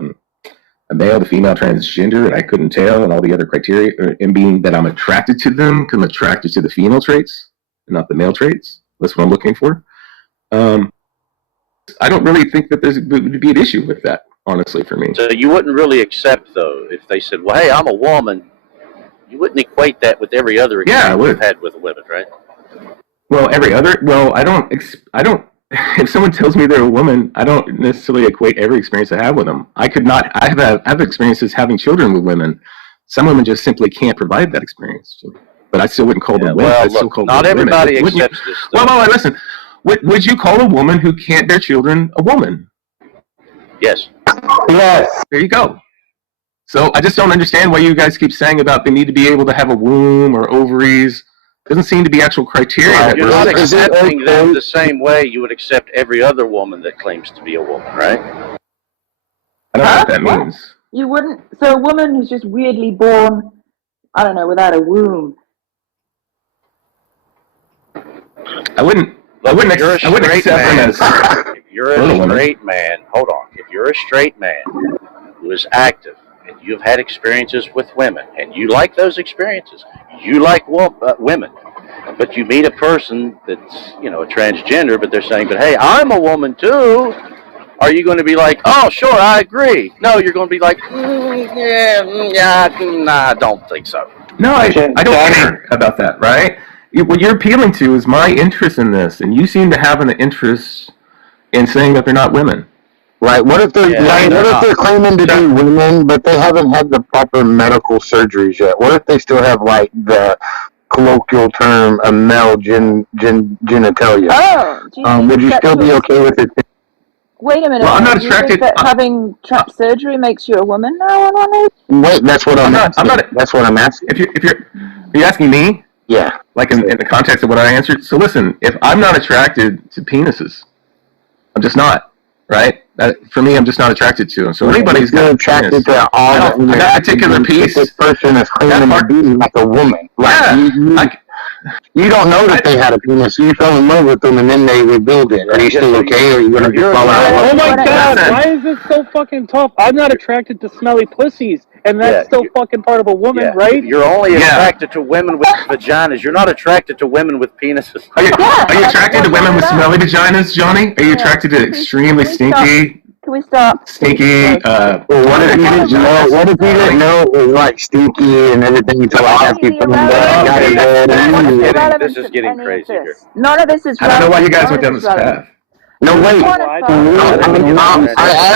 male to female transgender, and I couldn't tell, and all the other criteria, and being that I'm attracted to them because I'm attracted to the female traits and not the male traits, that's what I'm looking for. I don't really think that would be an issue with that, honestly, for me. So you wouldn't really accept, though, if they said, well, hey, I'm a woman, you wouldn't equate that with every other experience you've had with women, right? Well, I don't, if someone tells me they're a woman, I don't necessarily equate every experience I have with them. I have experiences having children with women. Some women just simply can't provide that experience. But I still wouldn't call them women. Well, look, not everybody accepts this stuff. Well, listen. Would you call a woman who can't bear children a woman? Yes. Yes. There you go. So I just don't understand why you guys keep saying about they need to be able to have a womb or ovaries. Doesn't seem to be actual criteria. You're not accepting them the same way you would accept every other woman that claims to be a woman, right? I don't know what that means. You wouldn't. So a woman who's just weirdly born, I don't know, without a womb. I wouldn't accept them as. If you're a straight man, hold on. If you're a straight man who is active and you've had experiences with women and you like those experiences, you like women, but you meet a person that's, a transgender, but they're saying, but hey, I'm a woman too. Are you going to be like, oh, sure, I agree? No, you're going to be like, I don't think so. No, I don't care about that, right? What you're appealing to is my interest in this, and you seem to have an interest in saying that they're not women. Right. What if they're claiming to be women, but they haven't had the proper medical surgeries yet? What if they still have like the colloquial term of male genitalia? Oh, would you still be okay with it? Wait a minute. Well, I'm not do attracted. You think that having surgery makes you a woman now? Wait, that's what I'm asking. That's what I'm asking. Are you asking me? Yeah. Like in the context of what I answered. So listen, if I'm not attracted to penises, I'm just not. Right? For me, I'm just not attracted to them. So anybody's got attracted to all that particular piece. This person is claiming to be like a woman. Like, you don't know that they had a penis. You fell in love with them, and then they rebuild it. Are you still okay, or are you going to just fall out? Oh my God! Why is this so fucking tough? I'm not attracted to smelly pussies, and that's still fucking part of a woman, right? You're only attracted to women with vaginas. You're not attracted to women with penises. Are you attracted to women with smelly vaginas, Johnny? Are you attracted to extremely stinky? Can we stop? Stinky. Well, what if you didn't know? What if you didn't know it was like stinky and everything until I asked you from This is getting crazy here. None of this is. I don't know why you guys went down this path. No, wait. I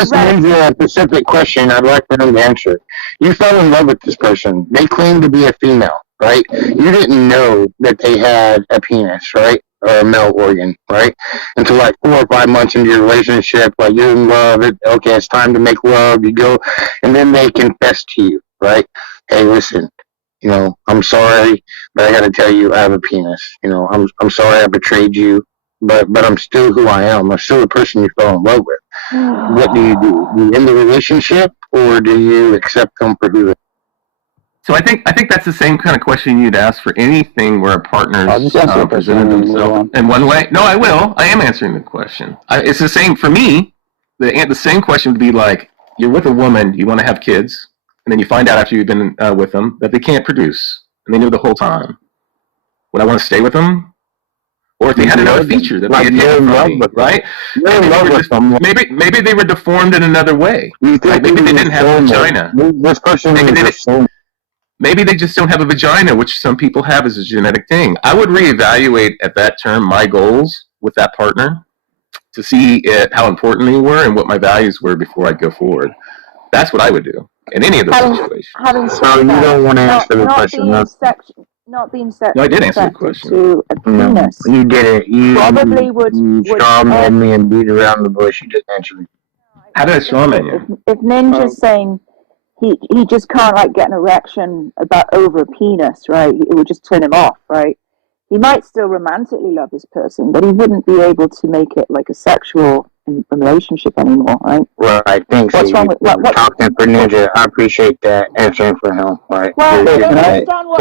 asked Ninja a specific question. I'd like for him to answer. You fell in love with this person. They claim to be a female, right? You didn't know that they had a penis, right? Or a male organ, right? Until like 4 or 5 months into your relationship, like you're in love, okay, it's time to make love, you go, and then they confess to you, right? Hey, listen, I'm sorry, but I gotta tell you, I have a penis. I'm sorry I betrayed you, but I'm still who I am. I'm still the person you fell in love with. What do? Do you end the relationship, or do you accept them for who they are? So I think that's the same kind of question you'd ask for anything where a partner's presented themselves in one way. No, I will. I am answering the question. It's the same for me. The same question would be like, you're with a woman, you want to have kids, and then you find out after you've been with them that they can't produce, and they knew the whole time. Would I want to stay with them? Or if they had another feature that they had taken from me, right? Maybe they were deformed in another way. Right? Maybe they didn't have a vagina. This person Maybe they just don't have a vagina, which some people have as a genetic thing. I would reevaluate at that term my goals with that partner to see how important they were and what my values were before I go forward. That's what I would do in any of those situations. Having So said you that, don't want to answer the not question. being No, not being set No, I did answer the subjected question. to a no, penis you did it. You probably would straw man me and beat around the bush. You just answered it. How did I strawman you? If Ninja's saying he just can't like get an erection over a penis, right? It would just turn him off, right? He might still romantically love this person, but he wouldn't be able to make it like a sexual relationship anymore, right? Right, thanks. What's wrong with what? Talking for Ninja, I appreciate that answering for him. Right. Well, You're- I don't you're- understand what.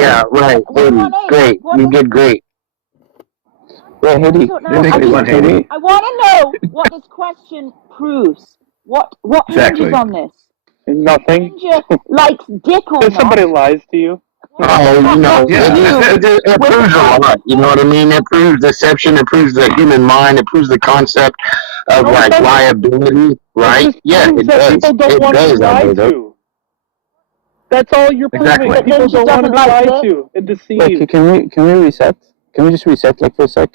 yeah, right. Eddie, great. You did great. Yeah, Hedy, I want to know what this question proves. What Exactly. hinges on this? Nothing. Ninja likes dick or If not? somebody lies to you, Oh, you know, Yeah. it proves a lot. You know what I mean? It proves deception. It proves the human mind. It proves the concept of like liability, right? Yeah, it does. people don't It want to does. be I lied believe. to. That's all you're proving. Exactly. People don't want to be Ninja doesn't lied like to and deceived. Wait, can we reset? Can we just reset like for a sec?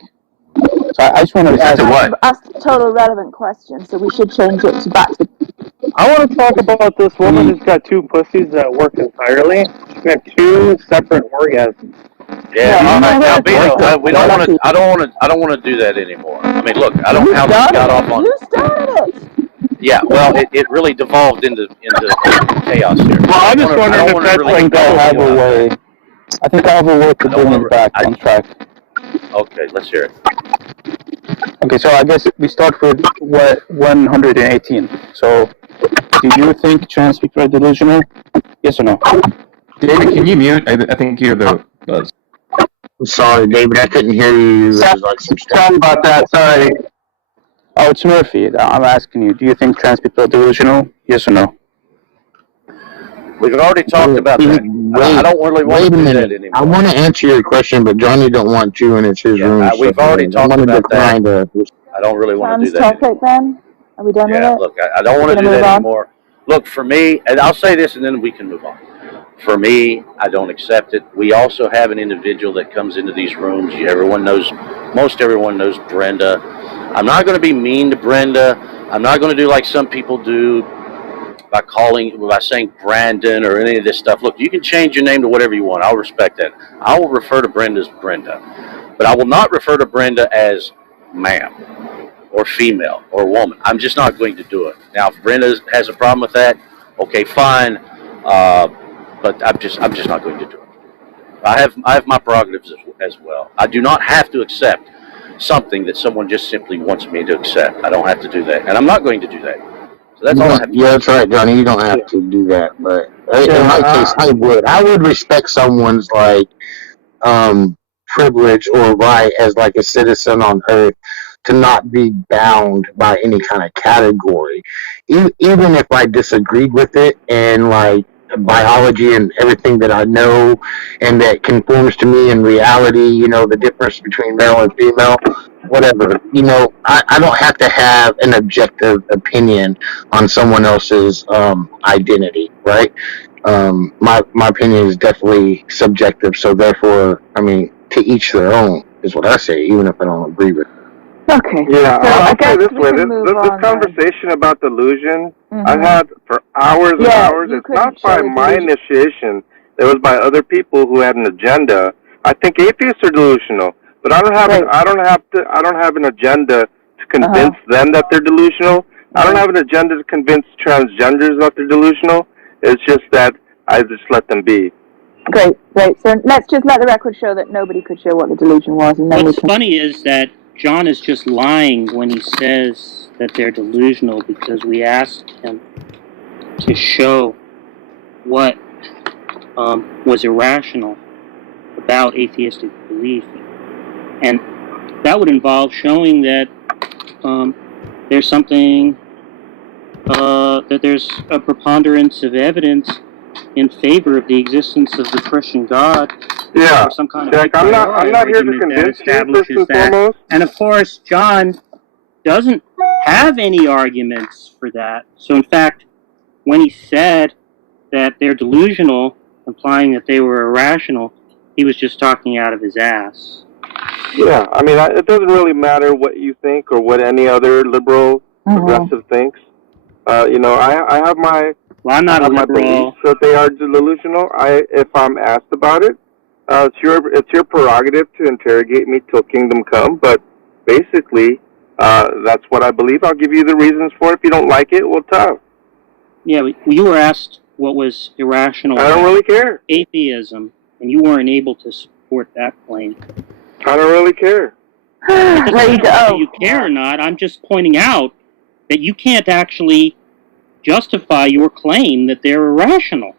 So I just want to Reset ask. to what? Asked a total relevant question, so we should change it to back to. I want to talk about this woman who's got two pussies that work entirely. She's got two separate orgasms. Yeah, now, Beto, we don't want to. I don't want to do that anymore. I mean, look, I don't know how this got off on. You started it. Yeah, well, it really devolved into chaos here. Well, I'm just wondering if that's like I have a way. I think I have a way to bring it back on track. Okay, let's hear it. Okay, so I guess we start with 118. So, do you think trans people are delusional? Yes or no? David, can you mute? I think you're the buzz. I'm sorry, David. I couldn't hear you. There's like some stuff. Sorry about that. Sorry. Oh, it's Murphy. I'm asking you. Do you think trans people are delusional? Yes or no? We've already talked about that. I don't really want to do that anymore. I want to answer your question, but Johnny don't want to, and it's his room. We've already talked about that. I don't really want to do Trans that. topic then? Are we done with Yeah, it? look, I don't want to do that anymore. Look, for me, and I'll say this and then we can move on. For me, I don't accept it. We also have an individual that comes into these rooms. Most everyone knows Brenda. I'm not going to be mean to Brenda. I'm not going to do like some people do by saying Brandon or any of this stuff. Look, you can change your name to whatever you want. I'll respect that. I will refer to Brenda as Brenda. But I will not refer to Brenda as ma'am or female or woman. I'm just not going to do it. Now, if Brenda has a problem with that, okay, fine. But I'm just not going to do it. I have my prerogatives as well. I do not have to accept something that someone just simply wants me to accept. I don't have to do that, and I'm not going to do that. So that's all I have to do. Yeah, that's right, Johnny. You don't have to do that, but in my case, I would. I would respect someone's like privilege or right as like a citizen on Earth to not be bound by any kind of category, even if I disagreed with it and like biology and everything that I know and that conforms to me in reality, you know, the difference between male and female, whatever, you know, I don't have to have an objective opinion on someone else's identity, right? My opinion is definitely subjective, so therefore, I mean, to each their own is what I say, even if I don't agree with it. Okay. Yeah, So I'll say guess this we way. can This move on conversation about delusion I've Mhm. had for hours and Yeah, hours. you It's couldn't not by show my delusion. initiation. It was by other people who had an agenda. I think atheists are delusional, but I don't have an agenda to convince them that they're delusional. I don't have an agenda to convince transgenders that they're delusional. It's just that I just let them be. Great. So let's just let the record show that nobody could show what the delusion was, and then What's we can. funny is that John is just lying when he says that they're delusional, because we asked him to show what was irrational about atheistic belief. And that would involve showing that there's something, that there's a preponderance of evidence in favor of the existence of the Christian God. Yeah, or some kind of Jack, I'm not here to argument that convince you, first establishes and that. foremost. And of course, John doesn't have any arguments for that. So in fact, when he said that they're delusional, implying that they were irrational, he was just talking out of his ass. Yeah, I mean, it doesn't really matter what you think or what any other liberal progressive thinks. I have my. Well, I'm not I have a my liberal. beliefs that they are delusional. If I'm asked about it, it's your prerogative to interrogate me till kingdom come. But basically, that's what I believe. I'll give you the reasons for it. If you don't like it, well, tough. Yeah, you were asked what was irrational. I don't really care. Atheism, and you weren't able to support that claim. I don't really care. There you go. Whether you care or not, I'm just pointing out that you can't actually justify your claim that they're irrational.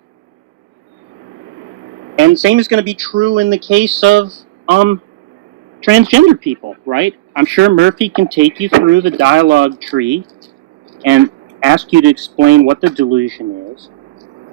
And same is going to be true in the case of transgender people, right? I'm sure Murphy can take you through the dialogue tree and ask you to explain what the delusion is.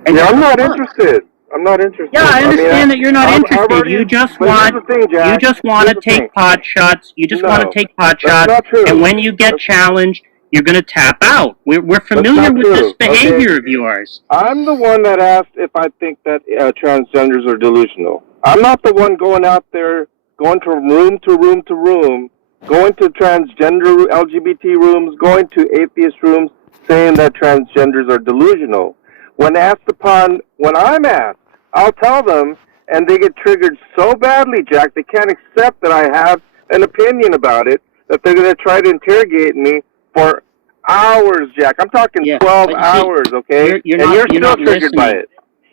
And I'm not interested. I'm not interested. Yeah, I understand that you're not interested. You just want to take pot shots. You just want to take pot shots. And when you get challenged, you're going to tap out. We're familiar with this behavior of yours. I'm the one that asked if I think that transgenders are delusional. I'm not the one going out there, going to room to room to room, going to transgender LGBT rooms, going to atheist rooms, saying that transgenders are delusional. When I'm asked, I'll tell them, and they get triggered so badly, Jack, they can't accept that I have an opinion about it, that they're going to try to interrogate me for hours, Jack. I'm talking 12 hours, okay? You're still triggered by it.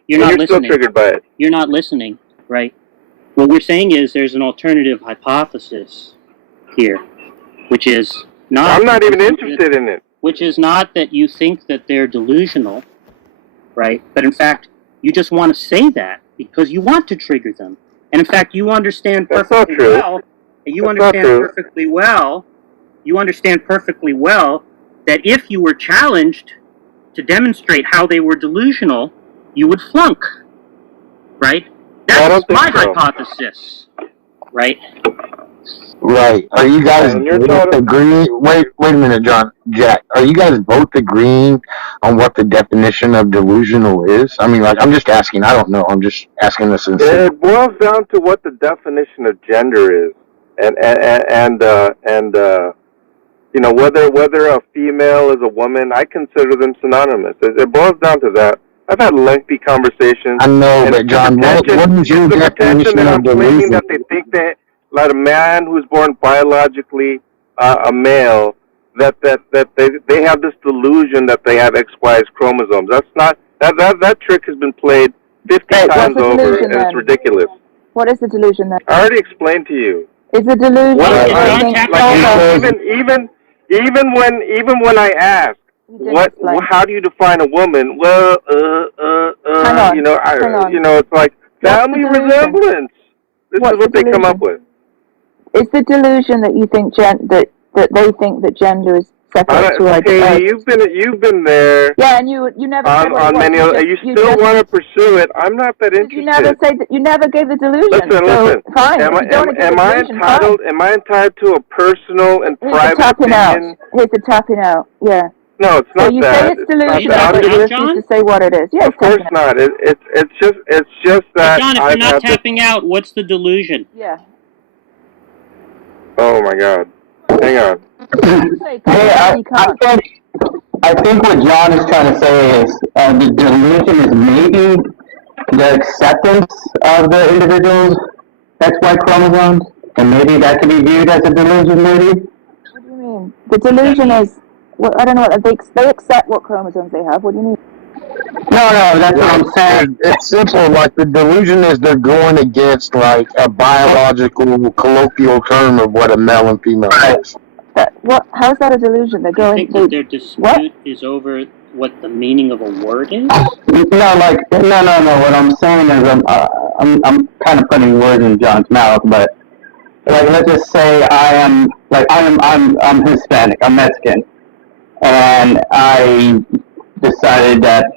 You're still triggered by it. You're not listening, right? What we're saying is there's an alternative hypothesis here, which is not... I'm not even interested in it. Which is not that you think that they're delusional, right? But in fact, you just want to say that because you want to trigger them. And in fact, you understand perfectly well... You understand perfectly well... You understand perfectly well that if you were challenged to demonstrate how they were delusional, you would flunk, right? That's my hypothesis, right? Right. Are you guys both agreeing? Wait a minute, Jack. Are you guys both agreeing on what the definition of delusional is? I mean, I'm just asking. I don't know. I'm just asking this. It boils down to what the definition of gender is, and whether a female is a woman, I consider them synonymous. It boils down to that. I've had lengthy conversations. I know, but John, what is your definition of delusion? That they think that a man who's born biologically a male, that they have this delusion that they have XY's chromosomes. That's not that trick has been played 50 times over, and it's ridiculous. What is the delusion then? I already explained to you. Is the delusion? Even when I ask, how do you define a woman? Well, it's like family resemblance. This is what they come up with. Is the delusion that you think that they think that gender is separate to identity? You've been there. Yeah, and you never said on many. You still want to pursue it. I'm not that interested. You never said that. You never gave the delusion. Listen. Fine. Am I entitled to a personal and private opinion? Here's the tapping out. Yeah. No, it's not so you that. say it's delusional, but you refuse to say what it is. Yeah, of course not. It's just that. John, if you're not tapping out, what's the delusion? Yeah. Oh my God. Hang on. I think what John is trying to say is the delusion is maybe the acceptance of the individual's XY chromosomes, and maybe that could be viewed as a delusion, maybe? What do you mean? The delusion is, I don't know, they accept what chromosomes they have. What do you mean? No, that's what I'm saying. It's simple. Like, the delusion is they're going against, like, a biological, colloquial term of what a male and female is. How's that a delusion? They're going. I think that their dispute is over what the meaning of a word is. No. What I'm saying is, I'm kind of putting words in John's mouth, but like, let's just say I'm Hispanic. I'm Mexican, and I decided that,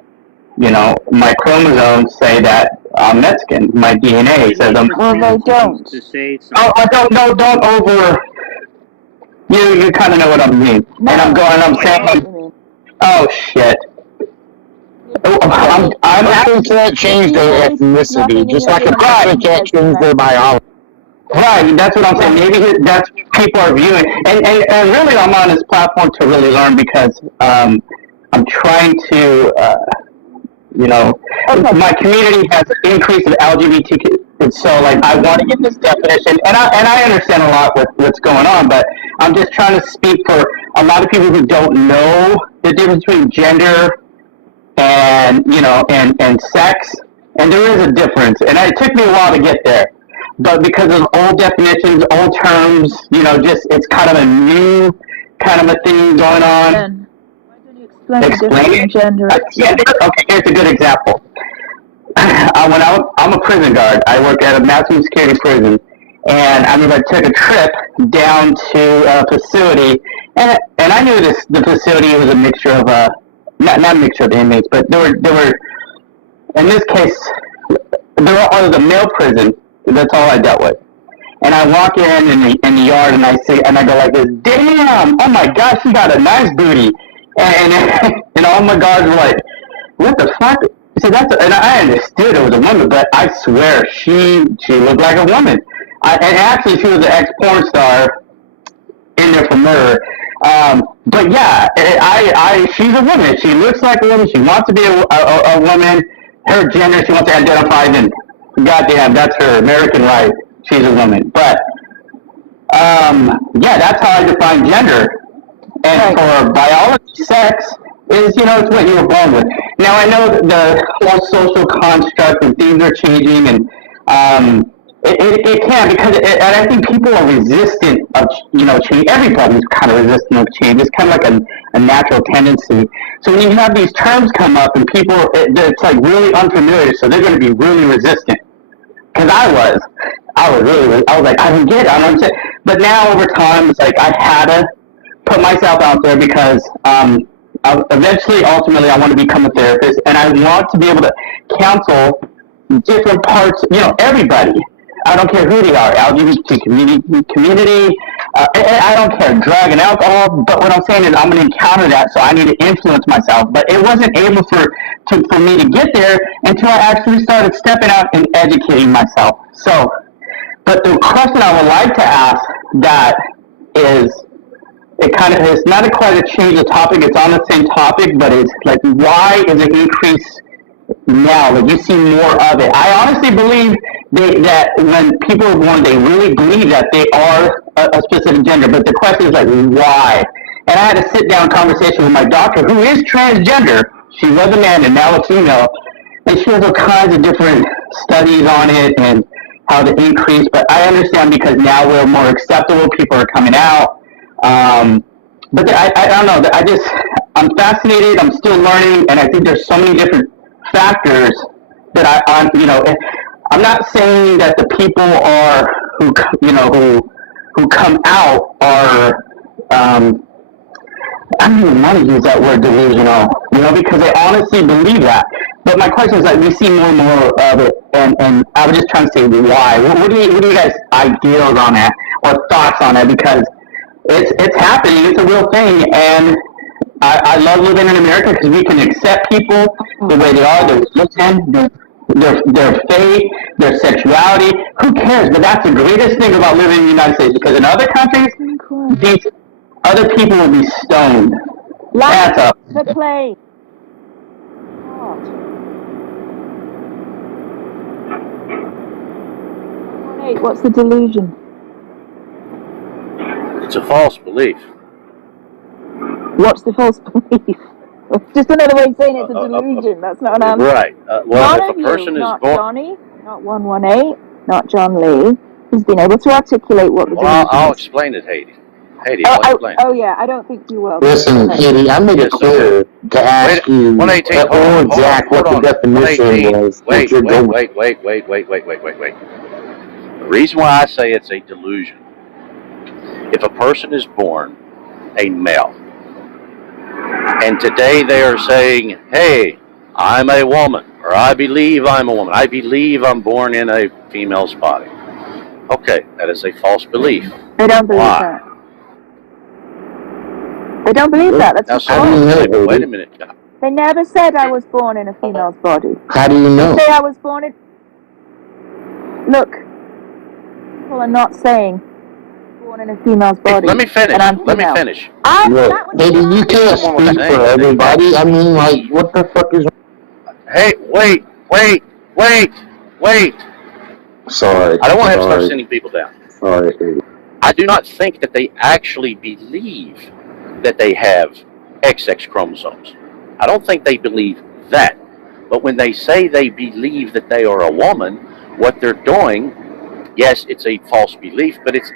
my chromosomes say that I'm Mexican. My DNA says I'm. Well, they don't. Don't over. You kind of know what I mean. And I'm saying, oh shit. I can't change their ethnicity, just like a person can't change their biology. Right, that's what I'm saying. Maybe that's people are viewing, and really I'm on this platform to really learn because I'm trying to, my community has an increase of LGBTQ, and so like I want to get this definition, and I understand a lot with what's going on, but I'm just trying to speak for a lot of people who don't know the difference between gender and and sex, and there is a difference, and it took me a while to get there, but because of old definitions, old terms, just it's kind of a new kind of a thing going on. Explain it. Gender. Yeah, okay, here's a good example. I'm a prison guard. I work at a maximum security prison, and I remember I took a trip down to a facility, and I knew the facility was a mixture of not a mixture of inmates, but there were in this case there was a male prison. That's all I dealt with. And I walk in the yard, and I go like this, damn, oh my gosh, she got a nice booty. And all my guards were like, what the fuck? So and I understood it was a woman, but I swear she looked like a woman. And actually, she was an ex-porn star in there for murder. But yeah, she's a woman. She looks like a woman. She wants to be a woman. Her gender, she wants to identify. Then, goddamn, that's her American right. She's a woman. But yeah, that's how I define gender. And for biology, sex is, it's what you were born with. Now, I know that the whole social construct and things are changing, and it can, because and I think people are resistant of, change. Everybody's kind of resistant of change. It's kind of like a natural tendency. So when you have these terms come up and people, it's like really unfamiliar, so they're going to be really resistant. Because I was like, I don't get it, I don't understand. But now over time, it's like I had to put myself out there because ultimately, I want to become a therapist, and I want to be able to counsel different parts, everybody. I don't care who they are, LGBT community, I don't care, drug and alcohol, but what I'm saying is I'm going to encounter that, so I need to influence myself. But it wasn't able for me to get there until I actually started stepping out and educating myself. So, but the question I would like to ask that is, it's not quite a change of topic, it's on the same topic, but it's like, why is it increased now? Like, you see more of it. I honestly believe that when people are born, they really believe that they are a specific gender, but the question is like, why? And I had a sit-down conversation with my doctor, who is transgender. She was a man and now a female, and she has all kinds of different studies on it and how to increase, but I understand because now we're more acceptable, people are coming out. But I don't know, I'm fascinated, I'm still learning, and I think there's so many different factors that I'm not saying that the people are, who come out are, I don't even want to use that word delusional, because they honestly believe that. But my question is, like, we see more and more of it, and I was just trying to say why. What are you guys' ideas on that, or thoughts on that? Because it's happening, it's a real thing, and I love living in America because we can accept people the way they are, their religion, their faith, their sexuality. Who cares? But that's the greatest thing about living in the United States, because in other countries, these other people will be stoned. That's up. The play. What's the delusion? It's a false belief. What's the false belief? Just another way of saying it's a delusion. That's not an answer. Right. Well, if a person is not born... Johnny, not 118, not John Lee, who's been able to articulate what the delusion I'll is. explain it, Haiti. I'll explain it. Oh, yeah, I don't think you will. Listen, Haiti, I made it clear to ask you Jack what the definition was. Wait. The reason why I say it's a delusion, if a person is born a male, and today they are saying, hey, I'm a woman, or I believe I'm a woman, I believe I'm born in a female's body. Okay, that is a false belief. They don't believe that. They don't believe that. That's wait a minute. They never said I was born in a female's body. How do you know? They say I was born in... Look, people are not saying born in a female's body. Let me finish. And I'm Let me female. finish. Baby, you can't speak for everybody. I mean, like, what the fuck is... Hey, wait. Sorry. I don't want to have to start sending people down. Sorry. I do not think that they actually believe that they have XX chromosomes. I don't think they believe that. But when they say they believe that they are a woman, what they're doing, yes, it's a false belief, but it's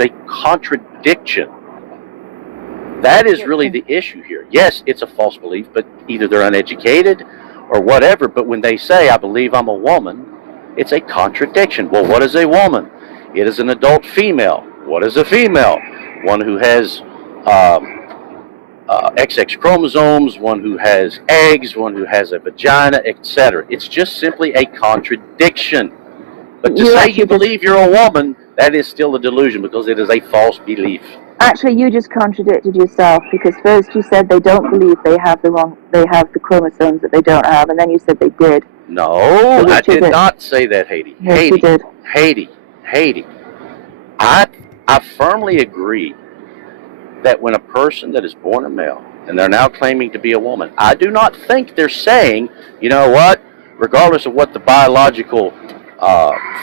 a contradiction. That is really the issue here. Yes, it's a false belief, but either they're uneducated or whatever, but when they say, I believe I'm a woman, it's a contradiction. Well, what is a woman? It is an adult female. What is a female? One who has XX chromosomes, one who has eggs, one who has a vagina, etc. It's just simply a contradiction. But to say you believe you're a woman, that is still a delusion because it is a false belief. Actually, you just contradicted yourself because first you said they don't believe they have the chromosomes that they don't have, and then you said they did. No, So I did not say that, Haiti. Yes, you did. Haiti. I firmly agree that when a person that is born a male and they're now claiming to be a woman, I do not think they're saying, you know what, regardless of what the biological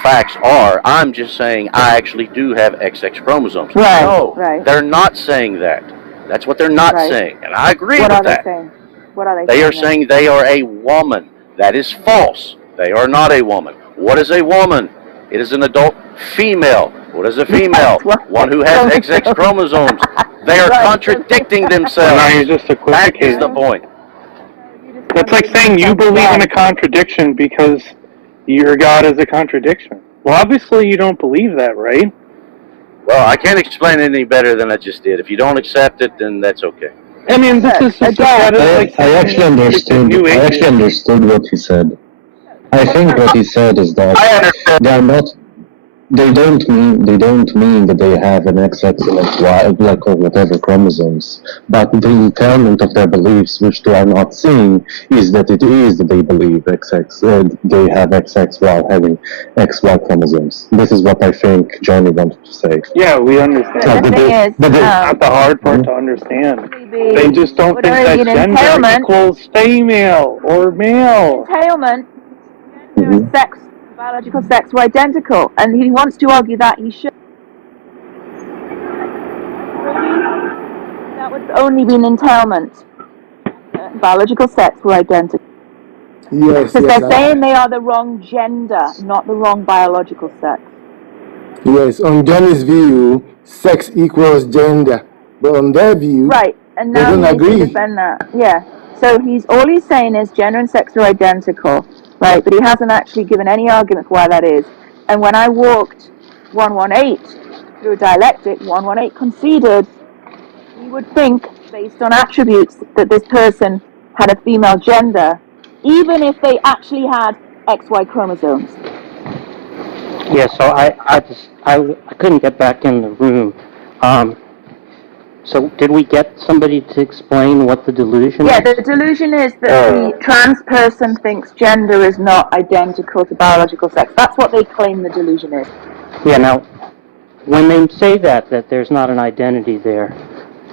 facts are, I'm just saying I actually do have XX chromosomes. Right, No, right. they're not saying that. That's what they're not Right. saying, and I agree What with are that. they saying? What are they They saying? are saying they are a woman. That is false. They are not a woman. What is a woman? It is an adult female. What is a female? One who has XX chromosomes. They are contradicting themselves. Now you're just That is the point. It's like saying you believe in a contradiction because your God is a contradiction. Well, obviously you don't believe that, right? Well, I can't explain it any better than I just did. If you don't accept it, then that's okay. I mean, this is just I actually understood what he said. I think what he said is that they don't mean that they have an XX or whatever chromosomes, but the entailment of their beliefs, which they are not seeing, is that it is that they believe they have XX while having XY chromosomes. This is what I think Johnny wanted to say. Yeah, we understand. The thing is, That's not the hard part to understand. They just don't think that an gender entailment- equals female or male. Entailment, gender and sex, biological sex were identical, and he wants to argue that he should. That would only be an entailment. Biological sex were identical. Yes, Because yes, they're saying they are the wrong gender, not the wrong biological sex. yes. On Johnny's view, sex equals gender, but on their view, Right, and they now don't he needs to agree. defend that. Yeah. So all he's saying is gender and sex are identical, right? But he hasn't actually given any argument for why that is. And when I walked 118 through a dialectic, 118 conceded you would think, based on attributes, that this person had a female gender, even if they actually had XY chromosomes. Yeah, so I couldn't get back in the room. So did we get somebody to explain what the delusion Yeah, is? the delusion is that the trans person thinks gender is not identical to biological sex. That's what they claim the delusion is. Yeah, now, when they say that there's not an identity there,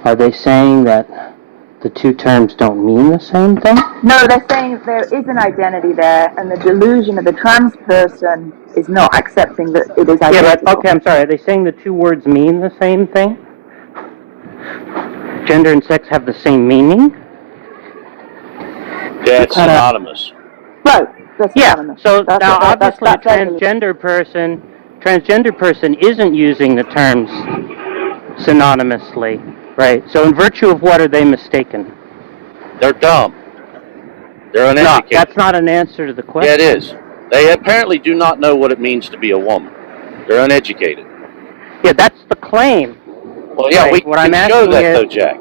are they saying that the two terms don't mean the same thing? No, they're saying there is an identity there, and the delusion of the trans person is not accepting that it is identical. Yeah, but, okay, I'm sorry, are they saying the two words mean the same thing? Gender and sex have the same meaning? Yeah, it's synonymous. Right, that's Yeah, so now obviously a transgender person isn't using the terms synonymously, right? So in virtue of what are they mistaken? They're dumb. They're No, uneducated. that's not an answer to the question. Yeah, it is. They apparently do not know what it means to be a woman. They're uneducated. Yeah, that's the claim. Well, yeah, Right, we what can I'm show asking that, is- though, Jack.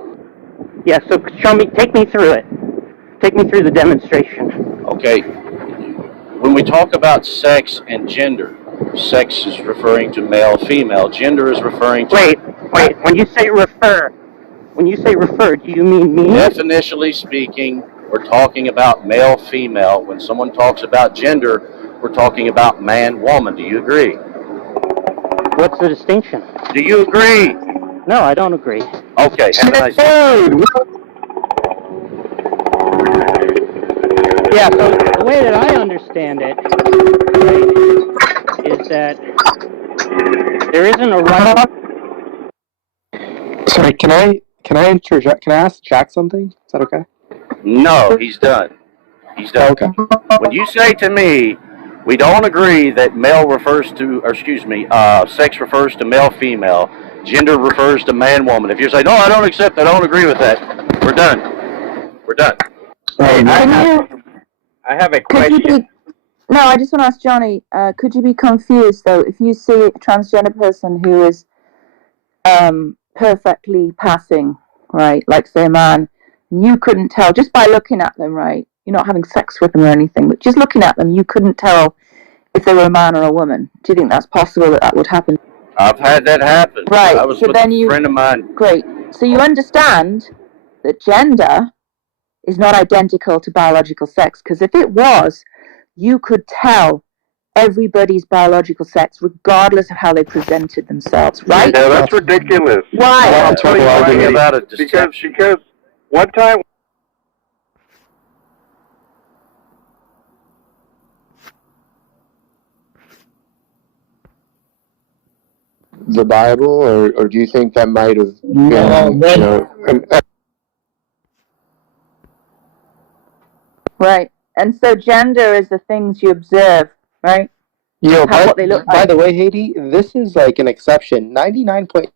Yeah, so take me through it. Take me through the demonstration. Okay. When we talk about sex and gender, sex is referring to male, female. Gender is referring to... Wait. When you say refer, do you mean me? Definitionally speaking, we're talking about male, female. When someone talks about gender, we're talking about man, woman. Do you agree? What's the distinction? Do you agree? No, I don't agree. Okay, have a nice Yeah, so the way that I understand it, right, is that there isn't a right. Sorry, can I interject? Can I ask Jack something? Is that okay? No, he's done. He's done. Okay. When you say to me, we don't agree that male refers to, or excuse me, sex refers to male, female, gender refers to man, woman. If you say, no, I don't accept, I don't agree with that, we're done. We're done. I have a question. No, I just want to ask Johnny, could you be confused, though, if you see a transgender person who is perfectly passing, right, like, say, a man, you couldn't tell, just by looking at them, right, you're not having sex with them or anything, but just looking at them, you couldn't tell if they were a man or a woman. Do you think that's possible that that would happen? I've had that happen. Right, I was so with then a friend of mine. Great. So you understand that gender is not identical to biological sex, because if it was, you could tell everybody's biological sex regardless of how they presented themselves, right? No, that's ridiculous. Why? I'll tell you why. About it, because one time. The Bible, or do you think that might have been, Right. And so gender is the things you observe, right? What they look by like. the way, Haiti, this is like an exception. 99 point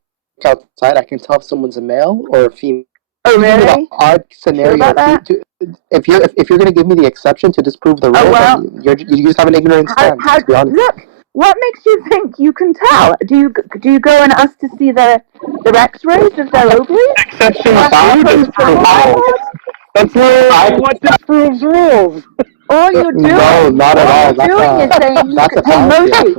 outside, I can tell if someone's a male or a female. Oh, really? Even in an odd scenario. Sure about that? If you're going to give me the exception to disprove the rule, then you just have an ignorant stance. To be honest. Look, what makes you think you can tell? Do you go and ask to see their X-rays of their ovaries? Exception That's what disproves rules. All you're doing, No, not at all. All you're doing is saying, That's a hey, fallacy.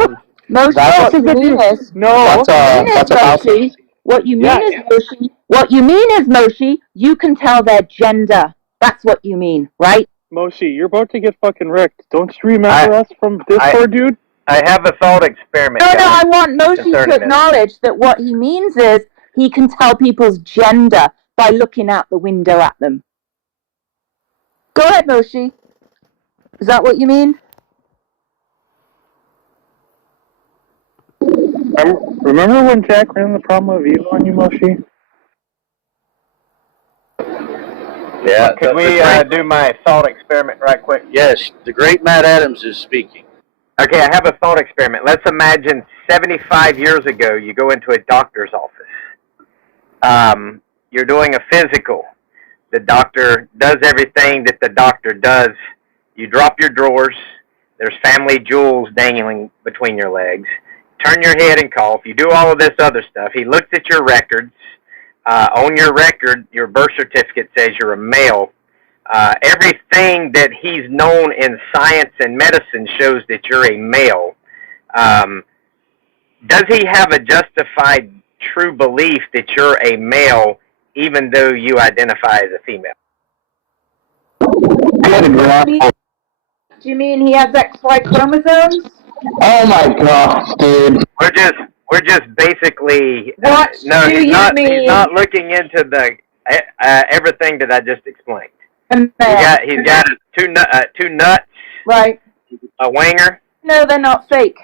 Moshi, That's what you mean is, that's a fallacy. What you mean is, Moshi, what you mean is, Moshi, you can tell their gender. That's what you mean, right? Moshi, you're about to get fucking wrecked. Don't you remember us from Discord, dude? I have a thought experiment. No, I want Moshi to acknowledge that what he means is he can tell people's gender by looking out the window at them. Go ahead, Moshi. Is that what you mean? Remember when Jack ran the problem of evil on you, Moshi? Yeah. Could we do my thought experiment right quick? Yes, the great Matt Adams is speaking. Okay, I have a thought experiment. Let's imagine 75 years ago, you go into a doctor's office. You're doing a physical. The doctor does everything that the doctor does. You drop your drawers. There's family jewels dangling between your legs. Turn your head and cough. You do all of this other stuff. He looks at your records. On your record, your birth certificate says you're a male. Everything that he's known in science and medicine shows that you're a male. Does he have a justified true belief that you're a male even though you identify as a female? Do you mean he has XY chromosomes? Oh my gosh, dude! We're just basically what no. Do He's you not. mean? He's not looking into the everything that I just explained. He's got two nuts. Right. A winger. No, they're not fake.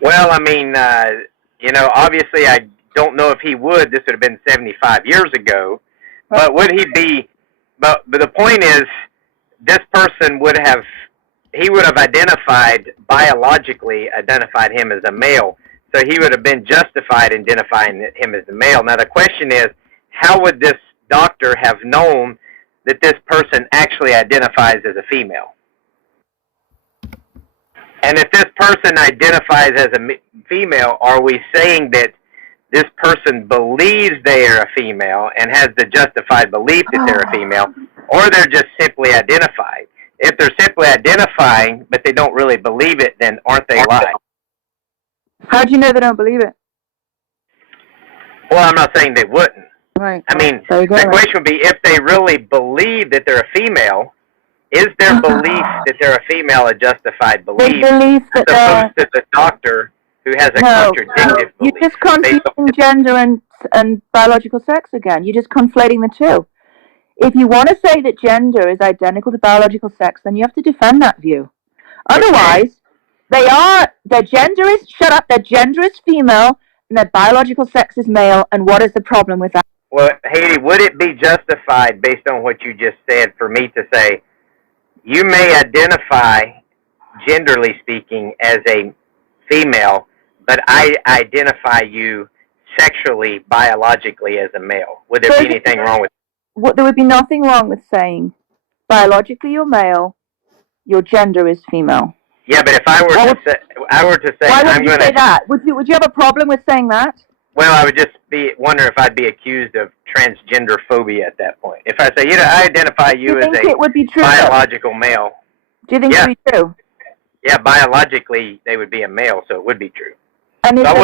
Well, I mean, obviously, I don't know if he would. This would have been 75 years ago. But would he be? But the point is, this person would have biologically identified him as a male. So he would have been justified in identifying him as a male. Now the question is, how would this doctor have known that this person actually identifies as a female? And if this person identifies as a female, are we saying that this person believes they are a female and has the justified belief that they're a female, or they're just simply identified? If they're simply identifying, but they don't really believe it, then aren't they lying? How do you know they don't believe it? Well, I'm not saying they wouldn't. Right. I mean, the question would be, if they really believe that they're a female, is their belief that they're a female a justified belief, They believe that as opposed to the doctor who has a No, contradictive you're belief. just confusing gender and biological sex again. You're just conflating the two. If you want to say that gender is identical to biological sex, then you have to defend that view. Otherwise, their gender is female, and their biological sex is male, and what is the problem with that? Well, Haiti, would it be justified, based on what you just said, for me to say, you may identify, genderly speaking, as a female, but I identify you sexually, biologically as a male? Would there be anything wrong with There would be nothing wrong with saying, biologically you're male, your gender is female. Yeah, but if I were to say, why would I'm you going say to, that? Would you have a problem with saying that? well, I would just wonder if I'd be accused of transgender phobia at that point. If I say, I identify you as a it would be true, biological male. Do you think it would be true? Yeah, biologically they would be a male, so it would be true. And So I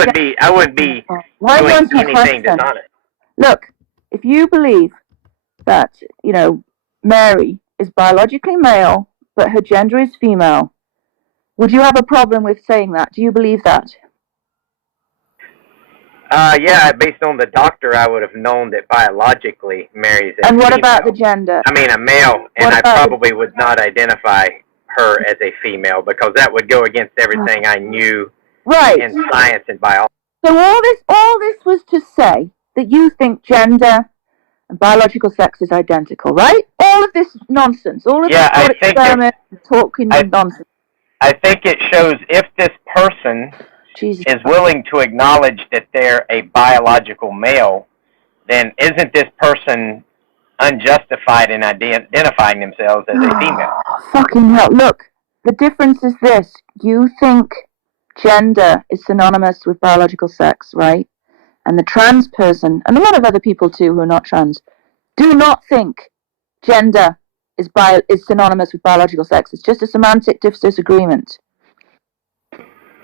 wouldn't be Why doing don't you anything question? dishonest. Look, if you believe that, Mary is biologically male, but her gender is female, would you have a problem with saying that? Do you believe that? Yeah, based on the doctor, I would have known that biologically Mary's a And what female. about the gender? I mean, a male, and I probably would not identify her as a female because that would go against everything I knew in science and biology. So all this was to say that you think gender and biological sex is identical, right? All of this nonsense, all of this thought experiment, talking nonsense. I think it shows if this person is willing to acknowledge that they're a biological male, then isn't this person unjustified in identifying themselves as a female? Fucking hell. Look, the difference is this. You think gender is synonymous with biological sex, right? And the trans person, and a lot of other people too who are not trans, do not think gender is synonymous with biological sex. It's just a semantic disagreement.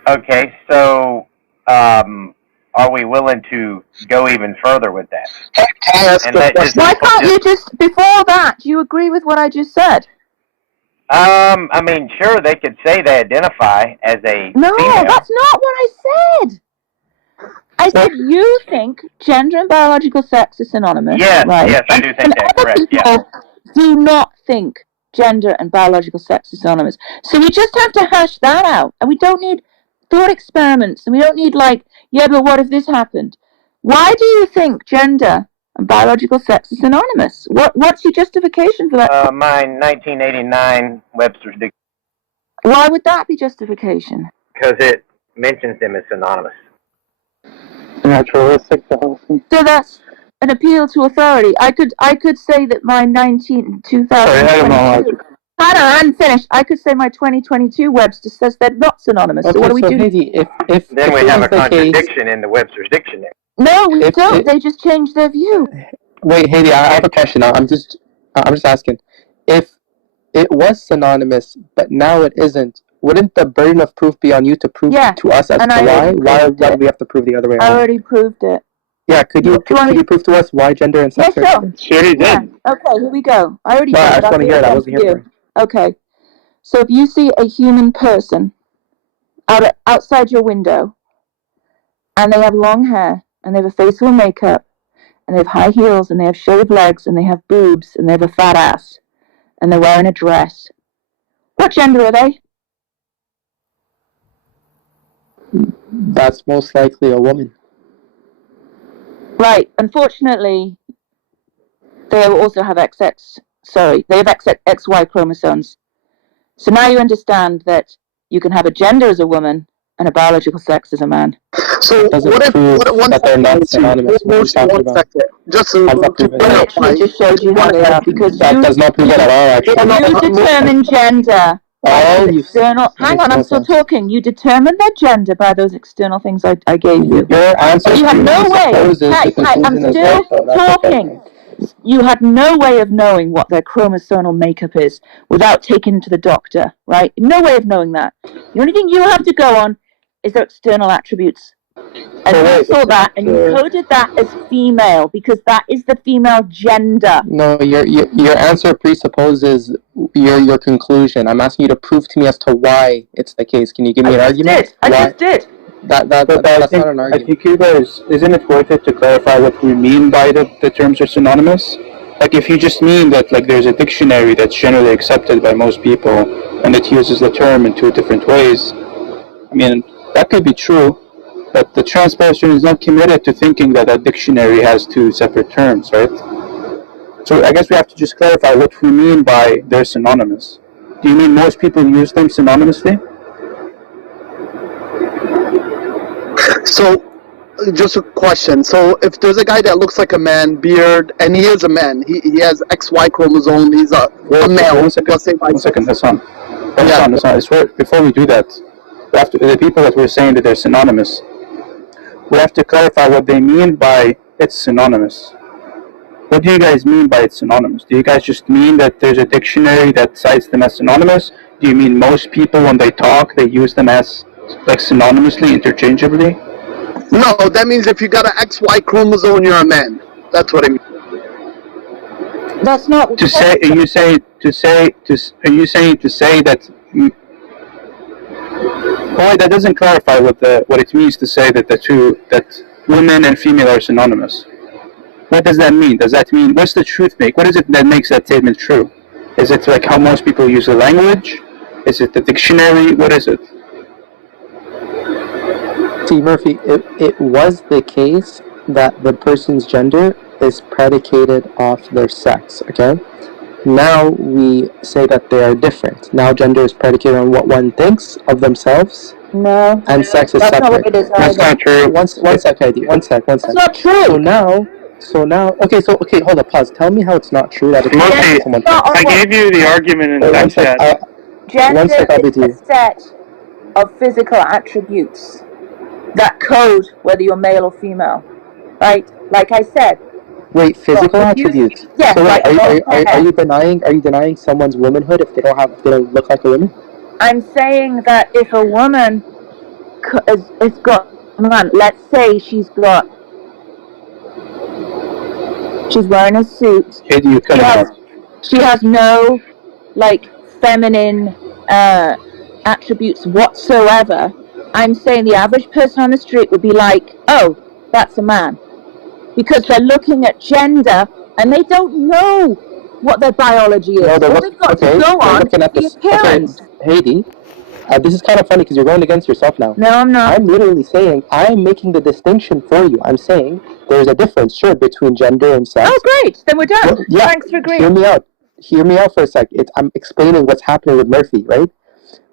Okay, so are we willing to go even further with that? Why can't you just, before that, do you agree with what I just said? I mean, sure, they could say they identify as a No, female. that's not what I said. I said you think gender and biological sex is synonymous, Yes, right? yes, I do think that's correct, People do not think gender and biological sex is synonymous. So we just have to hash that out, and we don't need thought experiments, and we don't need but what if this happened? Why do you think gender and biological sex is synonymous? What's your justification for that? My 1989 Webster's Dictionary. Why would that be justification? Because it mentions them as synonymous. Naturalistic. So that's an appeal to authority. I could say that my 2022. I hadn't finished. I could say my 2022 Webster says they're not synonymous. Okay, so what do we do? Haiti, if Then we have a contradiction in the Webster's Dictionary. No, we don't. They just changed their view. Wait, Haiti, I have a question. I'm just asking. If it was synonymous, but now it isn't, wouldn't the burden of proof be on you to prove to us as to why? Why do we have to prove the other way I around? already proved it. Yeah, could you prove to us why gender and sex are? She already did. Yeah. Okay, here we go. I already did. I just want to hear it. I wasn't here for it. Okay. So if you see a human person outside your window, and they have long hair, and they have a face full of makeup, and they have high heels, and they have shaved legs, and they have boobs, and they have a fat ass, and they're wearing a dress, what gender are they? That's most likely a woman. Right. Unfortunately, they also have they have XY chromosomes. So now you understand that you can have a gender as a woman and a biological sex as a man. So what if they're not synonymous? What are you talking about? Just showed you how they are, because that does not prove it at all. Actually, you determine gender. Hang on, I'm still talking. You determine their gender by those external things I gave you. Your answer You have no way. I'm still talking. You had no way of knowing what their chromosomal makeup is without taking them to the doctor, right? No way of knowing that. The only thing you have to go on is their external attributes. And you saw that, and you coded that as female, because that is the female gender. No, your answer presupposes your conclusion. I'm asking you to prove to me as to why it's the case. Can you give me an argument? I just did. That's not an I argument. think you guys, isn't it worth it to clarify what we mean by the terms are synonymous? Like, if you just mean that, like, there's a dictionary that's generally accepted by most people, and it uses the term in two different ways, I mean, that could be true, but the trans person is not committed to thinking that a dictionary has two separate terms, right? So I guess we have to just clarify what we mean by they're synonymous. Do you mean most people use them synonymously? So, just a question. So, if there's a guy that looks like a man, beard, and he is a man, he has XY chromosome, he's a male. One second, Hassan. I swear, before we do that, we have to, the people that we're saying that they're synonymous, we have to clarify what they mean by it's synonymous. What do you guys mean by it's synonymous? Do you guys just mean that there's a dictionary that cites them as synonymous? Do you mean most people, when they talk, they use them as, like, synonymously, interchangeably? No, that means if you got an XY chromosome, you're a man. That's what I mean. That's not. To say, are you saying to say that? Boy, that doesn't clarify what it means to say that women and female are synonymous. What does that mean? Does that mean, what's the truth make? What is it that makes that statement true? Is it like how most people use the language? Is it the dictionary? What is it? See, Murphy, it was the case that the person's gender is predicated off their sex, okay? Now we say that they are different. Now gender is predicated on what one thinks of themselves. No. And sex is that's separate. Not what it is That's either. not true. One sec, Heidi. One sec. That's not true. So now, okay, hold up, pause. Tell me how it's not true that it's Murphy, someone. I gave you the argument in One sec, chat. Gender one sec, I'll be is to a you. set of physical attributes that code whether you're male or female, right? Like I said. Wait, physical attributes. Yes. So wait, Like, are you denying someone's womanhood if they don't look like a woman? I'm saying that if a woman has got, let's say she's wearing a suit. She has no, like, feminine attributes whatsoever. I'm saying the average person on the street would be like, oh, that's a man. Because they're looking at gender and they don't know what their biology is. All they've got to go on is the appearance. Okay, Heidi, this is kind of funny because you're going against yourself now. No, I'm not. I'm literally saying, I'm making the distinction for you. I'm saying there's a difference, sure, between gender and sex. Oh, great. Then we're done. Well, yeah, Thanks for agreeing. Hear me out for a sec. I'm explaining what's happening with Murphy, right?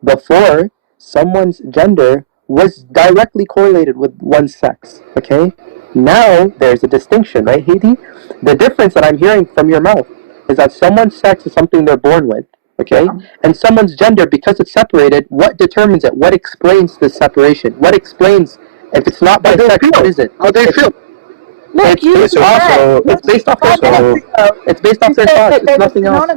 Before, someone's gender was directly correlated with one's sex, okay? Now, there's a distinction, right, Heidi? The difference that I'm hearing from your mouth is that someone's sex is something they're born with, okay? And someone's gender, because it's separated, what determines it? What explains this separation? What explains, if it's not by sex, what is it? How they feel. It's based off their thoughts. It's based off their thoughts. It's nothing else.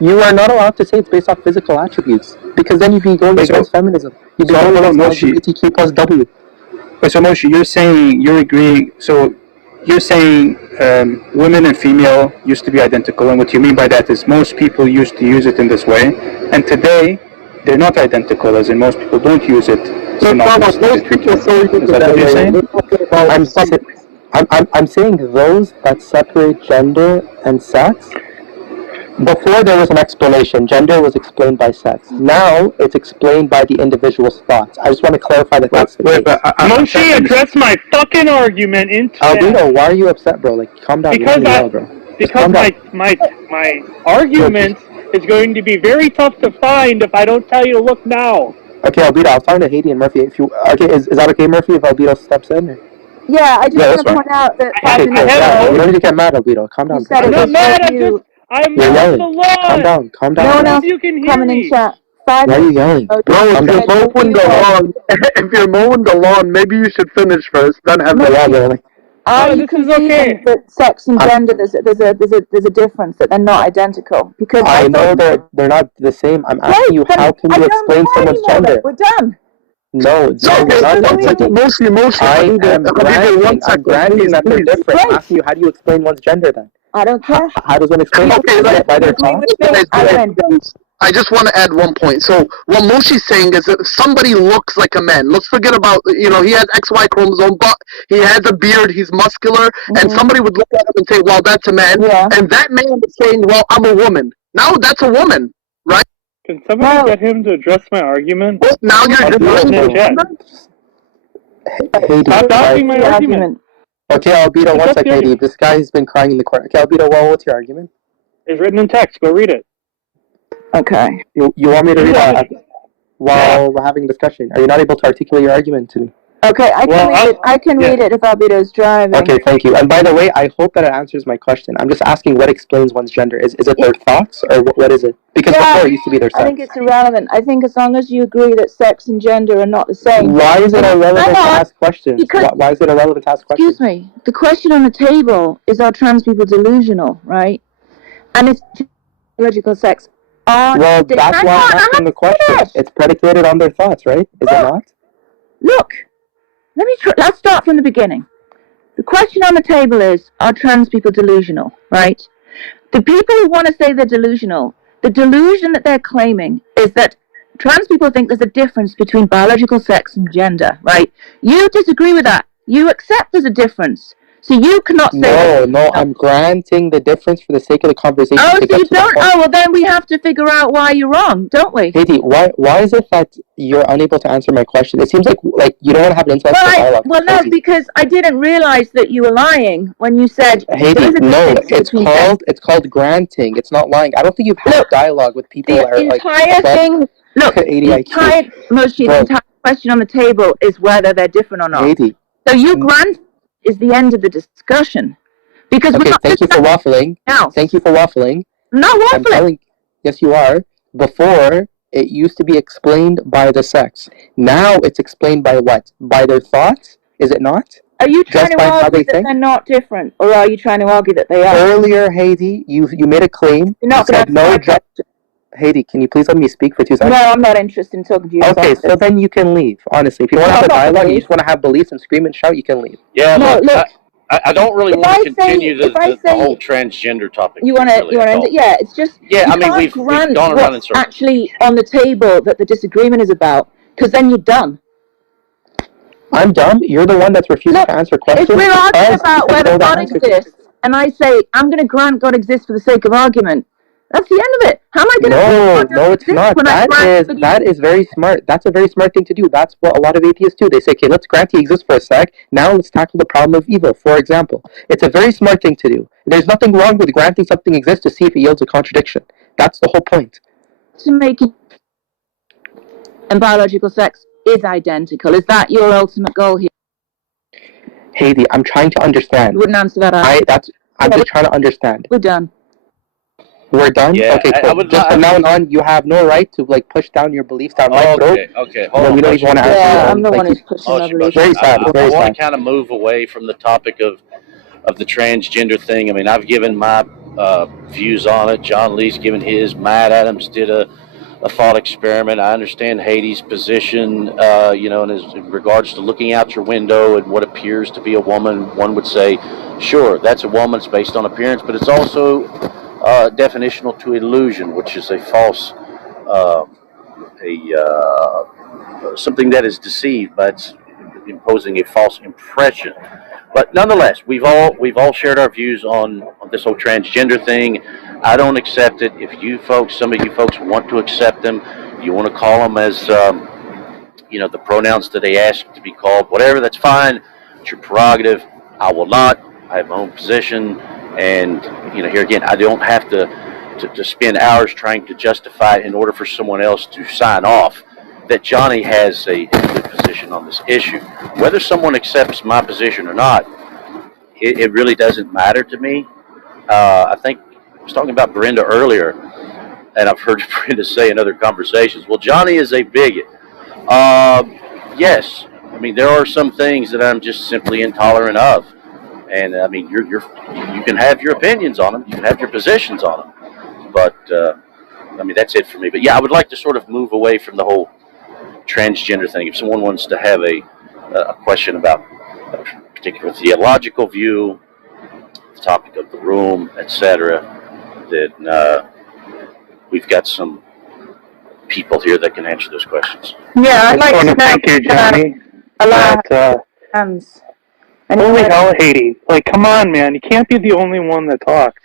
You are not allowed to say it's based off physical attributes, because then you'd be going against feminism. You'd be going against LGBTQ plus W. So Moshe, you're agreeing, so you're saying women and female used to be identical, and what you mean by that is most people used to use it in this way, and today they're not identical, as in most people don't use it. Is that what you're saying? I'm saying those that separate gender and sex, before there was an explanation, gender was explained by sex. Now it's explained by the individual's thoughts. I just want to clarify that that's the case. Moshe, address my fucking argument into Albino, why are you upset, bro? Like, calm down. Because my argument is going to be very tough to find if I don't tell you to look now. Okay, Albino, I'll find a Haiti and Murphy. If you is that okay, Murphy? If Albino steps in? Yeah, I just want to point out that you don't need to get mad, Albino. Calm down. I'm not mad. I'm yelling. the lawn. Calm down. No one else you can hear coming me. in chat. Why are you yelling? Bro, if you're mowing the lawn, maybe you should finish first, then have the lawn. Are you conceding that sex and gender there's a difference, that they're not identical? Because I know they're not the same. I'm asking you, how can you explain someone's gender? We're done. No, mostly. I'm granting that they're different. I'm asking you, how do you explain one's gender then? I don't care. How does one explain it? By their thoughts? I just want to add one point. So what Moshe's saying is that if somebody looks like a man, let's forget about, he has XY chromosome, but he has a beard, he's muscular, and somebody would look at him and say, well, that's a man. Yeah. And that man is saying, well, I'm a woman. Now that's a woman, right? Can somebody get him to address my argument? Well, now you're I'll do it in the chat. Stop doubting my argument. Okay, Albedo, one second, Haiti. This guy has been crying in the corner. Okay, Albedo, what's your argument? It's written in text. Go read it. Okay. You want me to read that while we're having a discussion? Are you not able to articulate your argument to me? Okay, I can read it. I can read it if Albedo's driving. Okay, thank you. And by the way, I hope that it answers my question. I'm just asking what explains one's gender. Is it their thoughts, or what is it? Because before it used to be their sex. I think it's irrelevant. I think as long as you agree that sex and gender are not the same. Why is it irrelevant to ask questions? Why is it irrelevant to ask questions? Excuse me. The question on the table is, are trans people delusional, right? And if biological sex are... Well, that's why I'm asking the question. It's predicated on their thoughts, right? Is it not? Look, let's start from the beginning. The question on the table is, are trans people delusional, right? The people who want to say they're delusional, the delusion that they're claiming is that trans people think there's a difference between biological sex and gender, right? You disagree with that. You accept there's a difference. So you cannot say... No, I'm granting the difference for the sake of the conversation. Oh, so you don't... Oh, well, then we have to figure out why you're wrong, don't we? Haiti, why is it that you're unable to answer my question? It seems like you don't want to have an intellectual dialogue. Well, no, because I didn't realize that you were lying when you said... Haiti, no, it's called granting. It's not lying. I don't think you've had dialogue with people that are the entire thing... Look, the entire question on the table is whether they're different or not. Haiti. So you grant... is the end of the discussion. Because we're not... Thank you for waffling. Thank you for waffling. I'm not waffling. Yes, you are. Before, it used to be explained by the sex. Now it's explained by what? By their thoughts? Is it not? Are you trying to argue that they're not different? Or are you trying to argue that they are? Earlier, Haiti, you made a claim. You're not going to... Haiti, can you please let me speak for 2 seconds? No, I'm not interested in talking to you. Okay, so then you can leave. Honestly, if you want to have a dialogue, you just want to have beliefs and scream and shout, you can leave. Yeah, look, I don't really want to continue the whole transgender topic. You want to end it? Yeah, it's just... Yeah, I mean, we've gone around in circles. Actually on the table that the disagreement is about, because then you're done. I'm dumb? You're the one that's refusing to answer questions? If we're arguing about whether God exists, and I say, I'm going to grant God exists for the sake of argument, that's the end of it. How am I going to... No, it's not. That is very smart. That's a very smart thing to do. That's what a lot of atheists do. They say, okay, let's grant he exists for a sec. Now let's tackle the problem of evil, for example. It's a very smart thing to do. There's nothing wrong with granting something exists to see if it yields a contradiction. That's the whole point. To make it... And biological sex is identical. Is that your ultimate goal here? Haiti, I'm trying to understand. You wouldn't answer that. I'm just trying to understand. We're done. We're done? Yeah, okay, cool. Just from now on, you have no right to push down your beliefs down my throat. Okay, hold on. We don't even want to answer. Yeah, I'm the one who's pushing my beliefs. Very sad. I want to kind of move away from the topic of the transgender thing. I mean, I've given my views on it. John Lee's given his. Matt Adams did a thought experiment. I understand Haiti's position, in regards to looking out your window and what appears to be a woman. One would say, sure, that's a woman. It's based on appearance, but it's also definitional to illusion, which is a false, something that is deceived, but it's imposing a false impression. But nonetheless, we've all shared our views on this whole transgender thing. I don't accept it. If some of you folks want to accept them, you want to call them as, the pronouns that they ask to be called, whatever, that's fine. It's your prerogative. I will not. I have my own position. And, here again, I don't have to spend hours trying to justify it in order for someone else to sign off that Johnny has a good position on this issue. Whether someone accepts my position or not, it really doesn't matter to me. I think I was talking about Brenda earlier, and I've heard Brenda say in other conversations, well, Johnny is a bigot. Yes. I mean, there are some things that I'm just simply intolerant of. And I mean, you can have your opinions on them, you can have your positions on them, but that's it for me. But yeah, I would like to sort of move away from the whole transgender thing. If someone wants to have a question about a particular theological view, the topic of the room, etc., then we've got some people here that can answer those questions. Yeah, I'd like to know. Thank you, Johnny. Allah That, hands. holy hell, Haiti! Like, come on, man! You can't be the only one that talks.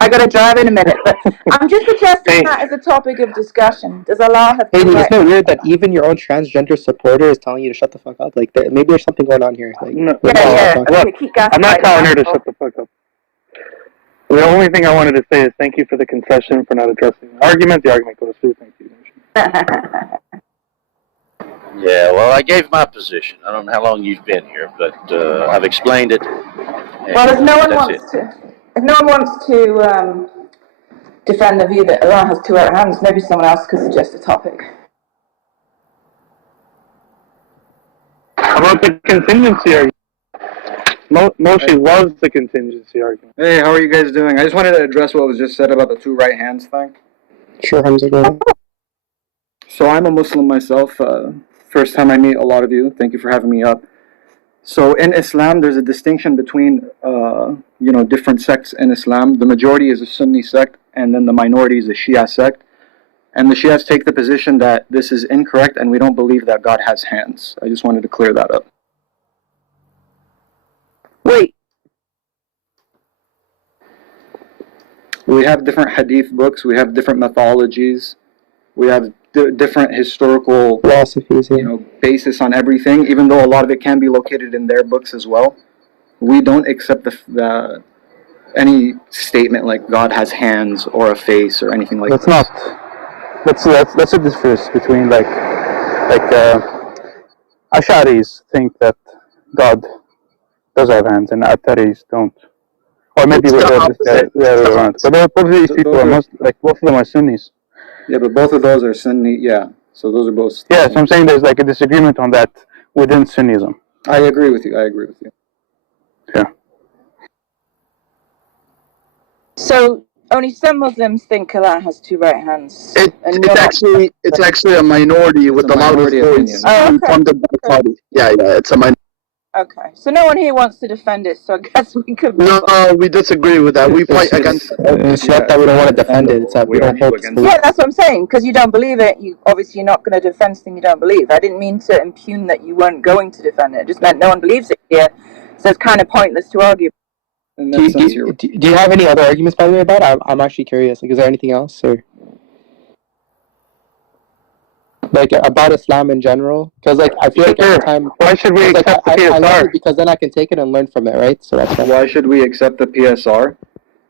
I got to drive in a minute, but I'm just suggesting that as a topic of discussion. Does Allah have? Hey, the right? isn't it weird that even your own transgender supporter is telling you to shut the fuck up? Like, maybe there's something going on here. Like, No, look, I'm not telling her to shut the fuck up. The only thing I wanted to say is thank you for the concession for not addressing the argument. The argument goes through. Thank you. Yeah, well, I gave my position. I don't know how long you've been here, but I've explained it. Well, if no one wants to defend the view that Allah has two right hands, maybe someone else could suggest a topic. How about the contingency argument? Moshe loves the contingency argument. Hey, how are you guys doing? I just wanted to address what was just said about the two right hands thing. Sure, Hamza, go ahead. So I'm a Muslim myself. First time I meet a lot of you. Thank you for having me up. So in Islam, there's a distinction between, different sects in Islam. The majority is a Sunni sect, and then the minority is a Shia sect. And the Shias take the position that this is incorrect, and we don't believe that God has hands. I just wanted to clear that up. Wait. We have different hadith books. We have different mythologies. We have different historical philosophies, basis on everything. Even though a lot of it can be located in their books as well, we don't accept any statement like God has hands or a face or anything like that. That's a difference between like Ash'aris think that God does have hands and Ataris don't. Or maybe It's we're the the opposite. other way around. But both of these people are both of them are Sunnis. Yeah, but both of those are Sunni. Yeah, so those are both. Yeah, so I'm saying there's like a disagreement on that within Sunnism. I agree with you. Yeah. So only some Muslims think Allah has two right hands. It's actually a minority with the loudest voice from the party. Yeah, it's a minority. Okay, so no one here wants to defend it, so I guess we could. No, we disagree with that. We fight against. It's not that we don't want to defend it. It's that we don't hold. Yeah, that's what I'm saying. Because you don't believe it, you obviously you're not going to defend something you don't believe. I didn't mean to impugn that you weren't going to defend it. It just meant no one believes it here, so it's kind of pointless to argue. Do you have any other arguments, by the way, about it? I'm actually curious. Like, is there anything else, or like about Islam in general? Because like I feel like every time. Why should we accept the PSR? I love it because then I can take it and learn from it, right? So that's Why should we accept the PSR?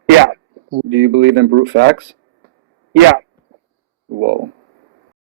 Yeah. Do you believe in brute facts? Yeah. Whoa.